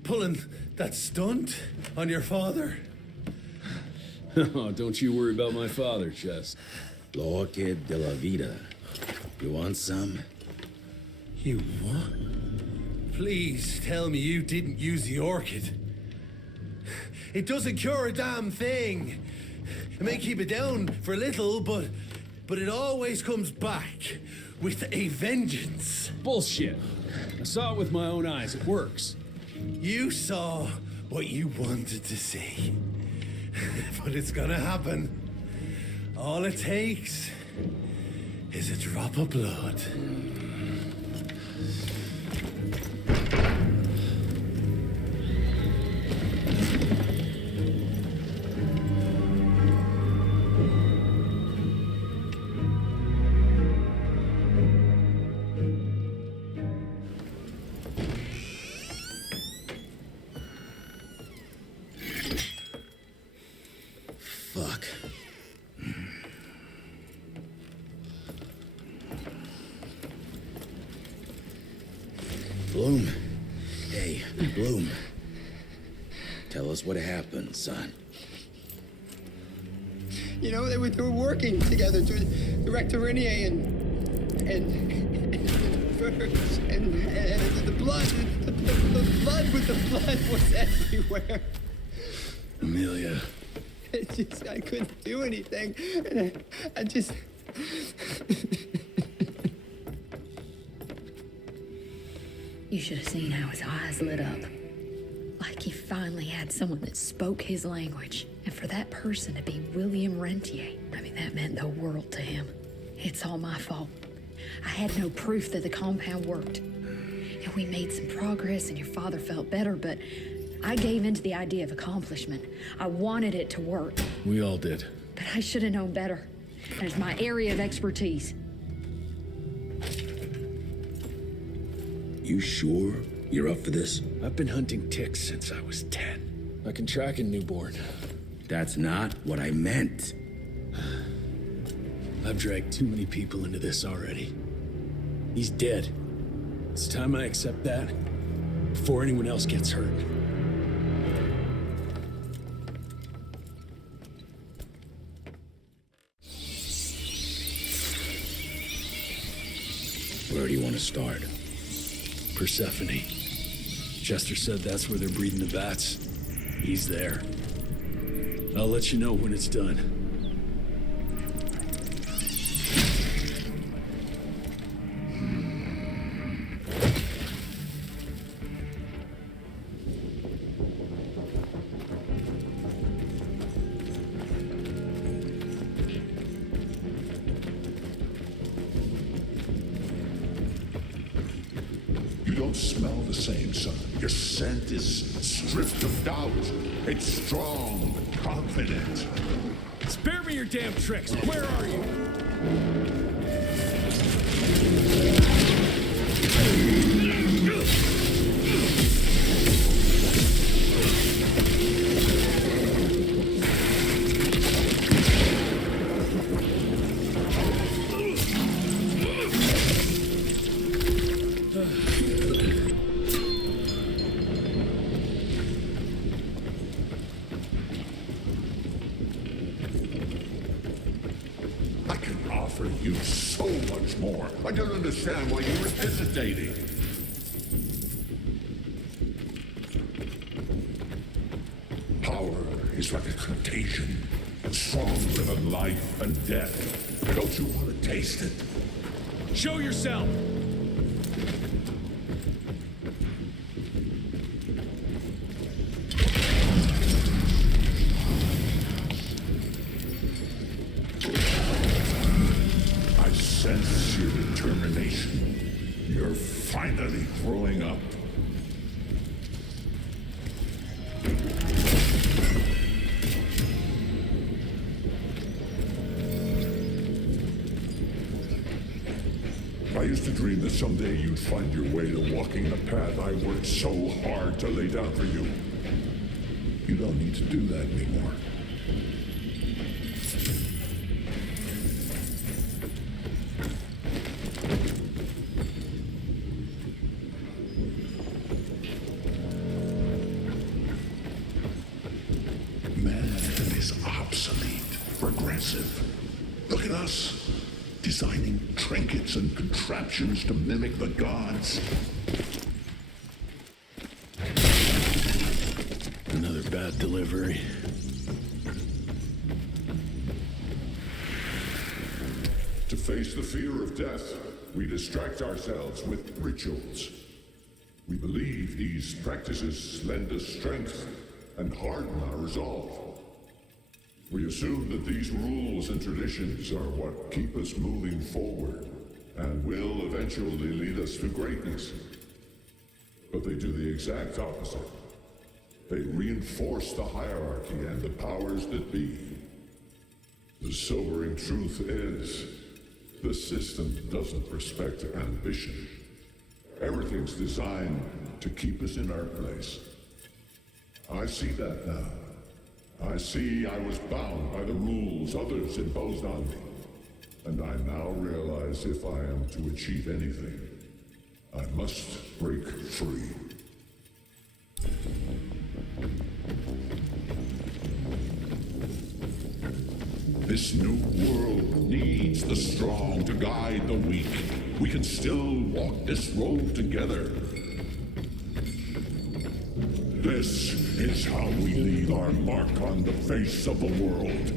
pulling that stunt on your father. Oh, don't you worry about my father, Chest. L'orchid de la vida. You want some? You what? Please tell me you didn't use the orchid. It doesn't cure a damn thing. It may keep it down for a little, but it always comes back with a vengeance. Bullshit. I saw it with my own eyes. It works. You saw what you wanted to see. But it's gonna happen. All it takes is a drop of blood. Fuck. Bloom. Hey, Bloom. Tell us what happened, son. You know, they were working together to direct Renier and the blood with the blood was everywhere. Amelia. I couldn't do anything. And I just... You should have seen how his eyes lit up. Like he finally had someone that spoke his language. And for that person to be William Rentier, I mean, that meant the world to him. It's all my fault. I had no proof that the compound worked. And we made some progress and your father felt better, but I gave in to the idea of accomplishment. I wanted it to work. We all did. But I should have known better. There's my area of expertise. You sure you're up for this? I've been hunting ticks since I was 10. I can track a newborn. That's not what I meant. I've dragged too many people into this already. He's dead. It's time I accept that before anyone else gets hurt. Where do you want to start? Persephone. Chester said that's where they're breeding the bats. He's there. I'll let you know when it's done. don't smell the same, son. Your scent is stripped of doubt. It's strong, confident. Spare me your damn tricks. Where are you? You so much more. I don't understand why you were hesitating. Power is like a contagion, stronger than life and death. Don't you want to taste it? Show yourself! Sense your determination. You're finally growing up. I used to dream that someday you'd find your way to walking the path I worked so hard to lay down for you. You don't need to do that anymore. Look at us, designing trinkets and contraptions to mimic the gods. Another bad delivery. To face the fear of death, we distract ourselves with rituals. We believe these practices lend us strength and harden our resolve. We assume that these rules and traditions are what keep us moving forward and will eventually lead us to greatness. But they do the exact opposite. They reinforce the hierarchy and the powers that be. The sobering truth is, the system doesn't respect ambition. Everything's designed to keep us in our place. I see that now. I see I was bound by the rules others imposed on me. And I now realize if I am to achieve anything, I must break free. This new world needs the strong to guide the weak. We can still walk this road together. This is how we leave our mark on the face of the world.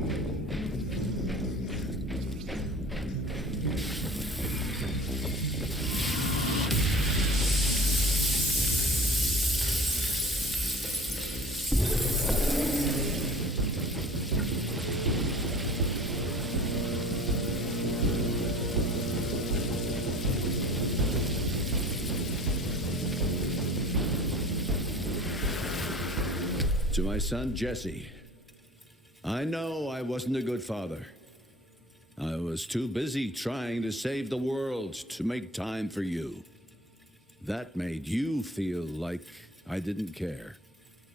To my son, Jesse, I know I wasn't a good father. I was too busy trying to save the world to make time for you. That made you feel like I didn't care,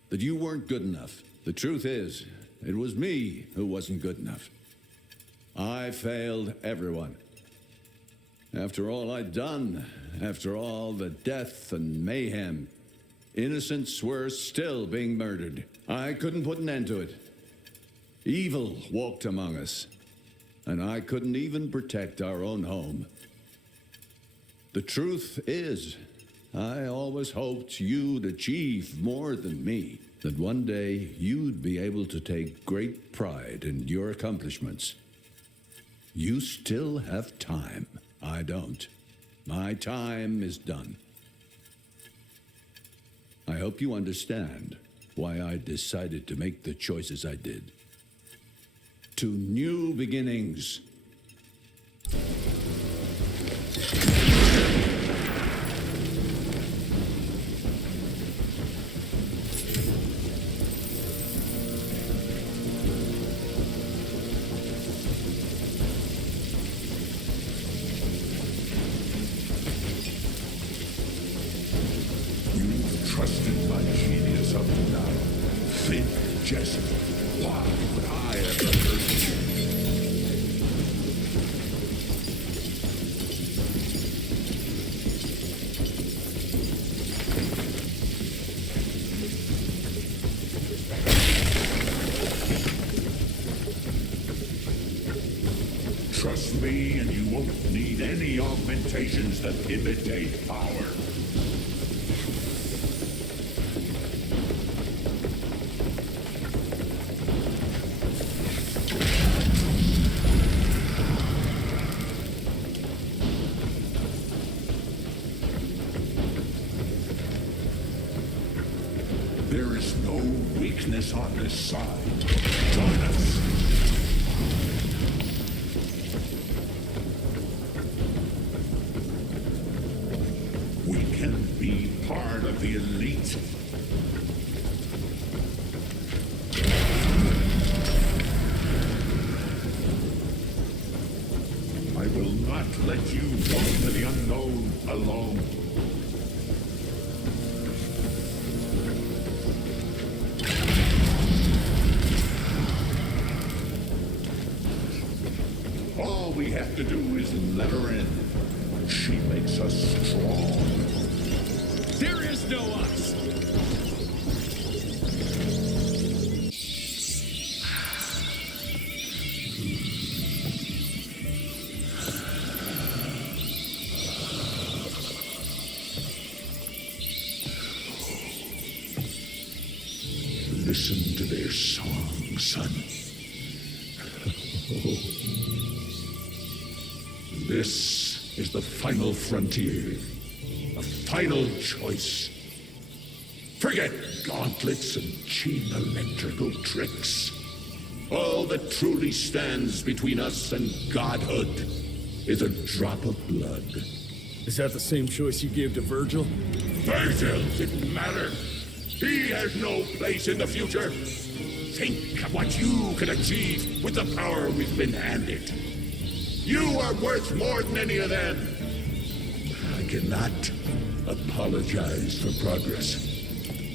that you weren't good enough. The truth is, it was me who wasn't good enough. I failed everyone. After all I'd done, after all the death and mayhem, innocents were still being murdered. I couldn't put an end to it. Evil walked among us, and I couldn't even protect our own home. The truth is, I always hoped you'd achieve more than me, that one day you'd be able to take great pride in your accomplishments. You still have time. I don't. My time is done. I hope you understand why I decided to make the choices I did. To new beginnings. trusted my genius up to now. Think, Jesse, why would I ever hurt you? Trust me, and you won't need any augmentations that imitate power. There is no weakness on this side. Join us. We can be part of the elite. I will not let you go into the unknown alone. All we have to do is let her in. She makes us strong. There is no us. Listen to their song, son. This is the final frontier, a final choice. Forget gauntlets and cheap electrical tricks. All that truly stands between us and godhood is a drop of blood. Is that the same choice you gave to Virgil? Virgil didn't matter. He has no place in the future. Think of what you can achieve with the power we've been handed. You are worth more than any of them. I cannot apologize for progress.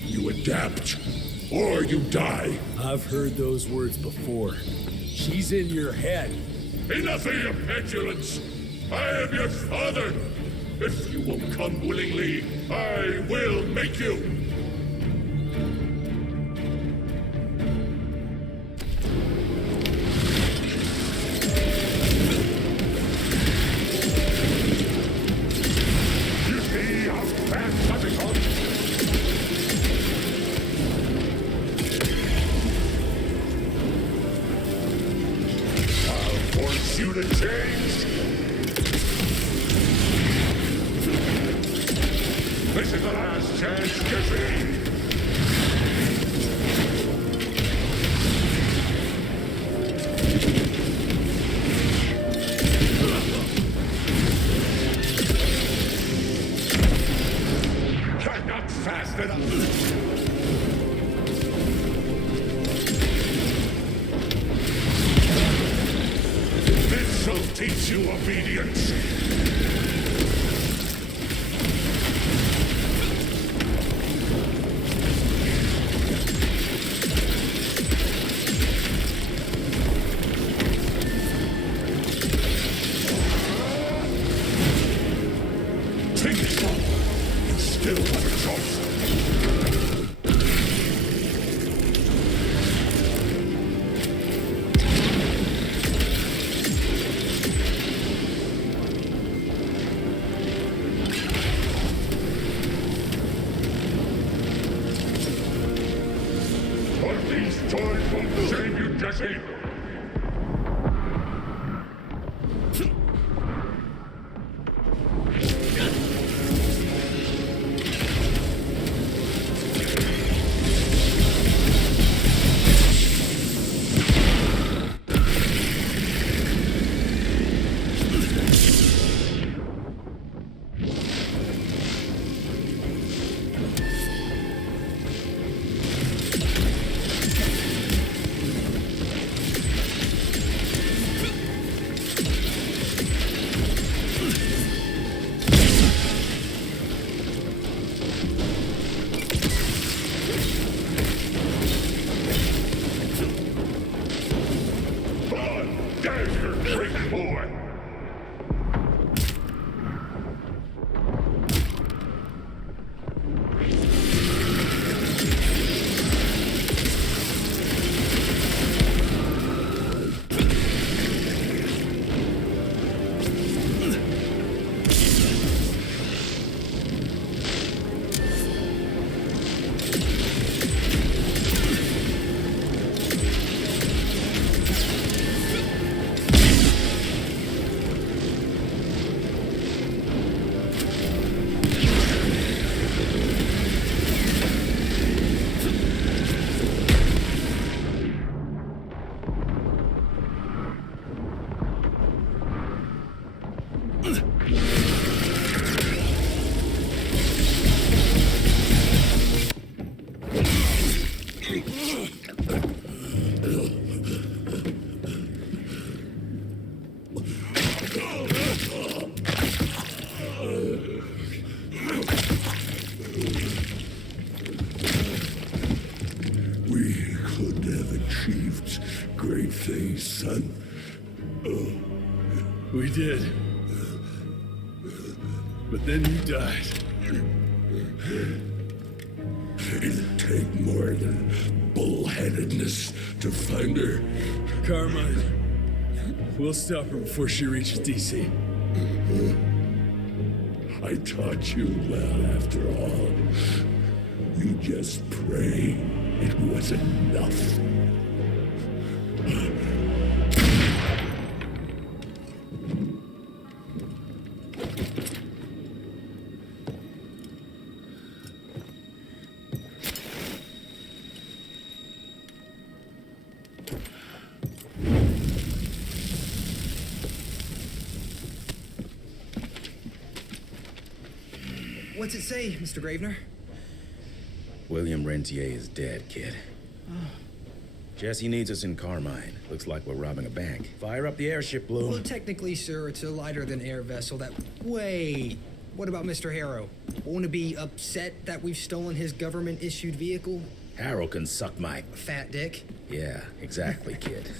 You adapt, or you die. I've heard those words before. She's in your head. Enough of your petulance. I am your father. If you won't come willingly, I will make you. You to change. This is the last chance, Jesse. You're not fast enough. Teach you obedience. Take this one. You still have a choice. Toys won't save you, Jesse! We did. But then you died. It'd take more than bullheadedness to find her. Carmine, we'll stop her before she reaches DC. I taught you well after all. You just pray it was enough. What's it say, Mr. Gravener? William Rentier is dead, kid. Oh. Jesse needs us in Carmine. Looks like we're robbing a bank. Fire up the airship, Blue. Well, technically, sir, it's a lighter-than-air vessel that... Wait, what about Mr. Harrow? Won't it be upset that we've stolen his government-issued vehicle? Harrow can suck my... Fat dick? Yeah, exactly, kid.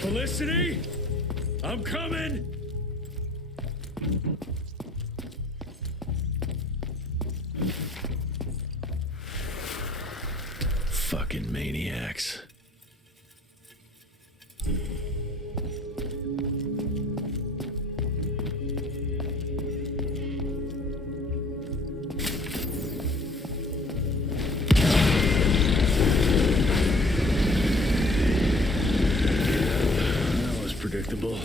Felicity? I'm coming! Fucking maniacs. Predictable.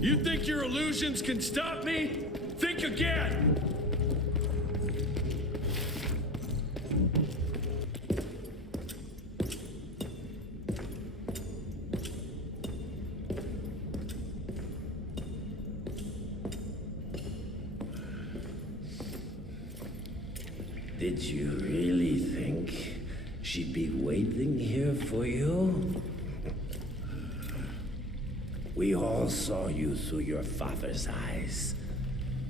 You think your illusions can stop me? Think again! Did you really think she'd be waiting here for you? We all saw you through your father's eyes.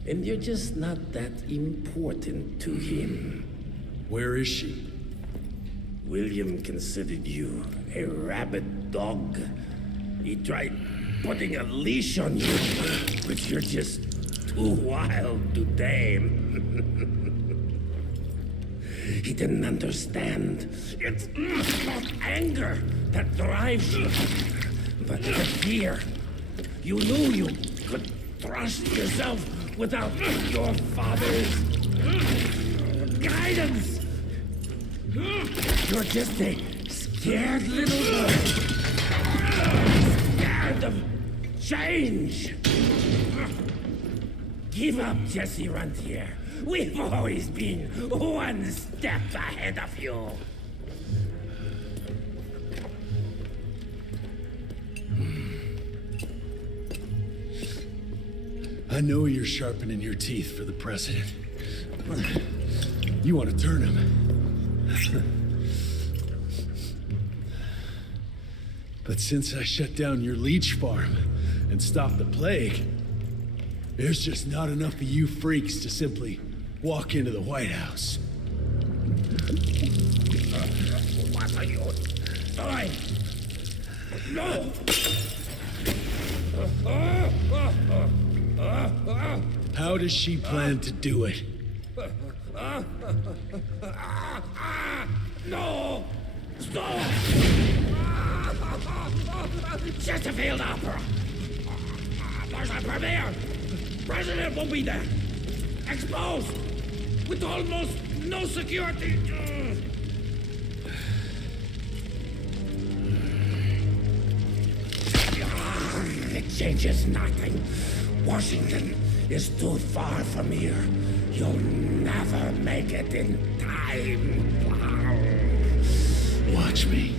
And you're just not that important to him. Where is she? William considered you a rabid dog. He tried putting a leash on you, but you're just too wild to tame. He didn't understand. It's not anger that drives you, but the fear. You knew you could trust yourself without your father's guidance. You're just a scared little boy. Scared of change. Give up, Jesse Runtier. We've always been one step ahead of you. I know you're sharpening your teeth for the president. You want to turn him. But since I shut down your leech farm and stopped the plague, there's just not enough of you freaks to simply walk into the White House. What are you doing? No! How does she plan to do it? No! Stop! Just a failed opera. There's a premiere. President will be there. Exposed. With almost no security. It changes nothing. Washington is too far from here. You'll never make it in time. Watch me.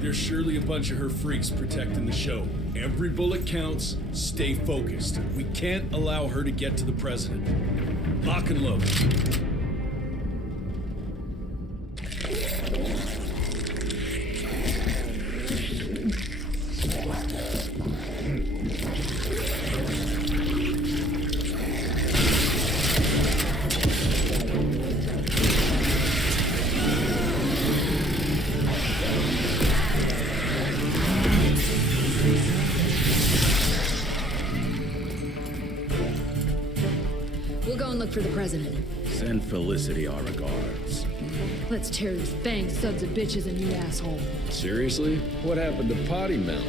There's surely a bunch of her freaks protecting the show. Every bullet counts. Stay focused. We can't allow her to get to the president. Lock and load. Look for the president. Send Felicity our regards. Let's tear these fang sons of bitches a new asshole. Seriously? What happened to Potty Mouth?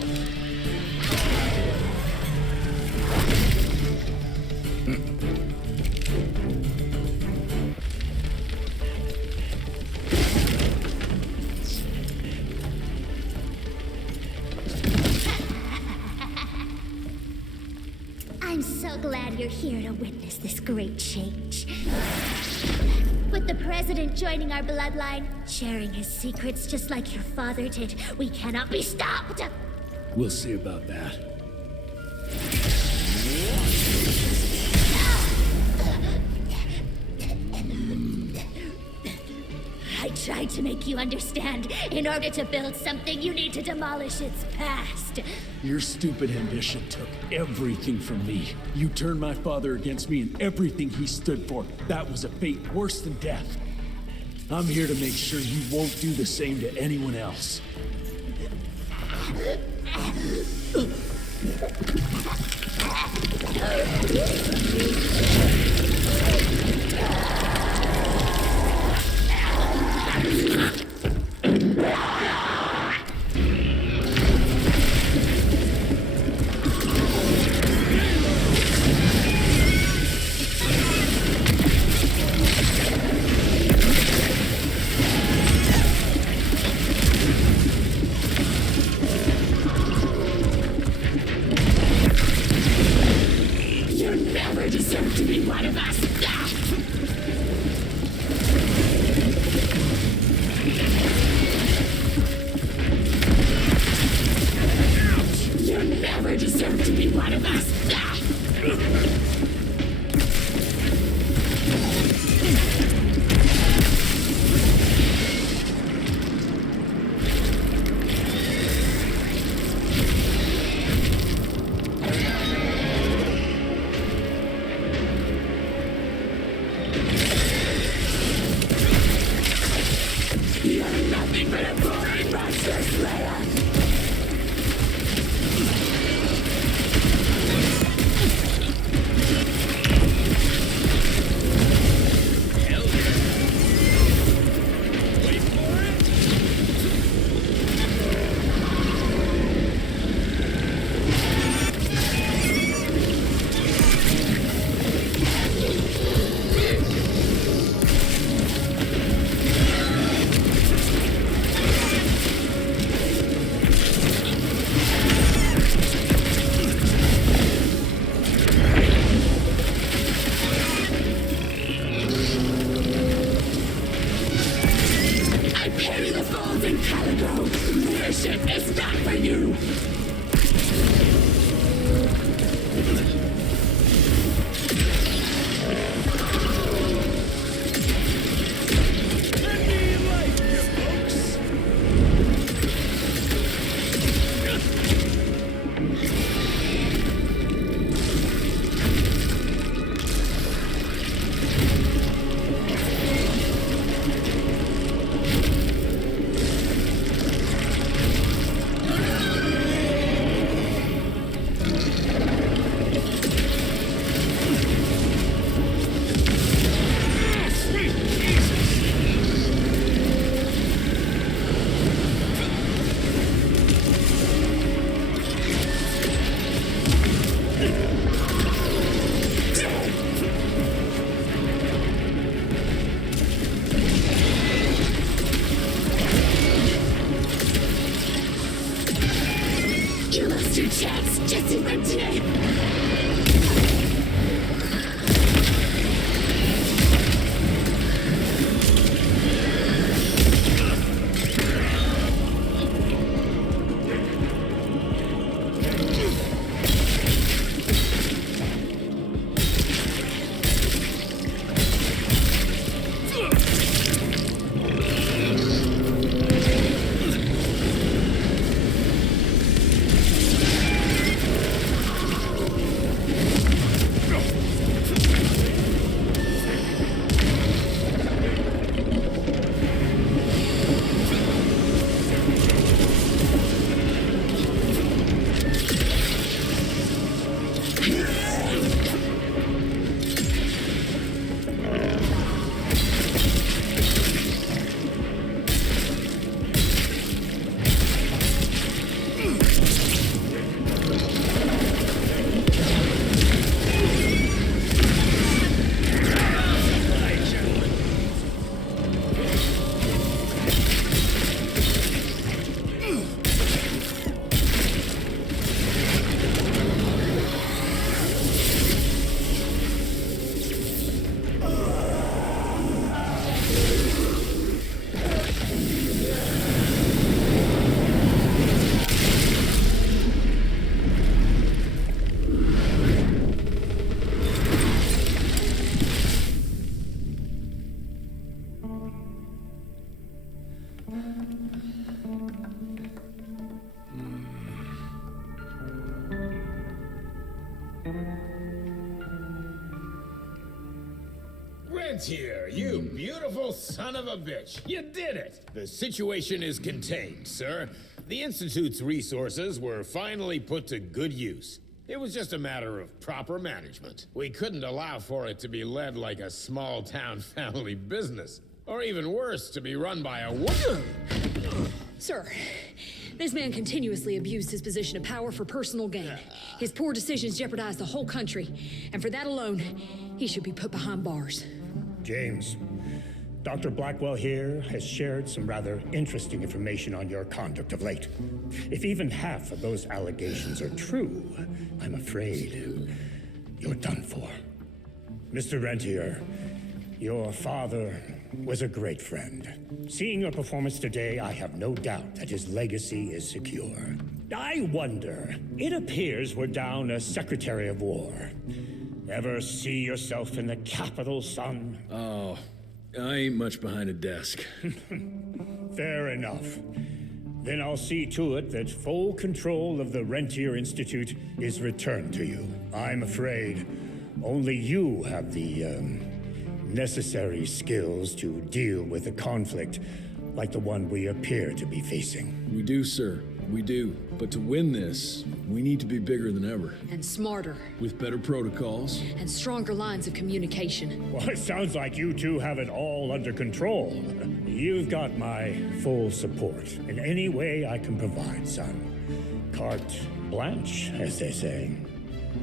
I'm so glad you're here to witness this great change. With the president joining our bloodline, sharing his secrets just like your father did, we cannot be stopped! We'll see about that. I tried to make you understand. In order to build something, you need to demolish its past. Your stupid ambition took everything from me. You turned my father against me and everything he stood for. That was a fate worse than death. I'm here to make sure you won't do the same to anyone else. You never deserve to be one of us! You never deserve to be one of us! You're nothing but a boring monster slayer! Here, you beautiful son of a bitch. You did it. The situation is contained, sir. The Institute's resources were finally put to good use. It was just a matter of proper management. We couldn't allow for it to be led like a small-town family business. Or even worse, to be run by a woman. Sir, this man continuously abused his position of power for personal gain. His poor decisions jeopardized the whole country. And for that alone, he should be put behind bars. James, Dr. Blackwell here has shared some rather interesting information on your conduct of late. If even half of those allegations are true, I'm afraid you're done for. Mr. Rentier, your father was a great friend. Seeing your performance today, I have no doubt that his legacy is secure. I wonder, it appears we're down a Secretary of War. Ever see yourself in the capital, son? Oh, I ain't much behind a desk. Fair enough. Then I'll see to it that full control of the Rentier Institute is returned to you. I'm afraid only you have the, necessary skills to deal with a conflict like the one we appear to be facing. We do, sir. We do. But to win this, we need to be bigger than ever. And smarter. With better protocols. And stronger lines of communication. Well, it sounds like you two have it all under control. You've got my full support in any way I can provide, son. Carte blanche, as they say.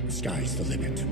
The sky's the limit.